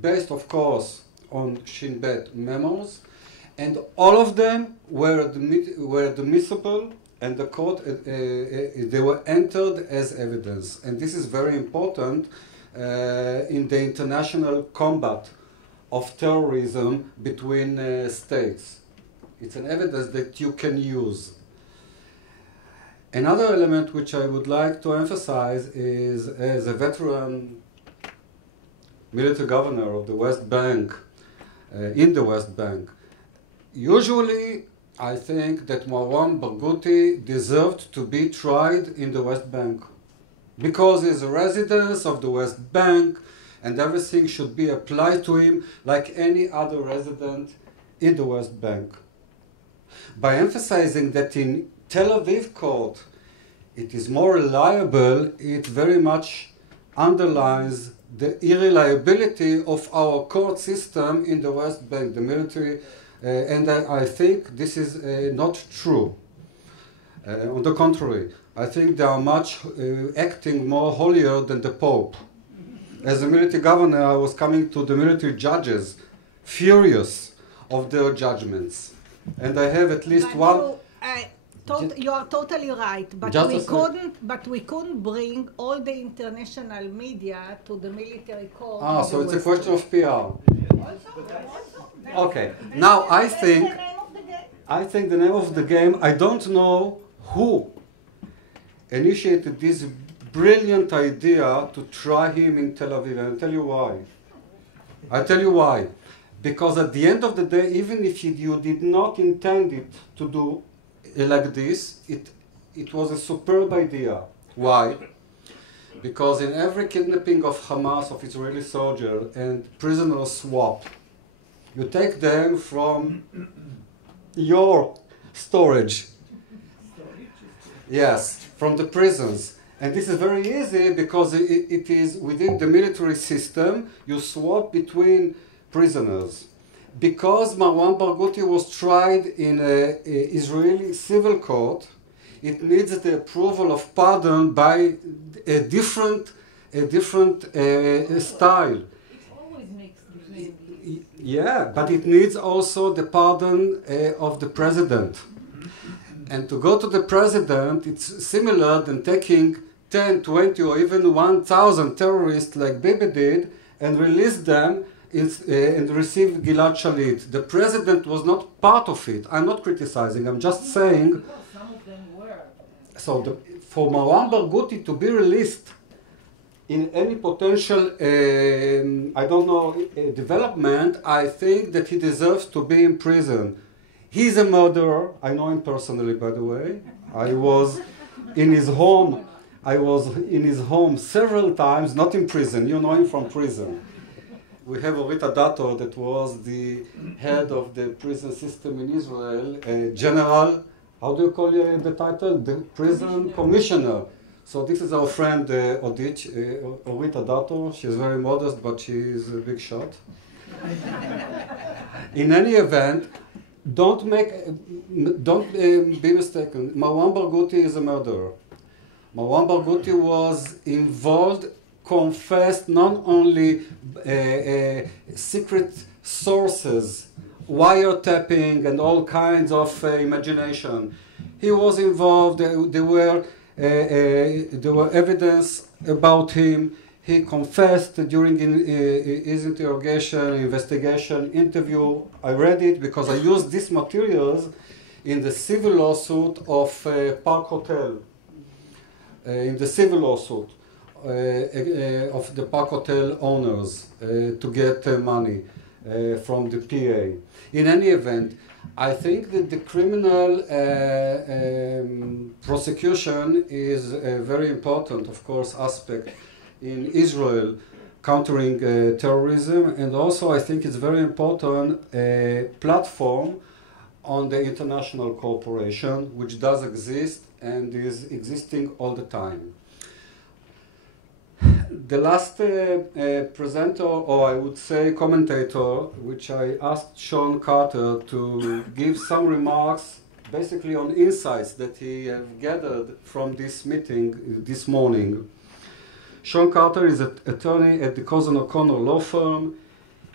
based, of course, on Shin Bet memos, and all of them were admissible, and the court, they were entered as evidence. And this is very important in the international combat of terrorism between states. It's an evidence that you can use. Another element which I would like to emphasize is, as a veteran military governor of the West Bank, in the West Bank, usually I think that Marwan Barghouti deserved to be tried in the West Bank because he's a resident of the West Bank and everything should be applied to him like any other resident in the West Bank. By emphasizing that in Tel Aviv court it is more reliable, it very much underlines the irreliability of our court system in the West Bank, the military, and I think this is not true. On the contrary, I think they are much acting more holier than the Pope. As a military governor, I was coming to the military judges, furious of their judgments. And I have at least one... You are totally right, but we couldn't bring all the international media to the military court. So it's a question of PR. Okay, now I think the name of the game, I don't know who initiated this brilliant idea to try him in Tel Aviv, and I'll tell you why. I'll tell you why. Because at the end of the day, even if you did not intend it to do like this, it was a superb idea. Why? Because in every kidnapping of Hamas, of Israeli soldiers, and prisoner swap, you take them from your storage. Yes, from the prisons. And this is very easy because it is within the military system, you swap between prisoners. Because Marwan Barghouti was tried in an Israeli civil court, it needs the approval of pardon by a different style. It's always mixed between these. Yeah, but it needs also the pardon of the president. And to go to the president, it's similar than taking 10, 20, or even 1,000 terrorists like Bibi did and release them and receive Gilad Shalit. The president was not part of it. I'm not criticizing, I'm just saying. Some of them were. So for Marwan Barghouti to be released in any potential, development, I think that he deserves to be in prison. He's a murderer. I know him personally, by the way. I was in his home. Several times, not in prison. You know him from prison. We have Orita Dator that was the head of the prison system in Israel, General, how do you call the title? The prison commissioner. So this is our friend Orita Dator. She's very modest, but she's a big shot. In any event, don't be mistaken. Marwan Barghouti is a murderer. Marwan Barghouti was involved, confessed not only secret sources, wiretapping and all kinds of imagination. He was involved, there were evidence about him. He confessed during his investigation, interview. I read it because I used these materials in the civil lawsuit of Park Hotel. In the civil lawsuit of the Park Hotel owners to get money from the PA. In any event, I think that the criminal prosecution is a very important, of course, aspect in Israel. countering terrorism, and also I think it's very important a platform on the international cooperation, which does exist and is existing all the time. The last presenter, or I would say commentator, which I asked Sean Carter to give some remarks basically on insights that he have gathered from this meeting this morning. Sean Carter is an attorney at the Cozen O'Connor law firm.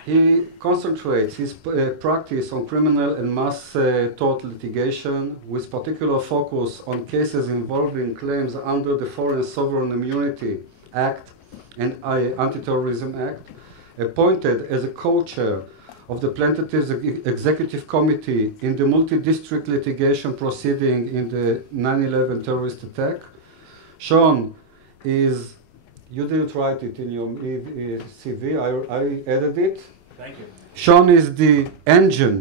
He concentrates his practice on criminal and mass tort litigation, with particular focus on cases involving claims under the Foreign Sovereign Immunity Act and Anti-Terrorism Act. Appointed as a co-chair of the Plaintiffs' Executive Committee in the multi-district litigation proceeding in the 9/11 terrorist attack. Sean is, you didn't write it in your CV, I added it. Thank you. Sean is the engine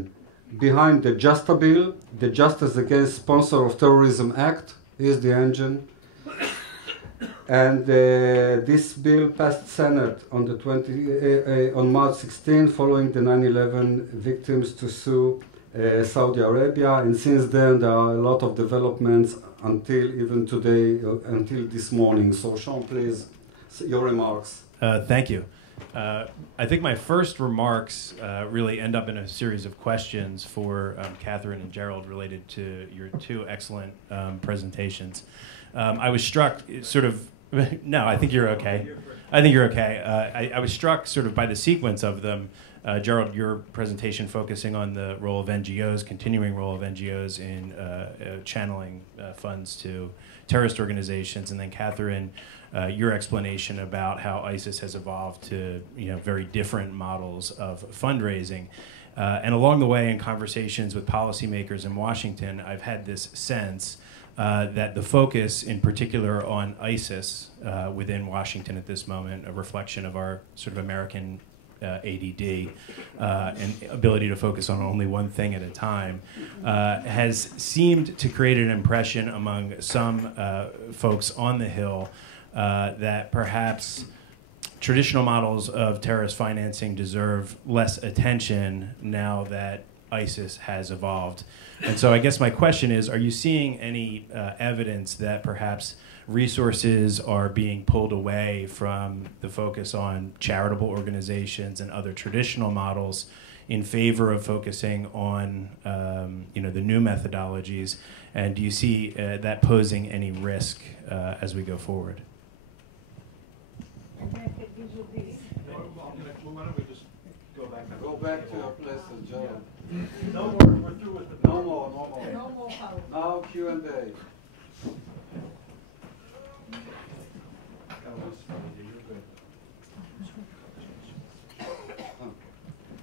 behind the JASTA bill, the Justice Against Sponsor of Terrorism Act. He is the engine. And this bill passed Senate on the on March 16, following the 9/11 victims to sue Saudi Arabia. And since then, there are a lot of developments until even today, until this morning. So, Sean, please, your remarks. Thank you. I think my first remarks really end up in a series of questions for Katherine and Gerald related to your two excellent presentations. I was struck sort of, no, I think you're okay. I think you're okay. I was struck sort of by the sequence of them. Gerald, your presentation focusing on the role of NGOs, continuing role of NGOs in channeling funds to terrorist organizations, and then Katherine, your explanation about how ISIS has evolved to very different models of fundraising. And along the way, in conversations with policymakers in Washington, I've had this sense that the focus in particular on ISIS within Washington at this moment, a reflection of our sort of American ADD and ability to focus on only one thing at a time, has seemed to create an impression among some folks on the Hill that perhaps traditional models of terrorist financing deserve less attention now that ISIS has evolved. And so I guess my question is, are you seeing any evidence that perhaps resources are being pulled away from the focus on charitable organizations and other traditional models in favor of focusing on the new methodologies? And do you see that posing any risk as we go forward? Why don't we just go back? Go back to your places, Gerald. No more, we're through with the... No more. No more power. Now Q&A.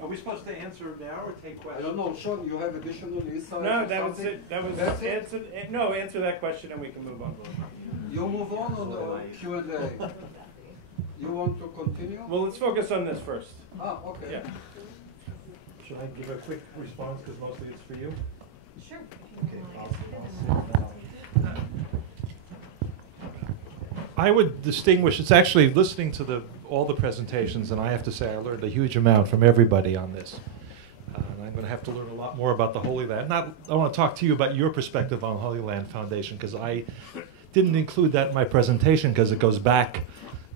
Are we supposed to answer now or take I questions? don't know, Sean, you have additional insights? No, that was it. That was That's it? answer that question and we can move on. You move on the Q&A. You want to continue? Well, let's focus on this first. Ah, okay. Yeah. Should I give a quick response because mostly it's for you? Sure. Okay, I would distinguish, it's actually listening to all the presentations, and I have to say I learned a huge amount from everybody on this. And I'm going to have to learn a lot more about the Holy Land. I want to talk to you about your perspective on Holy Land Foundation, because I didn't include that in my presentation because it goes back,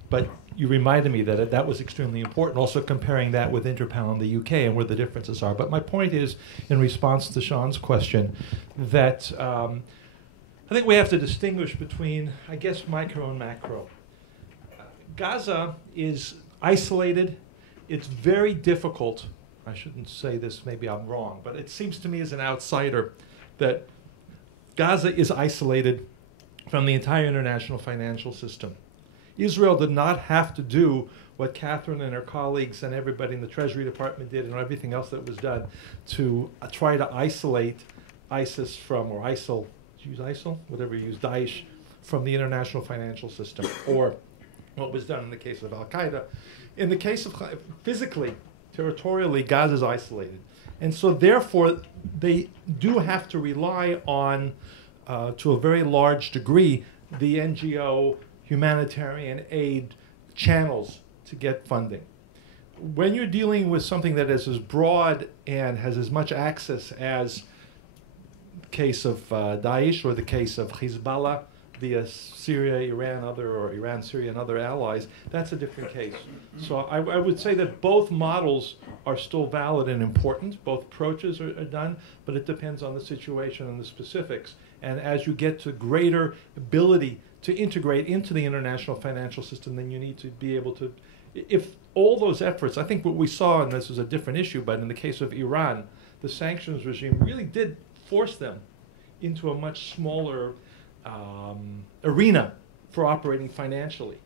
but you reminded me that that was extremely important, also comparing that with Interpal in the UK and where the differences are. But my point is, in response to Sean's question, that I think we have to distinguish between, I guess, micro and macro. Gaza is isolated. It's very difficult. I shouldn't say this, maybe I'm wrong, but it seems to me as an outsider that Gaza is isolated from the entire international financial system. Israel did not have to do what Katherine and her colleagues and everybody in the Treasury Department did and everything else that was done to try to isolate ISIS from, or ISIL, use ISIL? Whatever you use, Daesh, from the international financial system, or what was done in the case of Al-Qaeda. In the case of, physically, territorially, Gaza is isolated. And so therefore, they do have to rely on, to a very large degree, the NGO humanitarian aid channels to get funding. When you're dealing with something that is as broad and has as much access as the case of Daesh or the case of Hezbollah via Syria, Iran, Iran, Syria, and other allies, that's a different case. So I would say that both models are still valid and important. Both approaches are done, but it depends on the situation and the specifics. And as you get to greater ability to integrate into the international financial system, then you need to be able to, if all those efforts, I think what we saw, and this is a different issue, but in the case of Iran, the sanctions regime really did force them into a much smaller arena for operating financially.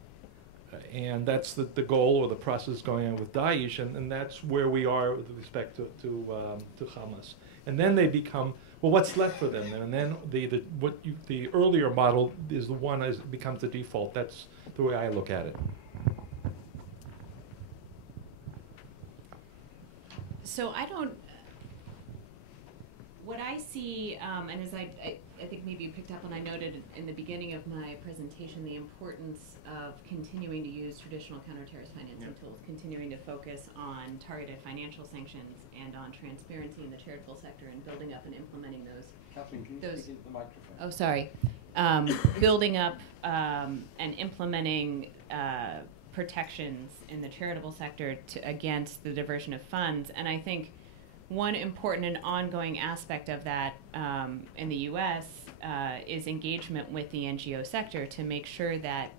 And that's the goal or the process going on with Daesh, and that's where we are with respect to Hamas. And then they become, well, what's left for them then? And then the earlier model is the one that becomes the default. That's the way I look at it. So what I see, and as I think maybe you picked up on, I noted in the beginning of my presentation the importance of continuing to use traditional counter-terrorist financing tools, continuing to focus on targeted financial sanctions and on transparency in the charitable sector and building up and implementing those. Katherine, can you speak into the microphone? Oh, sorry. Building up and implementing protections in the charitable sector against the diversion of funds. And I think one important and ongoing aspect of that in the U.S. Is engagement with the NGO sector to make sure that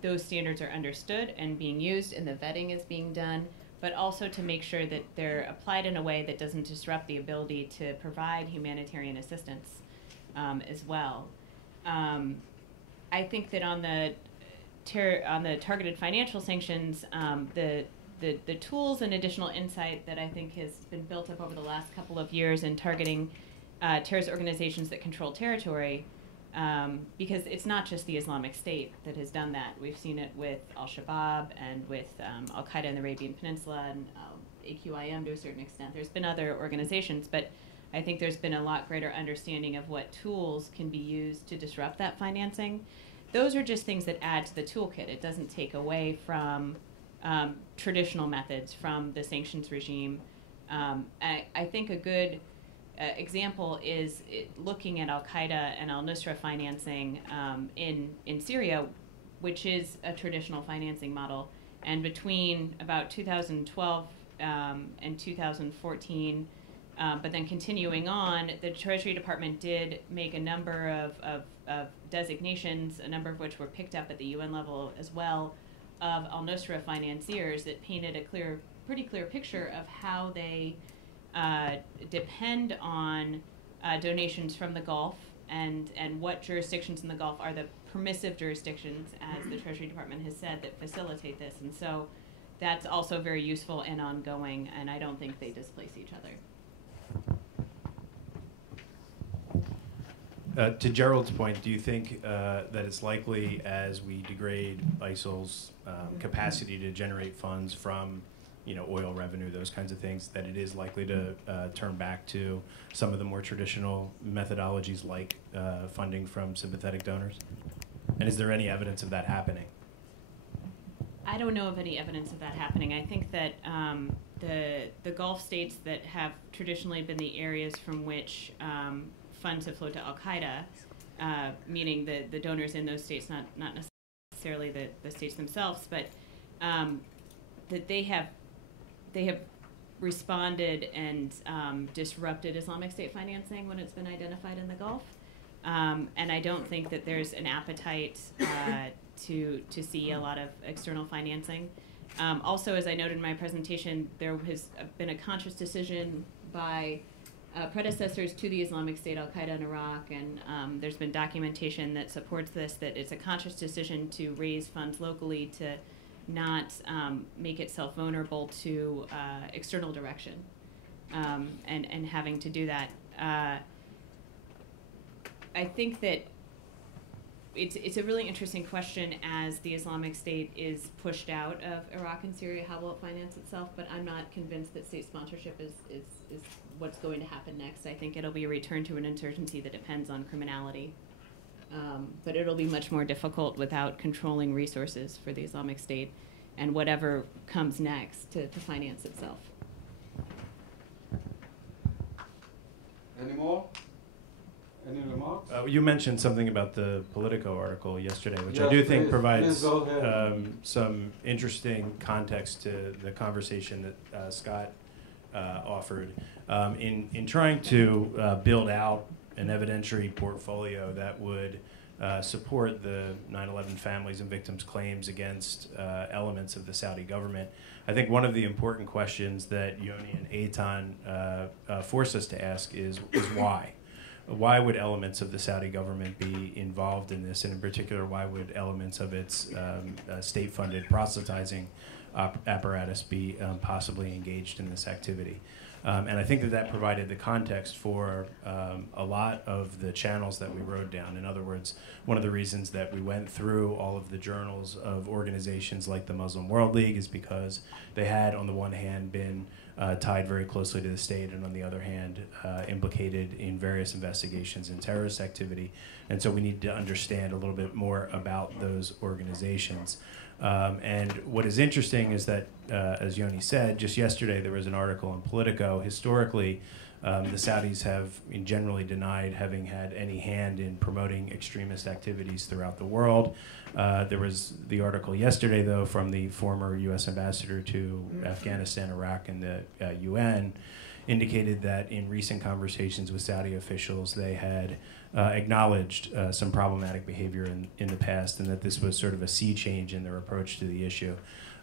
those standards are understood and being used and the vetting is being done, but also to make sure that they're applied in a way that doesn't disrupt the ability to provide humanitarian assistance as well. I think that on the targeted financial sanctions, the tools and additional insight that I think has been built up over the last couple of years in targeting terrorist organizations that control territory, because it's not just the Islamic State that has done that. We've seen it with Al-Shabaab and with Al-Qaeda in the Arabian Peninsula and AQIM to a certain extent. There's been other organizations, but I think there's been a lot greater understanding of what tools can be used to disrupt that financing. Those are just things that add to the toolkit. It doesn't take away from traditional methods from the sanctions regime. I think a good example is looking at Al-Qaeda and al-Nusra financing in Syria, which is a traditional financing model. And between about 2012 and 2014, but then continuing on, the Treasury Department did make a number of designations, a number of which were picked up at the UN level as well, of al-Nusra financiers that painted a pretty clear picture of how they depend on donations from the Gulf and what jurisdictions in the Gulf are the permissive jurisdictions, as the Treasury Department has said, that facilitate this. And so that's also very useful and ongoing, and I don't think they displace each other. To Gerald's point, do you think that it's likely, as we degrade ISIL's capacity to generate funds from, oil revenue, those kinds of things, that it is likely to turn back to some of the more traditional methodologies like funding from sympathetic donors? And is there any evidence of that happening? I don't know of any evidence of that happening. I think that the Gulf states that have traditionally been the areas from which funds have flowed to Al-Qaeda, meaning the donors in those states, not necessarily the states themselves, but that they have responded and disrupted Islamic State financing when it's been identified in the Gulf. And I don't think that there's an appetite to see a lot of external financing. Also, as I noted in my presentation, there has been a conscious decision by predecessors to the Islamic State, Al-Qaeda in Iraq, and there's been documentation that supports this, that it's a conscious decision to raise funds locally to not make itself vulnerable to external direction, and having to do that. I think that it's a really interesting question as the Islamic State is pushed out of Iraq and Syria. How will it finance itself? But I'm not convinced that state sponsorship is what's going to happen next. I think it'll be a return to an insurgency that depends on criminality. but it'll be much more difficult without controlling resources for the Islamic State and whatever comes next to finance itself. Any more? Any remarks? You mentioned something about the Politico article yesterday, which I Yes, do think please provides go ahead. some interesting context to the conversation that Scott offered. In trying to build out an evidentiary portfolio that would support the 9/11 families and victims' claims against elements of the Saudi government, I think one of the important questions that Yoni and Eitan force us to ask is why? Why would elements of the Saudi government be involved in this, and in particular, why would elements of its state-funded proselytizing apparatus be possibly engaged in this activity? And I think that provided the context for a lot of the channels that we rode down. In other words, one of the reasons that we went through all of the journals of organizations like the Muslim World League is because they had, on the one hand, been tied very closely to the state, and on the other hand, implicated in various investigations in terrorist activity. And so we need to understand a little bit more about those organizations. And what is interesting is that, as Yoni said, just yesterday there was an article in Politico. Historically, the Saudis have generally denied having had any hand in promoting extremist activities throughout the world. There was the article yesterday, though, from the former U.S. ambassador to Afghanistan, Iraq, and the UN, indicated that in recent conversations with Saudi officials, they had acknowledged some problematic behavior in the past, and that this was sort of a sea change in their approach to the issue.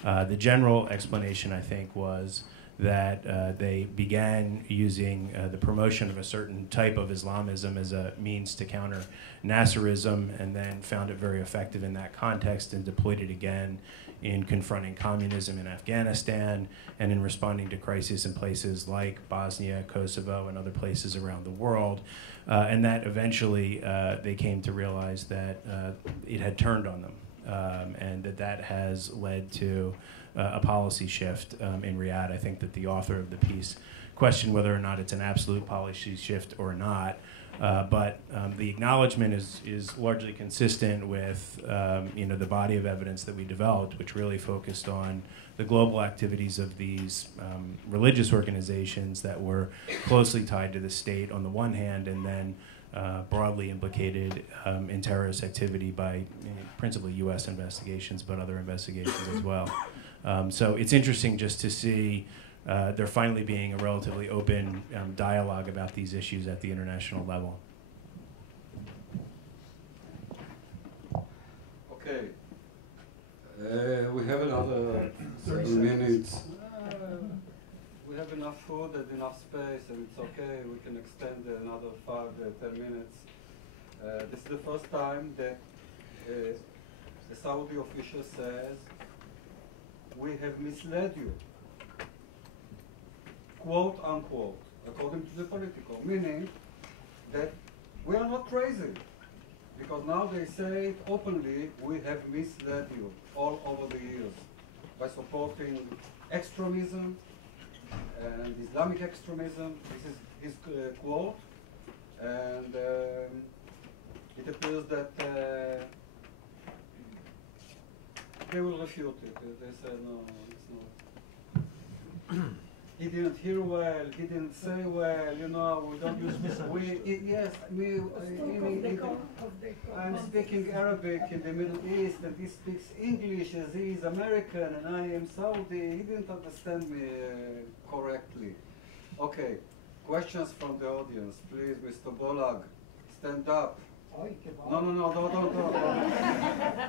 The general explanation, I think, was that they began using the promotion of a certain type of Islamism as a means to counter Nasserism, and then found it very effective in that context and deployed it again in confronting communism in Afghanistan and in responding to crises in places like Bosnia, Kosovo, and other places around the world. And that eventually they came to realize that it had turned on them, and that has led to a policy shift in Riyadh. I think that the author of the piece questioned whether or not it's an absolute policy shift or not, but the acknowledgement is largely consistent with the body of evidence that we developed, which really focused on the global activities of these religious organizations that were closely tied to the state on the one hand, and then broadly implicated in terrorist activity by principally U.S. investigations, but other investigations as well. So it's interesting just to see there finally being a relatively open dialogue about these issues at the international level. Okay. We have another 30 minutes. We have enough food and enough space, and it's okay. We can extend another 5-10 minutes. This is the first time that a Saudi official says, "We have misled you," quote unquote, according to the Politico, meaning that we are not crazy, because now they say openly, we have misled you all over the years by supporting extremism and Islamic extremism. This is his quote, and it appears that they will refute it. They say, no, it's not. He didn't hear well, he didn't say well, we don't use yes, I'm speaking Arabic in the Middle East, and he speaks English as he is American, and I am Saudi. He didn't understand me correctly. Okay, questions from the audience, please, Mr. Bolag, stand up. No,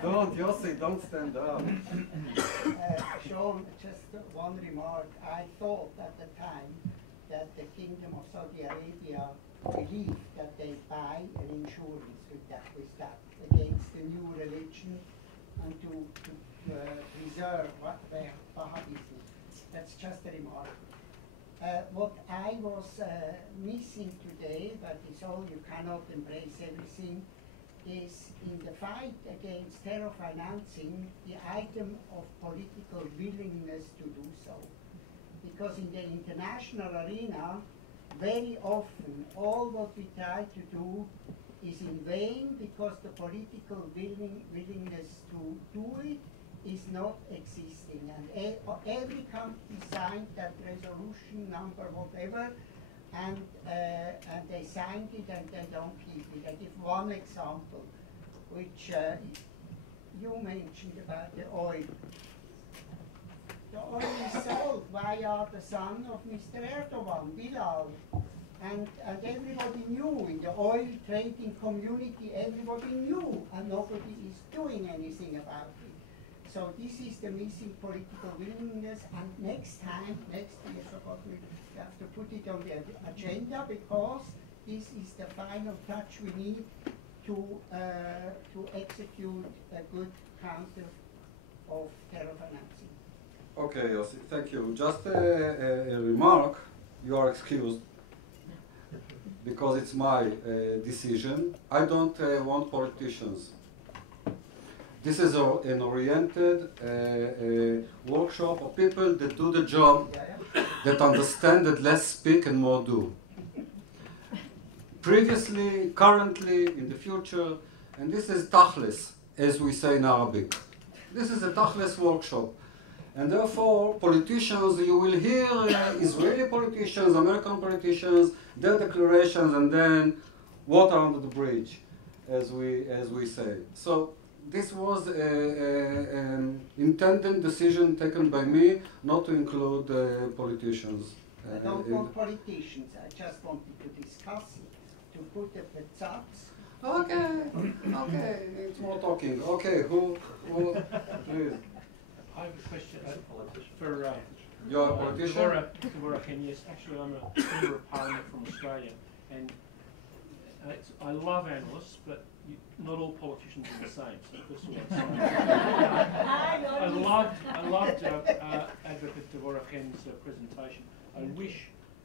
don't, Yossi, don't stand up. Sean, just one remark. I thought at the time that the Kingdom of Saudi Arabia believed that they buy an insurance with that against the new religion and to preserve their Wahhabism. That's just a remark. What I was missing today, but it's all, you cannot embrace everything, is in the fight against terror financing, the item of political willingness to do so. Because in the international arena, very often, all what we try to do is in vain because the political willingness to do it is not existing. And every country signed that resolution number whatever, and they signed it and they don't keep it. I give one example, which you mentioned about the oil. The oil is sold via the son of Mr. Erdogan, Bilal. And everybody knew in the oil trading community, everybody knew, and nobody is doing anything about it. So this is the missing political willingness, and next year, we have to put it on the agenda, because this is the final touch we need to execute a good counter of terror financing. Okay, Yossi, thank you. Just a remark, you are excused, because it's my decision. I don't want politicians. This is an oriented workshop of people that do the job, that understand that less speak and more do. Previously, currently, in the future, and this is tachlis, as we say in Arabic. This is a tachlis workshop. And therefore, politicians, you will hear Israeli politicians, American politicians, their declarations, and then water under the bridge, as we say. So this was an intended decision taken by me not to include politicians. I don't want politicians, I just wanted to discuss it, to put the petzats. Okay, it's more talking. Okay, who please? I have a question for You're a politician? Dvorah, yes. Actually, I'm a member of Parliament from Australia, and I love analysts, but not all politicians are the same. So first of all, I loved Advocate Dvorah's presentation. I wish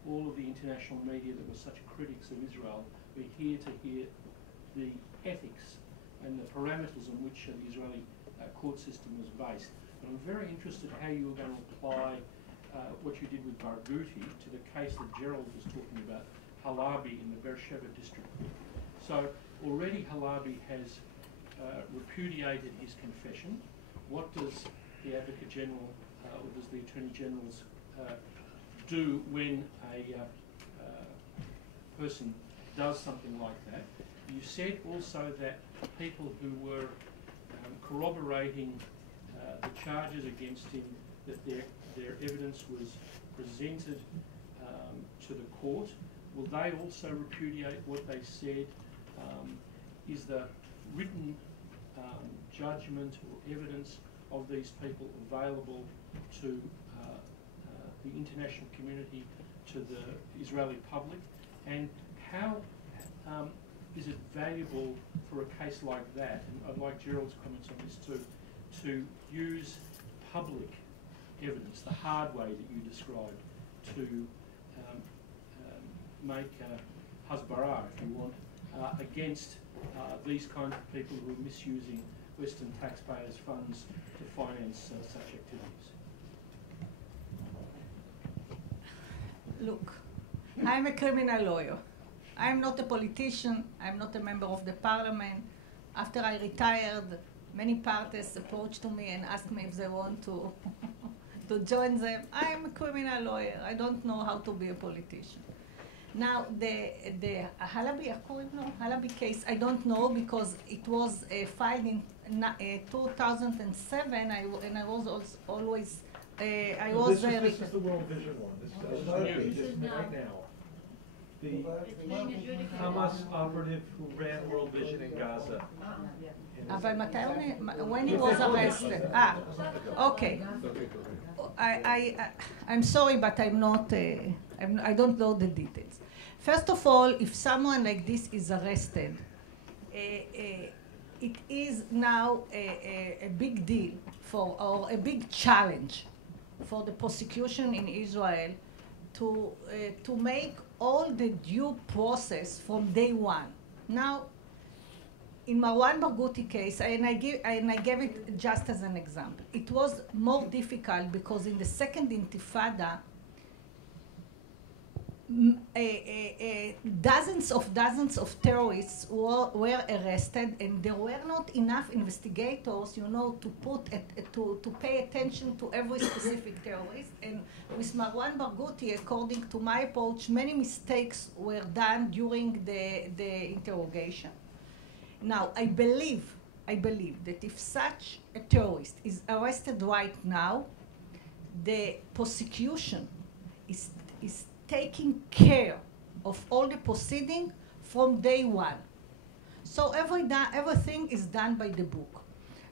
all of the international media that were such critics of Israel were here to hear the ethics and the parameters on which the Israeli court system was based. But I'm very interested how you were going to apply what you did with Barghouti to the case that Gerald was talking about, Halabi in the Beersheba district. So already Halabi has repudiated his confession. What does the Advocate General or does the Attorney General's do when a person does something like that? You said also that people who were corroborating the charges against him, that their evidence was presented to the court. Will they also repudiate what they said? Is the written judgment or evidence of these people available to the international community, to the Israeli public? And how is it valuable for a case like that, and I'd like Gerald's comments on this too, to use public evidence, the hard way that you described, to make hasbara, if you want, against these kinds of people who are misusing Western taxpayers' funds to finance such activities? Look, I'm a criminal lawyer. I'm not a politician. I'm not a member of the parliament. After I retired, many parties approached to me and asked me if they want to to join them. I'm a criminal lawyer. I don't know how to be a politician. Now, the Halabi case, I don't know because it was filed in 2007, and I was also always, I was very... This is the World Vision one. This is right now. The Hamas operative who ran World Vision in Gaza. When he was arrested. Okay. I'm sorry, but I'm not, I don't know the details. First of all, if someone like this is arrested, it is now a big deal or a big challenge for the prosecution in Israel to make all the due process from day one. Now, in Marwan Barghouti case, and I gave it just as an example, it was more difficult because in the second intifada, dozens of terrorists were arrested, and there were not enough investigators, you know, to pay attention to every specific terrorist. And with Marwan Barghouti, according to my approach, many mistakes were done during the interrogation. Now, I believe that if such a terrorist is arrested right now, the prosecution is taking care of all the proceeding from day one. So everything is done by the book.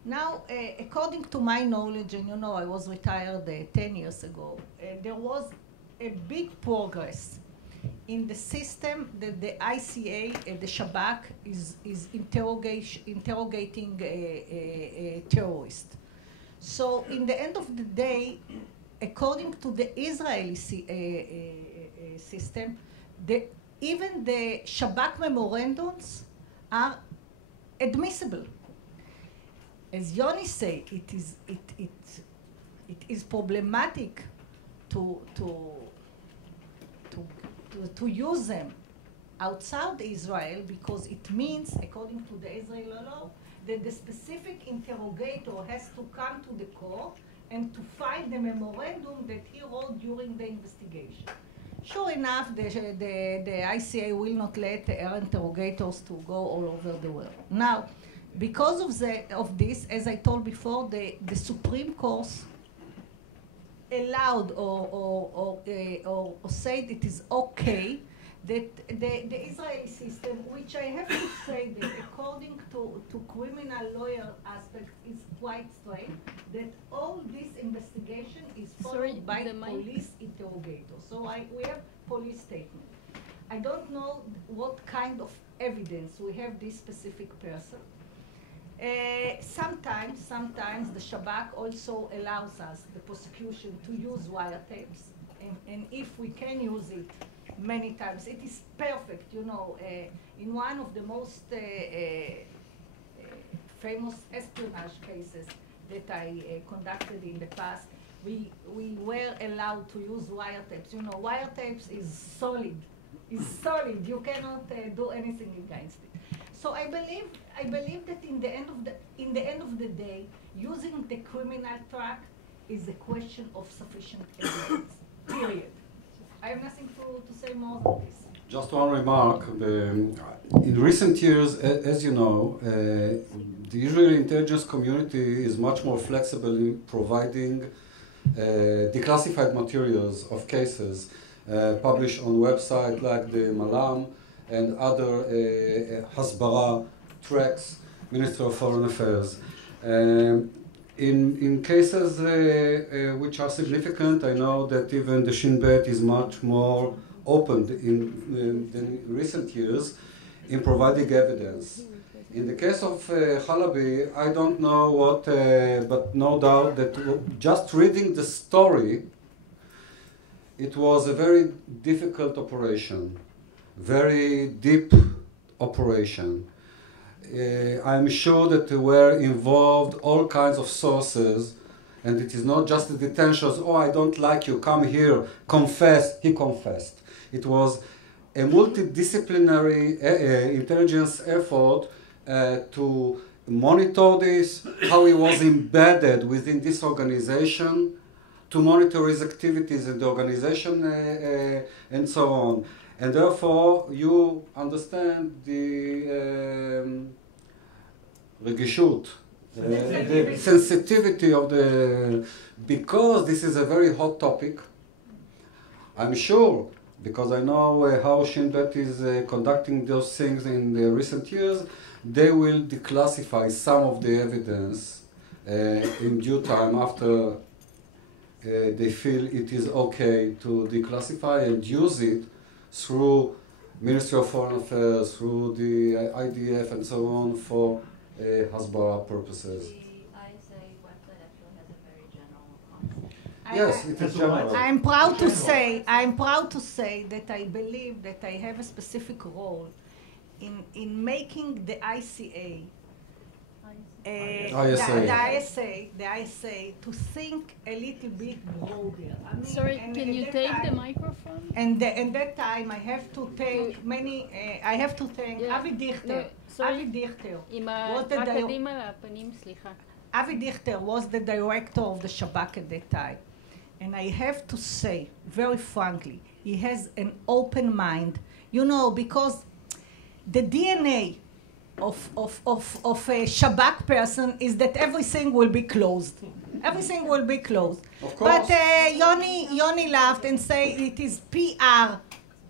Now, according to my knowledge, and you know, I was retired 10 years ago, there was a big progress in the system that the ICA, the Shabak, is interrogating a terrorist. So in the end of the day, according to the Israeli system, even the Shabak memorandums are admissible. As Yoni said, it is problematic to use them outside Israel, because it means, according to the Israeli law, that the specific interrogator has to come to the court and to find the memorandum that he wrote during the investigation. Sure enough, the ICA will not let the interrogators to go all over the world. Now, because of this, as I told before, the Supreme Court allowed or said it is okay that the Israeli system, which I have to say that according to criminal lawyer aspect is quite strange, that all this investigation is followed by police interrogators. So we have police statement. I don't know what kind of evidence we have this specific person. Sometimes the Shabak also allows us, the prosecution, to use wiretaps, and if we can use it many times, it is perfect. You know, in one of the most famous espionage cases that I conducted in the past, we were allowed to use wiretaps. You know, wiretaps is solid. You cannot do anything against it. So I believe that in the end of the day, using the criminal track is a question of sufficient evidence. Period. I have nothing to say more than this. Just one remark. In recent years, as you know, the Israeli intelligence community is much more flexible in providing declassified materials of cases published on websites like the Malam and other Hasbara tracks, Ministry of Foreign Affairs. In cases which are significant, I know that even the Shin Bet is much more open in recent years in providing evidence. In the case of Halabi, I don't know what, but no doubt that just reading the story, it was a very difficult operation, very deep operation. I'm sure that there were involved all kinds of sources, and it is not just the detentions, oh, I don't like you, come here, confess, he confessed. It was a multidisciplinary intelligence effort to monitor this, how he was embedded within this organization, to monitor his activities in the organization, and so on. And therefore, you understand the regishut, the sensitivity of the, because this is a very hot topic. I'm sure, because I know how Shin Bet is conducting those things in the recent years, they will declassify some of the evidence in due time after they feel it is okay to declassify and use it through Ministry of Foreign Affairs, through the IDF and so on for Hasbara purposes. The ISA website actually has a very general concept. Yes, it is general. I'm proud to say that I believe that I have a specific role in making the ICA, the the ISA to think a little bit broader. I mean, Sorry, can you take the microphone? And at that time, I have to thank many. I have to thank Avi Dichter. Avi Dichter Avi Dichter was the director of the Shabak at that time, and I have to say, very frankly, he has an open mind. You know, because the DNA of a Shabak person is that everything will be closed. Everything will be closed. Of course. But Yoni laughed and said it is PR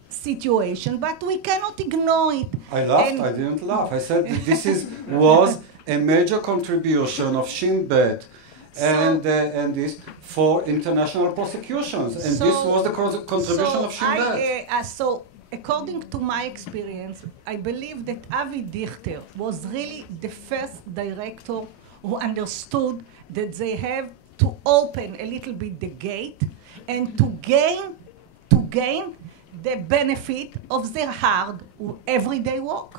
situation, but we cannot ignore it. I laughed, I didn't laugh. I said that this was a major contribution of Shin Bet and this for international prosecutions. And this was the contribution of Shin Bet. So according to my experience, I believe that Avi Dichter was really the first director who understood that they have to open a little bit the gate and to gain the benefit of their hard everyday work.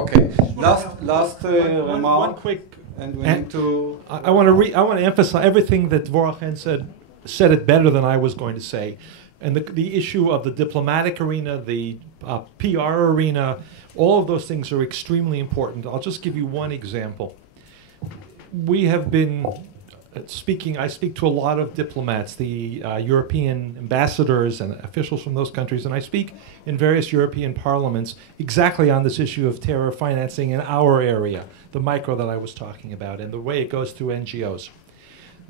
Okay, last remark. One quick, and we need to. I want to emphasize everything that Dvorah said it better than I was going to say. And the issue of the diplomatic arena, the PR arena, all of those things are extremely important. I'll just give you one example. We have been I speak to a lot of diplomats, the European ambassadors and officials from those countries, and I speak in various European parliaments exactly on this issue of terror financing in our area, the micro that I was talking about, and the way it goes through NGOs.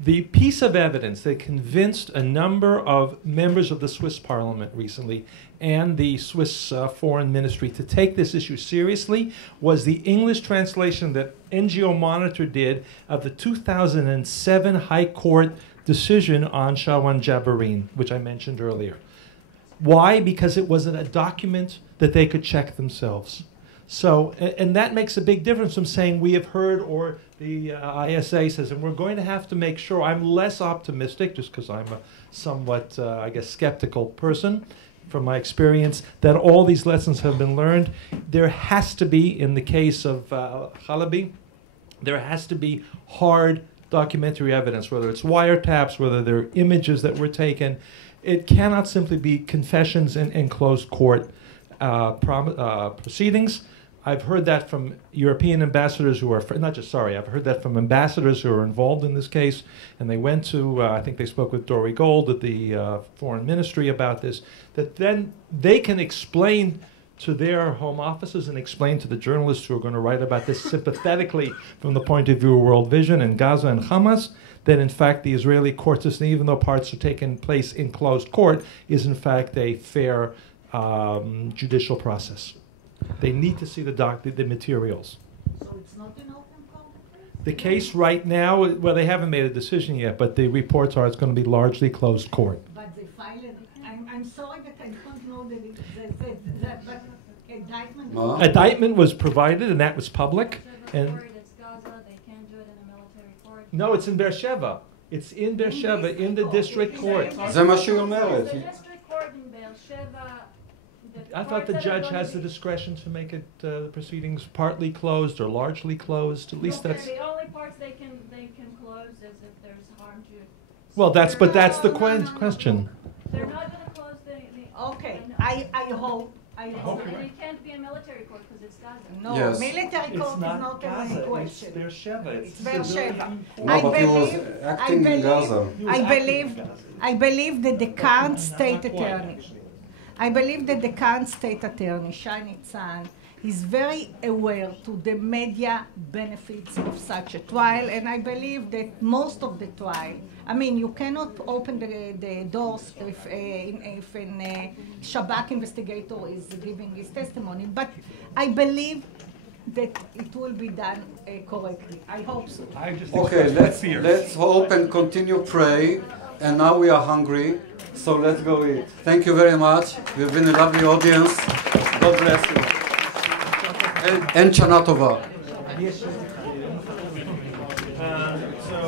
The piece of evidence that convinced a number of members of the Swiss parliament recently and the Swiss foreign ministry to take this issue seriously was the English translation that NGO Monitor did of the 2007 High Court decision on Shawan Jabarin, which I mentioned earlier. Why? Because it wasn't a document that they could check themselves. So, and that makes a big difference from saying we have heard, or the ISA says, and we're going to have to make sure. I'm less optimistic, just because I'm a somewhat, I guess, skeptical person from my experience, that all these lessons have been learned. There has to be, in the case of Halabi, there has to be hard documentary evidence, whether it's wiretaps, whether they're images that were taken. It cannot simply be confessions and closed court proceedings. I've heard that from European ambassadors who are, I've heard that from ambassadors who are involved in this case, and they went to, I think they spoke with Dory Gold at the foreign ministry about this, that then they can explain to their home offices and explain to the journalists who are going to write about this sympathetically from the point of view of World Vision and Gaza and Hamas, that in fact the Israeli court system, even though parts are taking place in closed court, is in fact a fair judicial process. They need to see the materials. So it's not an open court? The case right now, well, they haven't made a decision yet, but the reports are it's going to be largely closed court. But they filed it. I'm sorry that I don't know that but indictment. Indictment was provided, and that was public. So and worried it's Gaza, they can't do it in a military court. No, it's in Beersheba. It's in Beersheba, in the district court. זה מה שהיא אומרת. The district court in Beersheba. I thought the judge has the discretion to make it the proceedings partly closed or largely closed. At least that's. The only parts they can close is if there's harm to. Well, that's the question. They're not going to close the. Okay, I hope. And it can't be a military court because it's Gaza. No, Yes. military court is not a question. It's Beersheba. It's Beersheba. No, but he was acting in Gaza. I believe that the current state attorney. I believe that the current state attorney, Shai Nitzan, is very aware to the media benefits of such a trial, and I believe that most of the trial, I mean, you cannot open the doors if a Shabak investigator is giving his testimony, but I believe that it will be done correctly. I hope so. Okay, let's hope and continue pray. And now we are hungry, so let's go eat. Thank you very much. You've been a lovely audience. God bless you. And Shana Tova. So